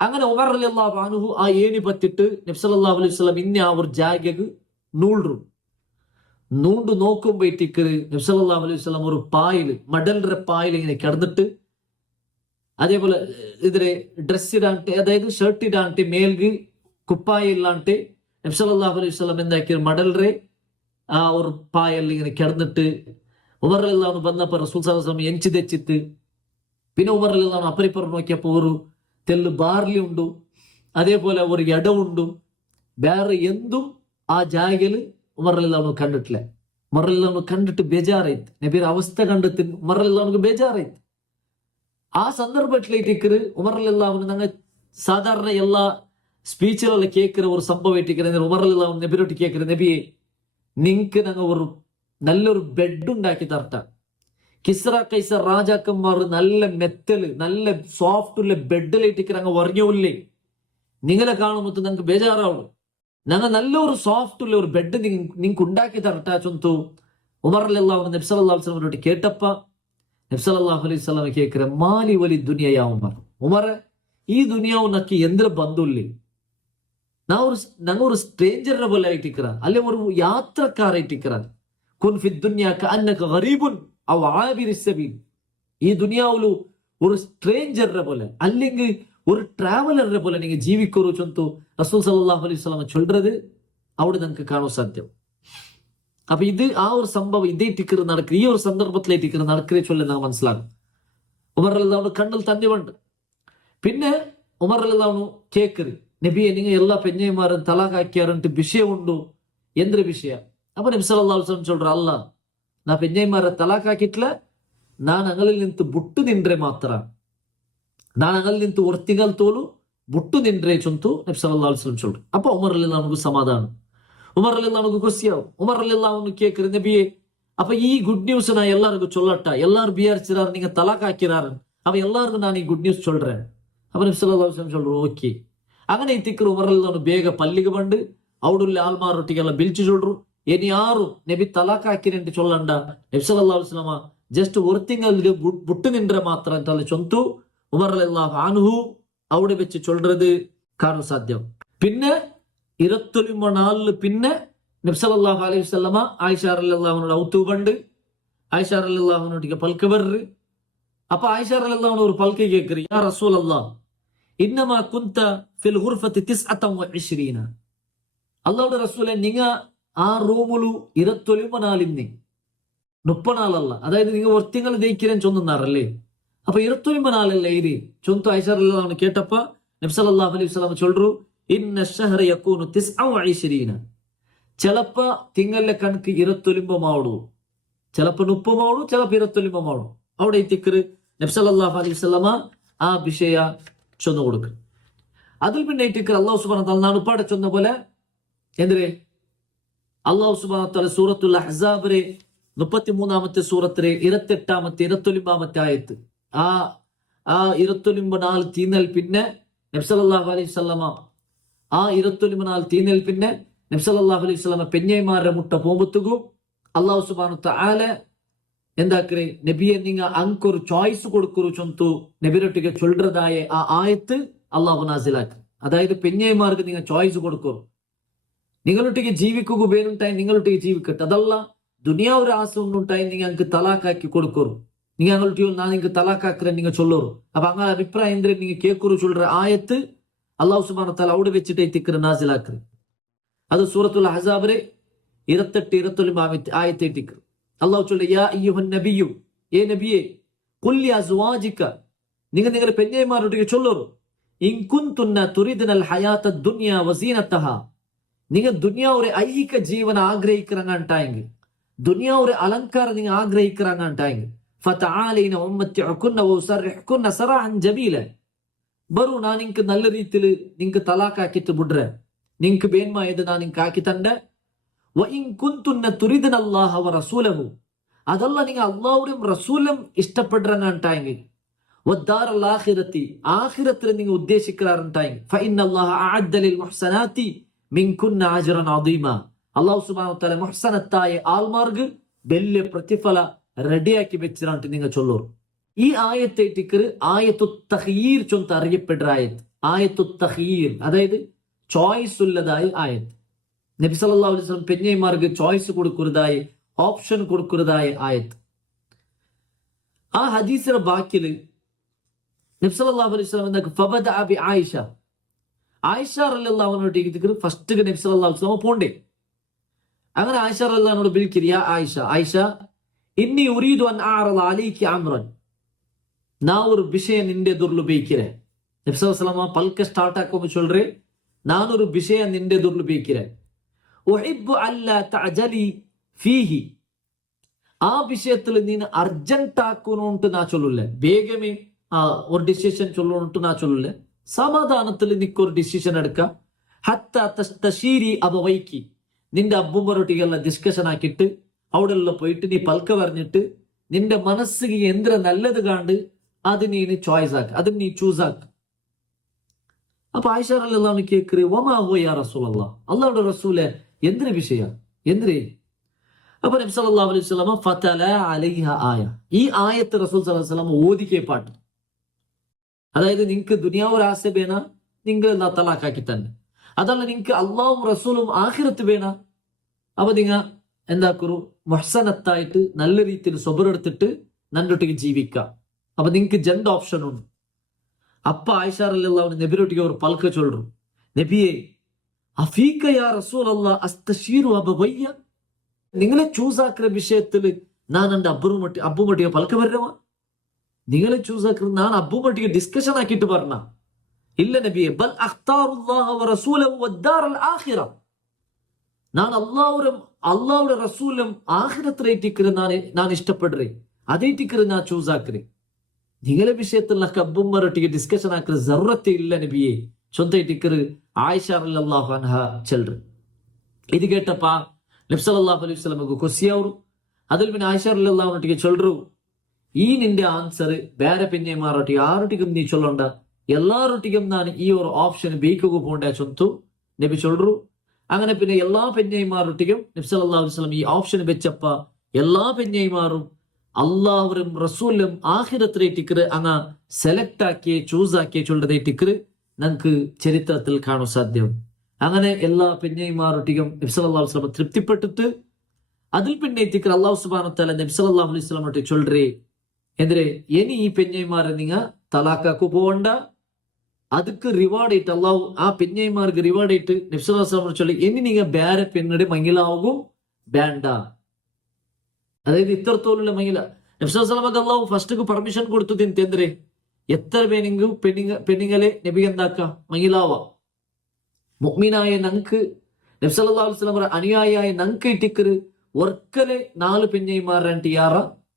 അങ്ങനെ ഉമർ റളിയല്ലാഹു അൻഹു ആ ഏണി പത്തിട്ട് നബി സല്ലല്ലാഹു അലൈഹി വസല്ലം ഇന്ന ആ ഒരു ജാഗക്ക് നൂൾറും നൂണ്ട് നോക്കുമ്പോ ഇട്ടിക്കറ് നബി സല്ലല്ലാഹു അലൈഹി വസല്ലം ഒരു പായില് മടലിന്റെ പായിൽ ഇങ്ങനെ കിടന്നിട്ട് അതേപോലെ ഇതിരെ ഡ്രസ് ഇടാണ്ട് അതായത് ഷർട്ട് ഇടാണ്ട് മേൽക്ക് കുപ്പായ ഇല്ലാണ്ട് നബി സല്ലല്ലാഹു അലൈഹി വസല്ലം എന്താക്കിയ മടലിന്റെ ആ ഒരു പായൽ ഇങ്ങനെ കിടന്നിട്ട് ഉമർ റളിയല്ലാഹു അൻഹു ಬಂದಪ್ಪ റസൂൽ സല്ലല്ലാഹു അലൈഹി വസല്ലം ಎಂಚಿ ತೆಚ್ಚಿತ್ತು പിന്നെ ഉമർ റളിയല്ലാഹു അൻഹു അപ്പറിപ്പുറം നോക്കിയപ്പോ ഒരു തെല്ല് ബാർലി ഉണ്ടു അതേപോലെ ഒരു എട ഉണ്ടു വേറെ എന്തും ആ ജാഗയിൽ ഉമർ റളിയല്ലാഹു അൻഹു കണ്ടിട്ടില്ല ഉമർ റളിയല്ലാഹു അൻഹു കണ്ടിട്ട് ബേജാറായിತ್ತು നബിയുടെ അവസ്ഥ കണ്ടിട്ട് ഉമർ റളിയല്ലാഹു അൻഹു ബേജാറായിತ್ತು ആ സന്ദർഭത്തിലേക്ക് ഉമർ റളിയല്ലാഹു അൻഹു ഞങ്ങൾ സാധാരണ എല്ലാ സ്പീച്ചിലെല്ലാം കേൾക്കുന്ന ഒരു സംഭവം ഇട്ടിരിക്കുന്നത് ഉമർ റളിയല്ലാഹു അൻഹു നബിയോട്ട് കേൾക്കുന്നത് നബിയെ നിങ്ങൾക്ക് ഞങ്ങൾ ഒരു നല്ലൊരു ബെഡ് ഉണ്ടാക്കി തരട്ട കിസ്ര കൈസർ രാജാക്കന്മാർ നല്ല മെത്തല് നല്ല സോഫ്റ്റ് ഉള്ള ബെഡിലിട്ടിക്ക് ഞങ്ങൾ ഉറങ്ങില്ലേ നിങ്ങളെ കാണുമ്പോൾ ഞങ്ങൾക്ക് ബേജാറാവുള്ളൂ ഞങ്ങൾ നല്ലൊരു സോഫ്റ്റ് ഉള്ള ഒരു ബെഡ് നിങ്ങൾക്ക് ഉണ്ടാക്കി തരട്ട ചൊന്തു ഉമർ റളിയല്ലാഹു അൻഹു നബി സല്ലല്ലാഹു അലൈഹി വസല്ലം കേട്ടപ്പ നബി സല്ലല്ലാഹു അലൈഹി വസല്ലം കേൾക്കற മാലി വലി ദുനിയ ഉമർ ഈ ദുനിയാവ് നക്കി എന്തൊരു ബന്ധമില്ലേ ഞങ്ങൾ ഒരു സ്ട്രേഞ്ചറിനെ പോലെ ആയിട്ടിക്കറ അല്ലെ ഒരു യാത്രക്കാരായിട്ടിക്കറ കുൻ ഫി ദുനിയ കഅന്നക ഗരീബുൻ ഔ ആബിർ സബീൽ ഈ ദുനിയാവിലു ഒരു സ്ട്രേഞ്ചറിനെ പോലെ അല്ലെങ്കിൽ ഒരു ട്രാവലറിനെ പോലെ നിങ്ങൾ ജീവിക്കൊരു ചൊന്തു റസൂൽ സല്ലല്ലാഹു അലൈഹി വസല്ലം ചൊല്றது അവിടെ നമുക്ക് കാണാൻ സാധ്യം അപ്പൊ ഇത് ആ ഒരു സംഭവം ഇതേ ടിക്കർ നടക്കുക ഈ ഒരു സന്ദർഭത്തിലെ ടിക്കർ നടക്കേ ചൊല്ലി നാം മനസ്സിലാക്കും ഉമർ റളിയല്ലാഹു അൻഹു കണ്ണിൽ തന്നിവുണ്ട് പിന്നെ ഉമർ റളിയല്ലാഹു അൻഹു കേക്കറ് നബിയെ നിങ്ങൾ എല്ലാ പെഞ്ഞൈമാരും തലാഖാക്കിയാറുണ്ട് വിഷയം ഉണ്ടോ എന്തൊരു വിഷയ അപ്പൊ നബി സല്ലല്ലാഹു അലൈഹി വസല്ലം ചൊല്ற അല്ല ನಾ ಪೆಂಜೈಮಾರ ತಲಾಕ್ ಹಾಕಿಟ್ಲ ನಾನು ಅಂಗಲಲ್ಲಿ ನಿಂತು ಬುಟ್ಟು ನಿಂಡ್ರೆ ಮಾತ್ರ ನಾನು ಅಂಗಲ್ಲಿ ನಿಂತು ಒರ್ತಿಗಲ್ ತೋಲು ಬುಟ್ಟು ನಿಂಡ್ರೆ ಚೊಂತು ನಬಿ ಸಲ್ಲಲ್ಲಾಹು ಅಲೈಹಿ ವಸಲ್ಲಂ ಚೊಲ್ರು ಅಪ್ಪ ಉಮರ್ ರಲಿಯಲ್ಲಾಹು ಅನ್ಹು ಸಮಾಧಾನ ಉಮರ್ ರಲಿಯಲ್ಲಾಹು ಅನ್ಹು ಖುಷಿಯಾವು ಉಮರ್ ರಲಿಯಲ್ಲಾಹು ಅನ್ಹು ಕೇಳ್ಕರು ನಬಿಯೇ ಅಪ್ಪ ಈ ಗುಡ್ ನ್ಯೂಸ್ ನಾ ಎಲ್ಲರಿಗೂ ಚೊಲ್ಲಟ್ಟ ಎಲ್ಲಾರು ಬಿಯಾರ್ಚಿರಾರ நீங்க ತಲಾಕ್ ಹಾಕಿರಾರ ಅವ ಎಲ್ಲಾರ್ಗು ನಾನು ಈ ಗುಡ್ ನ್ಯೂಸ್ ಚೊಲ್ರೆ ಅಪ್ಪ ನಬಿ ಸಲ್ಲಲ್ಲಾಹು ಅಲೈಹಿ ವಸಲ್ಲಂ ಚೊಲ್ರು ಓಕೆ അങ്ങനെ ഇത്തിക്കರು ഉമർ റളിയಲ್ಲಾഹു ಅನ್ಹು ಬೇಗ ಪಲ್ಲಿಗೆ ಬಂದು ಔಡುಲ್ಲಿ ಆಲ್ಮಾರೊಟ್ಟಿಗೆಲ್ಲ ಬಿಲ್ಚಿ ಚೊಲ್ರು ഇനി ആറും നബി തലാഖ് ಹಾಕಿರಂಟು ചൊല്ലണ്ട നബി സല്ലല്ലാഹു അലൈഹി വസല്ലം ജസ്റ്റ് ഒർത്തിങ്ങൾക്ക് ബുട്ട് നിன்ற മാത്രം ಅಂತಲ್ಲ ചൊന്തു ഉമർ റളിയല്ലാഹു അൻഹു അവിടെ വെച്ച് ചൊല്றது കാണാൻ സാധ്യം പിന്നെ 24 പിന്നെ നബി സല്ലല്ലാഹു അലൈഹി വസല്ലം ആയിഷ റളിയല്ലാഹു അൻഹ ഔത്തു ബണ്ട് ആയിഷ റളിയല്ലാഹു അൻഹ പൽക ബർറ് അപ്പൊ ആയിഷ റളിയല്ലാഹു അൻഹ ഒരു പൽക കേക്കറി യാ റസൂലല്ലാഹ് ഇന്നമാ കുൻത ഫിൽ ഗുർഫത്തി 29 അല്ലാഹുവിന്റെ റസൂലേ നിങ്ങ ആ റൂമിലു 29 മുപ്പനാളല്ല അതായത് നിങ്ങൾ ഒത്തിങ്ങൾ ദയിക്കിരൻ ചൊന്നാറല്ലേ അപ്പൊ 29 ഇത് ചൊന്തു ആയിഷ റളിയല്ലാഹു അൻഹ കേട്ടപ്പ നബി സല്ലല്ലാഹു അലൈഹി വസല്ലം ചൊല്റു ഇന്ന ശഹറ യകൂനു 29 ചിലപ്പ തിങ്ങലെ കണക്ക് 29 മാവു ചിലപ്പ 30 മാവു ചിലപ്പ 29 മാവു അവിടെ എത്തിക്കറ് നബി സല്ലല്ലാഹു അലൈഹി വസല്ലം ആ വിഷയ ചൊന്നു കൊടുക്കും അതിൽ പിന്നെ എത്തിക്കറ് അല്ലാഹു സുബ്ഹാനഹു വ തആല നാണ് പാടെ ചൊന്ന പോലെ എന്തിരെ അല്ലാഹു സുബ്ഹാനഹു വ തആല സൂറത്തുൽ അഹ്സാബിലെ 33ാമത്തെ സൂറത്തിലെ 28ാമത്തെ 29ാമത്തെ ആയത്ത് ആ 29 തീന്നൽ പിന്നെ നബി സല്ലല്ലാഹു അലൈഹി വസല്ലം ആ 29 തീന്നൽ പിന്നെ നബി സല്ലല്ലാഹു അലൈഹി വസല്ലം പെഞ്ഞൈമാരുടെ മുട്ട പോകുമ്പത്തുകു അല്ലാഹു സുബ്ഹാനഹു വ തആല എന്താക്കರೆ നബിയെ നിങ്ങൾ അങ്കൊരു ചോയ്സ് കൊടുക്കുരു ചൊന്തു നബിരൊട്ടിಗೆ ചൊല്றದಾയ ആ ആയത്ത് അല്ലാഹു നാസിലാക്കി അതായത് പെഞ്ഞൈമാർക്ക് നിങ്ങൾ ചോയ്സ് കൊടുക്കുರು നിങ്ങളൊട്ടിಗೆ ജീവിക്കുക ಬೇನುಂಟಾയി നിങ്ങളൊട്ടിಗೆ ജീവിക്കട്ടെ അതല്ല ദുനിയാവ് ആസ ഉണ്ടായി നിങ്ങൾ അങ്ങ് തലാഖ് ആക്കി കൊടുക്കുರು നിങ്ങൾ ഞാൻ നിങ്ങൾക്ക് തലാഖ് ആക്കറ നിങ്ങൾ ചൊല്ലോರು അപ്പൊ അങ്ങനെ അഭിപ്രായം എന്തിരെ നിങ്ങൾ കേൾക്കുರು ചൊല്ற ആയത്ത് അല്ലാഹു സുബ്ഹാനഹു വ തആല അവിടെ വെച്ചിട്ട് തിക്കറ് നാസിലാക്കി അത് സൂറത്തുൽ അഹ്സാബിലെ 28-29 ആയത്തെ തിക്കറ് അല്ലാഹു ചൊല്ലെ യാ അയ്യുഹൻ നബിയു ഏ നബിയെ ഖുൽ ലിഅസ്വാജിക നിങ്ങൾ നിങ്ങളുടെ പെഞ്ഞൈമാരോട്ടിಗೆ ചൊല്ലോರು ഇൻ കുൻതുന്ന തുരിദ്നൽ ഹയാത്ത ദുനിയ വസീനത്തഹ, നിങ്ങൾ ദുനിയാവുടെ ഐഹിക ജീവൻ ആഗ്രഹിക്കുകയാണെങ്കിൽ, ദുനിയാവുടെ അലങ്കാരം നിങ്ങൾ ആഗ്രഹിക്കുകയാണെങ്കിൽ, ഫതആലൈന ഉമ്മത്തിഉകുന്ന വഉസർഹികുന്ന സറഹൻ ജമീല, ബറു ನಾನು ನಿಂಗೆ നല്ല ರೀತಿയിൽ ನಿಂಗೆ ತಲಾಕ್ ಹಾಕಿತ್ತು ಬಿಡ್ರೆ ನಿಂಗೆ ಬೇನ್ಮ ಇದು ನಾನು ನಿಂಗೆ ಹಾಕಿ ತಂದೆ. ವ ಇನ್ ಕುಂತುನ್ನ ತುರಿದನ ಅಲ್ಲಾಹ ವ ರಸೂಲಹು, ಅದಲ್ಲ നിങ്ങൾ അല്ലാഹുവിനും റസൂലും ഇഷ്ടപ്പെടുறങ്ങാണ്ടായെങ്കിൽ, വദ്ദാറൽ ആഖിറത്തി, ആഖിറത്തിൽ നിങ്ങൾ ഉദ്ദേശിക്കാറുണ്ടായെങ്കിൽ, ഫഇന്ന അല്ലാഹ അഅദ്ദ ലിൽ മുഹ്സനാത്തി മിൻകുന്ന അജ്റൻ അദീമ, അല്ലാഹു സുബ്ഹാനഹു വ തആല മുഹ്സനത്തായ ആൾമാർക്ക് വലിയ പ്രതിഫല റെഡിയാക്കി വെച്ചിട്ട് നിങ്ങൾ ചൊല്ലൂർ. ഈ ആയത്തെ ടിക്കറ് ആയത്തു തഖ്യീർ ചൊന്ത് അറിയപ്പെടുന്ന ആയത്ത്. ആയത്തു തഖ്യീർ അതായത് ചോയ്സ് ഉള്ളതായ ആയത്ത്. നബി സല്ലല്ലാഹു അലൈഹി വസല്ലം പെഞ്ഞൈമാർക്ക് ചോയ്സ് കൊടുക്കുന്നതായി, ഓപ്ഷൻ കൊടുക്കുന്നതായ ആയത്ത്. ആ ഹദീസിന്റെ ബാക്കില് നബി സല്ലല്ലാഹു അലൈഹി വസല്ലം എന്താ ഫബദഅ ബി ആയിഷ, ആയിഷ റളിയല്ലാഹു അൻഹ ഫസ്റ്റ് നബി സല്ലല്ലാഹു അലൈഹി വസല്ലം പോണ്ടേ. അങ്ങനെ ആയിഷ റളിയല്ലാഹു അൻഹ വിളിക്കുക, യാ ആയിഷ, ആയിഷ ഇന്നി ഉരീദു അൻ അഅറദ അലൈകി അംറൻ, நான் ஒரு விஷயம் நின்று எதிரில் உபயோகிக்கிறேன். நபி ஸல்லல்லாஹு அலைஹி வஸல்லம் பல்க ஸ்டார்ட் ஆக்கும் சொல்றேன், நான் ஒரு விஷயம் நின்று எதிரில் உபயோகிக்கிறேன். உஹிப்பு அல்லா தஅஜலி ஃபீஹி, ആ വിഷയത്തിൽ നീ അർജന്റ് ആക്കണോണ്ട് നാ ചൊല്ലില്ല, വേഗമേ ഒരു ഡിസിഷൻ ചൊല്ലണോണ്ട് നാ ചൊല്ലില്ല, സമാധാനത്തിൽ നിക്കൊരു ഡിസിഷൻ എടുക്കാം. ഹത്ത തസ്തശീരി അബവൈക്കി, നിന്റെ അബ്ബുമ്മറൊട്ടിಗೆಲ್ಲ ഡിസ്കഷൻ ആക്കിയിട്ട് അവിടെയുള്ള പോയിട്ട് നീ പൽക്ക പറഞ്ഞിട്ട് നിന്റെ മനസ്സിಗೆ എന്ത്ര നല്ലത് കാണ്ട് അത് നീ ചോയ്സ് ആക്ക്, അത് നീ ചൂസ് ആക്ക്. അപ്പൊ ആയിഷ റളിയല്ലാഹു അൻഹ കേക്കുറ്, വമാ ഹുവ യാ റസൂലല്ലാഹ്, അല്ലാഹുവിന്റെ റസൂലേ എന്തൊരു വിഷയ എന്തൊരു. അപ്പൊ നബി സല്ലല്ലാഹു അലൈഹി വസല്ലം ഫതല അലൈഹ ആയ, ഈ ആയത്ത് റസൂൽ സല്ലല്ലാഹു അലൈഹി വസല്ലം ഓദിക്കേ പാട്ട്. അതായത് നിങ്ങൾക്ക് ദുനിയാവ് ഒരു ആശ വേണ, നിങ്ങൾ എന്താ തലാഖാക്കി തന്നെ. അതല്ല നിങ്ങൾക്ക് അള്ളാഹും റസൂലും ആഖിറത്ത് വേണ, അപ്പൊ നിങ്ങൾ എന്താക്കുറു മുഹ്സനത്തായിട്ട് നല്ല രീതിയിൽ സ്വബറെടുത്തിട്ട് നല്ലൊട്ടിക്ക് ജീവിക്കാം. അപ്പൊ നിങ്ങൾക്ക് രണ്ട് ഓപ്ഷൻ ഉണ്ട്. അപ്പ ആയിഷ റളിയല്ലാഹു അൻഹ നബിയൊട്ടിಗೆ ഒരു പൽക്ക ചൊല്ലും, നബിയെ അഫീക യാ റസൂലല്ലാഹ് അസ്തശീറു അബവയ്യ, നിങ്ങളെ ചൂസ് ആക്കുന്ന വിഷയത്തിൽ ഞാൻ എന്റെ അബ്ബുമട്ടിയെ പൽക്ക വരണവ, നിങ്ങളെ ചൂസ് ആക്കുന്നത് ഞാൻ അബ്ബുമട്ടിയെ ഡിസ്കഷൻ ആക്കിയിട്ട് പറഞ്ഞ ഇല്ല നബിയെ, ബൽ അഖ്താറുല്ലാഹ വ റസൂലഹു വദ്ദാറൽ ആഖിറ, ഞാൻ അള്ളാഹുടെ റസൂലും ആഖിറത്തിലേറ്റിക്കറ് ഞാൻ ഇഷ്ടപ്പെടുറേ, അതേറ്റിക്കറ് ഞാൻ ചൂസ് ആക്കറേ. നിങ്ങളെ വിഷയത്തിൽ അബ്ബുമ്മറൊട്ടിಗೆ ഡിസ്കഷൻ ആക്കുന്ന ജറൂറത്തെ ഇല്ല നബിയെ ചൊന്തേറ്റിക്കറ് ആയിഷ റളിയല്ലാഹു അൻഹ ചെല്ല്. ഇത് കേട്ടപ്പ നബി സല്ലല്ലാഹു അലൈഹി വസല്ലമക്ക് കൊസിയാവു. അതിൽ പിന്നെ ആയിഷ റളിയല്ലാഹു അൻഹ ചൊല്ലു, ഈ നിന്റെ ആൻസർ ಬೇರೆ പെഞ്ഞൈമാരൊട്ടിಗೆ ആരൊട്ടിക്കും നീ ചൊല്ലണ്ട, എല്ലാരൊട്ടിക്കും ഞാൻ ഈ ഒരു ഓപ്ഷൻ ബേക്കുക പോണ്ടേ ചൊന്തു നബി ചൊല്ലു. അങ്ങനെ പിന്നെ എല്ലാ പെഞ്ഞൈമാരൊട്ടിക്കും നബി സല്ലല്ലാഹു അലൈഹി വസല്ലം ഈ ഓപ്ഷൻ വെച്ചപ്പ എല്ലാ പെഞ്ഞൈമാരും അള്ളാഹുവും റസൂലും ആഖിറത്തിലേറ്റിക്കറ് അങ്ങ സെലക്ട് ആക്കിയേ ചൂസ് ആക്കിയേ ചൊല്ലതേറ്റിക്കറ് നമുക്ക് ചരിത്രത്തിൽ കാണാൻ സാധ്യം. അങ്ങനെ എല്ലാ പെഞ്ഞൈമാരൊട്ടിക്കും നബി സല്ലല്ലാഹു അലൈഹി വസല്ലം തൃപ്തിപ്പെട്ടിട്ട് അതിൽ പിന്നെ എത്തിക്കറ് അല്ലാഹു സുബ്ഹാനഹു വ തആല നബി സല്ലല്ലാഹു അലൈഹി വസല്ലം ചൊല്ലറേ, എന്തിരെ ഇനി ഈ പെഞ്ഞൈമാരെ നിങ്ങൾ തലാഖാക്കു പോകണ്ട, அதுக்கு ரிவார்ட் ஆயிட்டு அல்லாஹ் ആ പെഞ്ഞൈമാർക്ക് റിവാർഡ് ആയിട്ട് നബി സല്ലല്ലാഹു അലൈഹി വസല്ലം ചൊല്ലി, ഇനി നിങ്ങൾ ಬೇರೆ പെണ്ണിടെ മംഗലാവും വേണ്ട. അതായത് ഇത്രത്തോലുള്ള മംഗല നബി സല്ലല്ലാഹു അലൈഹി വസല്ലം അല്ലാഹു ഫസ്റ്റ് പെർമിഷൻ കൊടുത്തു തിന്തെന്തരെ എത്ര പേരെങ്കിലും പെണ്ണുങ്ങളെ നബി എന്താക്ക മംഗലാവാ. മുഅ്മിനായ നങ്ങൾക്ക് നബി സല്ലല്ലാഹു അലൈഹി വസല്ലം അനുയായിയായ നങ്ങൾക്ക് ഇട്ടിക്കറ് ഒർക്കലെ 4 പെഞ്ഞൈമാರಂಟಿ ಯಾರ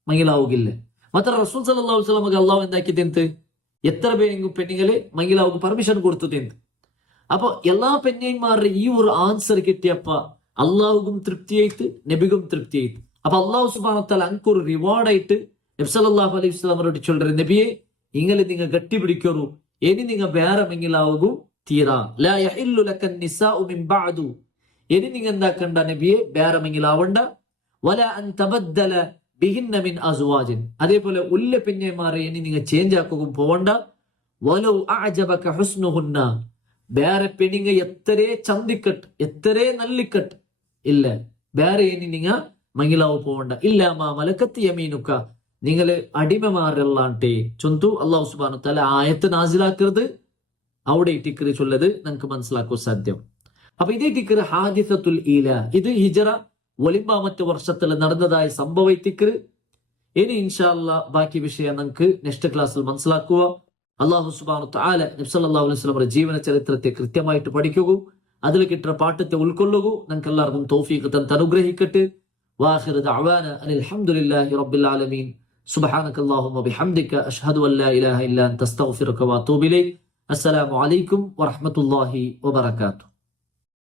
മംഗലാവുകില്ല. മാത്ര റസൂൽ സല്ലല്ലാഹു അലൈഹി വസല്ലം അല്ലാഹു എന്താക്കി തിന്ത് എത്ര പേരെങ്കിലും പെണ്ണുങ്ങളെ മംഗലാവുക്ക് പെർമിഷൻ കൊടുത്തു തിന്ത്. അപ്പൊ എല്ലാ പെഞ്ഞൈമാരുടെ ഈ ഒരു ആൻസർ കിട്ടിയപ്പ അള്ളാഹുക്കും തൃപ്തിയായിട്ട് നബിക്കും തൃപ്തിയായിട്ട്. അപ്പൊ അള്ളാഹു സുബ്ഹാനഹു വ തആല അനക്ക് ഒരു റിവാർഡ് ആയിട്ട് നബി സല്ലല്ലാഹു അലൈഹി വസല്ലമയോട് ചൊല്ലറ, നബിയെ നിങ്ങൾ ഗട്ടിപിടിക്കൂ, ഇനി നിങ്ങൾ വേറെ മംഗലാവുകൂ തീരാ. ലാ യഹില്ലു ലക നിസാഉ മിൻ ബഅദു, ഇനി നിങ്ങൾ എന്താക്കണ്ട നബിയെ വേറെ മംഗലാവണ്ട. വലാ അൻ തബദ്ദല ബിഹിന്ന മിൻ അസ്വാജിൻ, അതേപോലെ ഉള്ള പെഞ്ഞൈമാരെ ഇനി നിങ്ങൾ ചേഞ്ച് ആക്കുകയും പോവണ്ട. വലൗ അഅജബക ഹുസ്നുഹുന്ന, വേറെ പെണ്ണുങ്ങ എത്രേ ചന്തിക്കട്ട് എത്രേ നല്ലിക്കട്ട് ഇല്ല, വേറെ ഇനി നിങ്ങ മംഗലാവ് പോവണ്ട. ഇല്ല മാ മലക്കത്ത് യമീനുക്ക, നിങ്ങള് അടിമമാരല്ലാണ്ടേ ചൊന്തു അല്ലാഹു സുബ്ഹാനഹു വ തആല ആയത്ത് നാസിലാക്കരുത്. അവിടെ ഇട്ടിക്കറി ചൊല്ലത് നമുക്ക് മനസ്സിലാക്കാൻ സാധ്യം. അപ്പൊ ഇതേ ടിക്കറ് ഹാദിസത്തുൽ ഈല, ഇത് ഹിജറ ഒലിമ്പാമത്തെ വർഷത്തിൽ നടന്നതായി സംഭവിത്തിക്കറ്. ഇനി ഇൻഷാ അല്ലാഹ് ബാക്കി വിഷയം നമുക്ക് നെക്സ്റ്റ് ക്ലാസ്സിൽ മനസ്സിലാക്കുക. അള്ളാഹു സുബ്ഹാനഹു തആല നബി സല്ലല്ലാഹു അലൈഹി വസല്ലമയുടെ ജീവന ചരിത്രത്തെ കൃത്യമായിട്ട് പഠിക്കുക, അതിൽ കിട്ടുന്ന പാഠത്തെ ഉൾക്കൊള്ളുക. നമുക്ക് എല്ലാവർക്കും തൗഫീഖ് തന്ന് അനുഗ്രഹിക്കട്ടെ. വാഖിറു ദഅവാന അനിൽ ഹംദുലില്ലാഹി റബ്ബിൽ ആലമീൻ. സുബ്ഹാനകല്ലാഹുമ്മ ബിഹംദിക അഷ്ഹദു അൻ ലാ ഇലാഹ ഇല്ല അൻത അസ്തഗ്ഫിറുക വഅതൂബു ഇലൈക്. അസ്സലാമു അലൈക്കും വറഹ്മത്തുള്ളാഹി വബറകാതുഹു.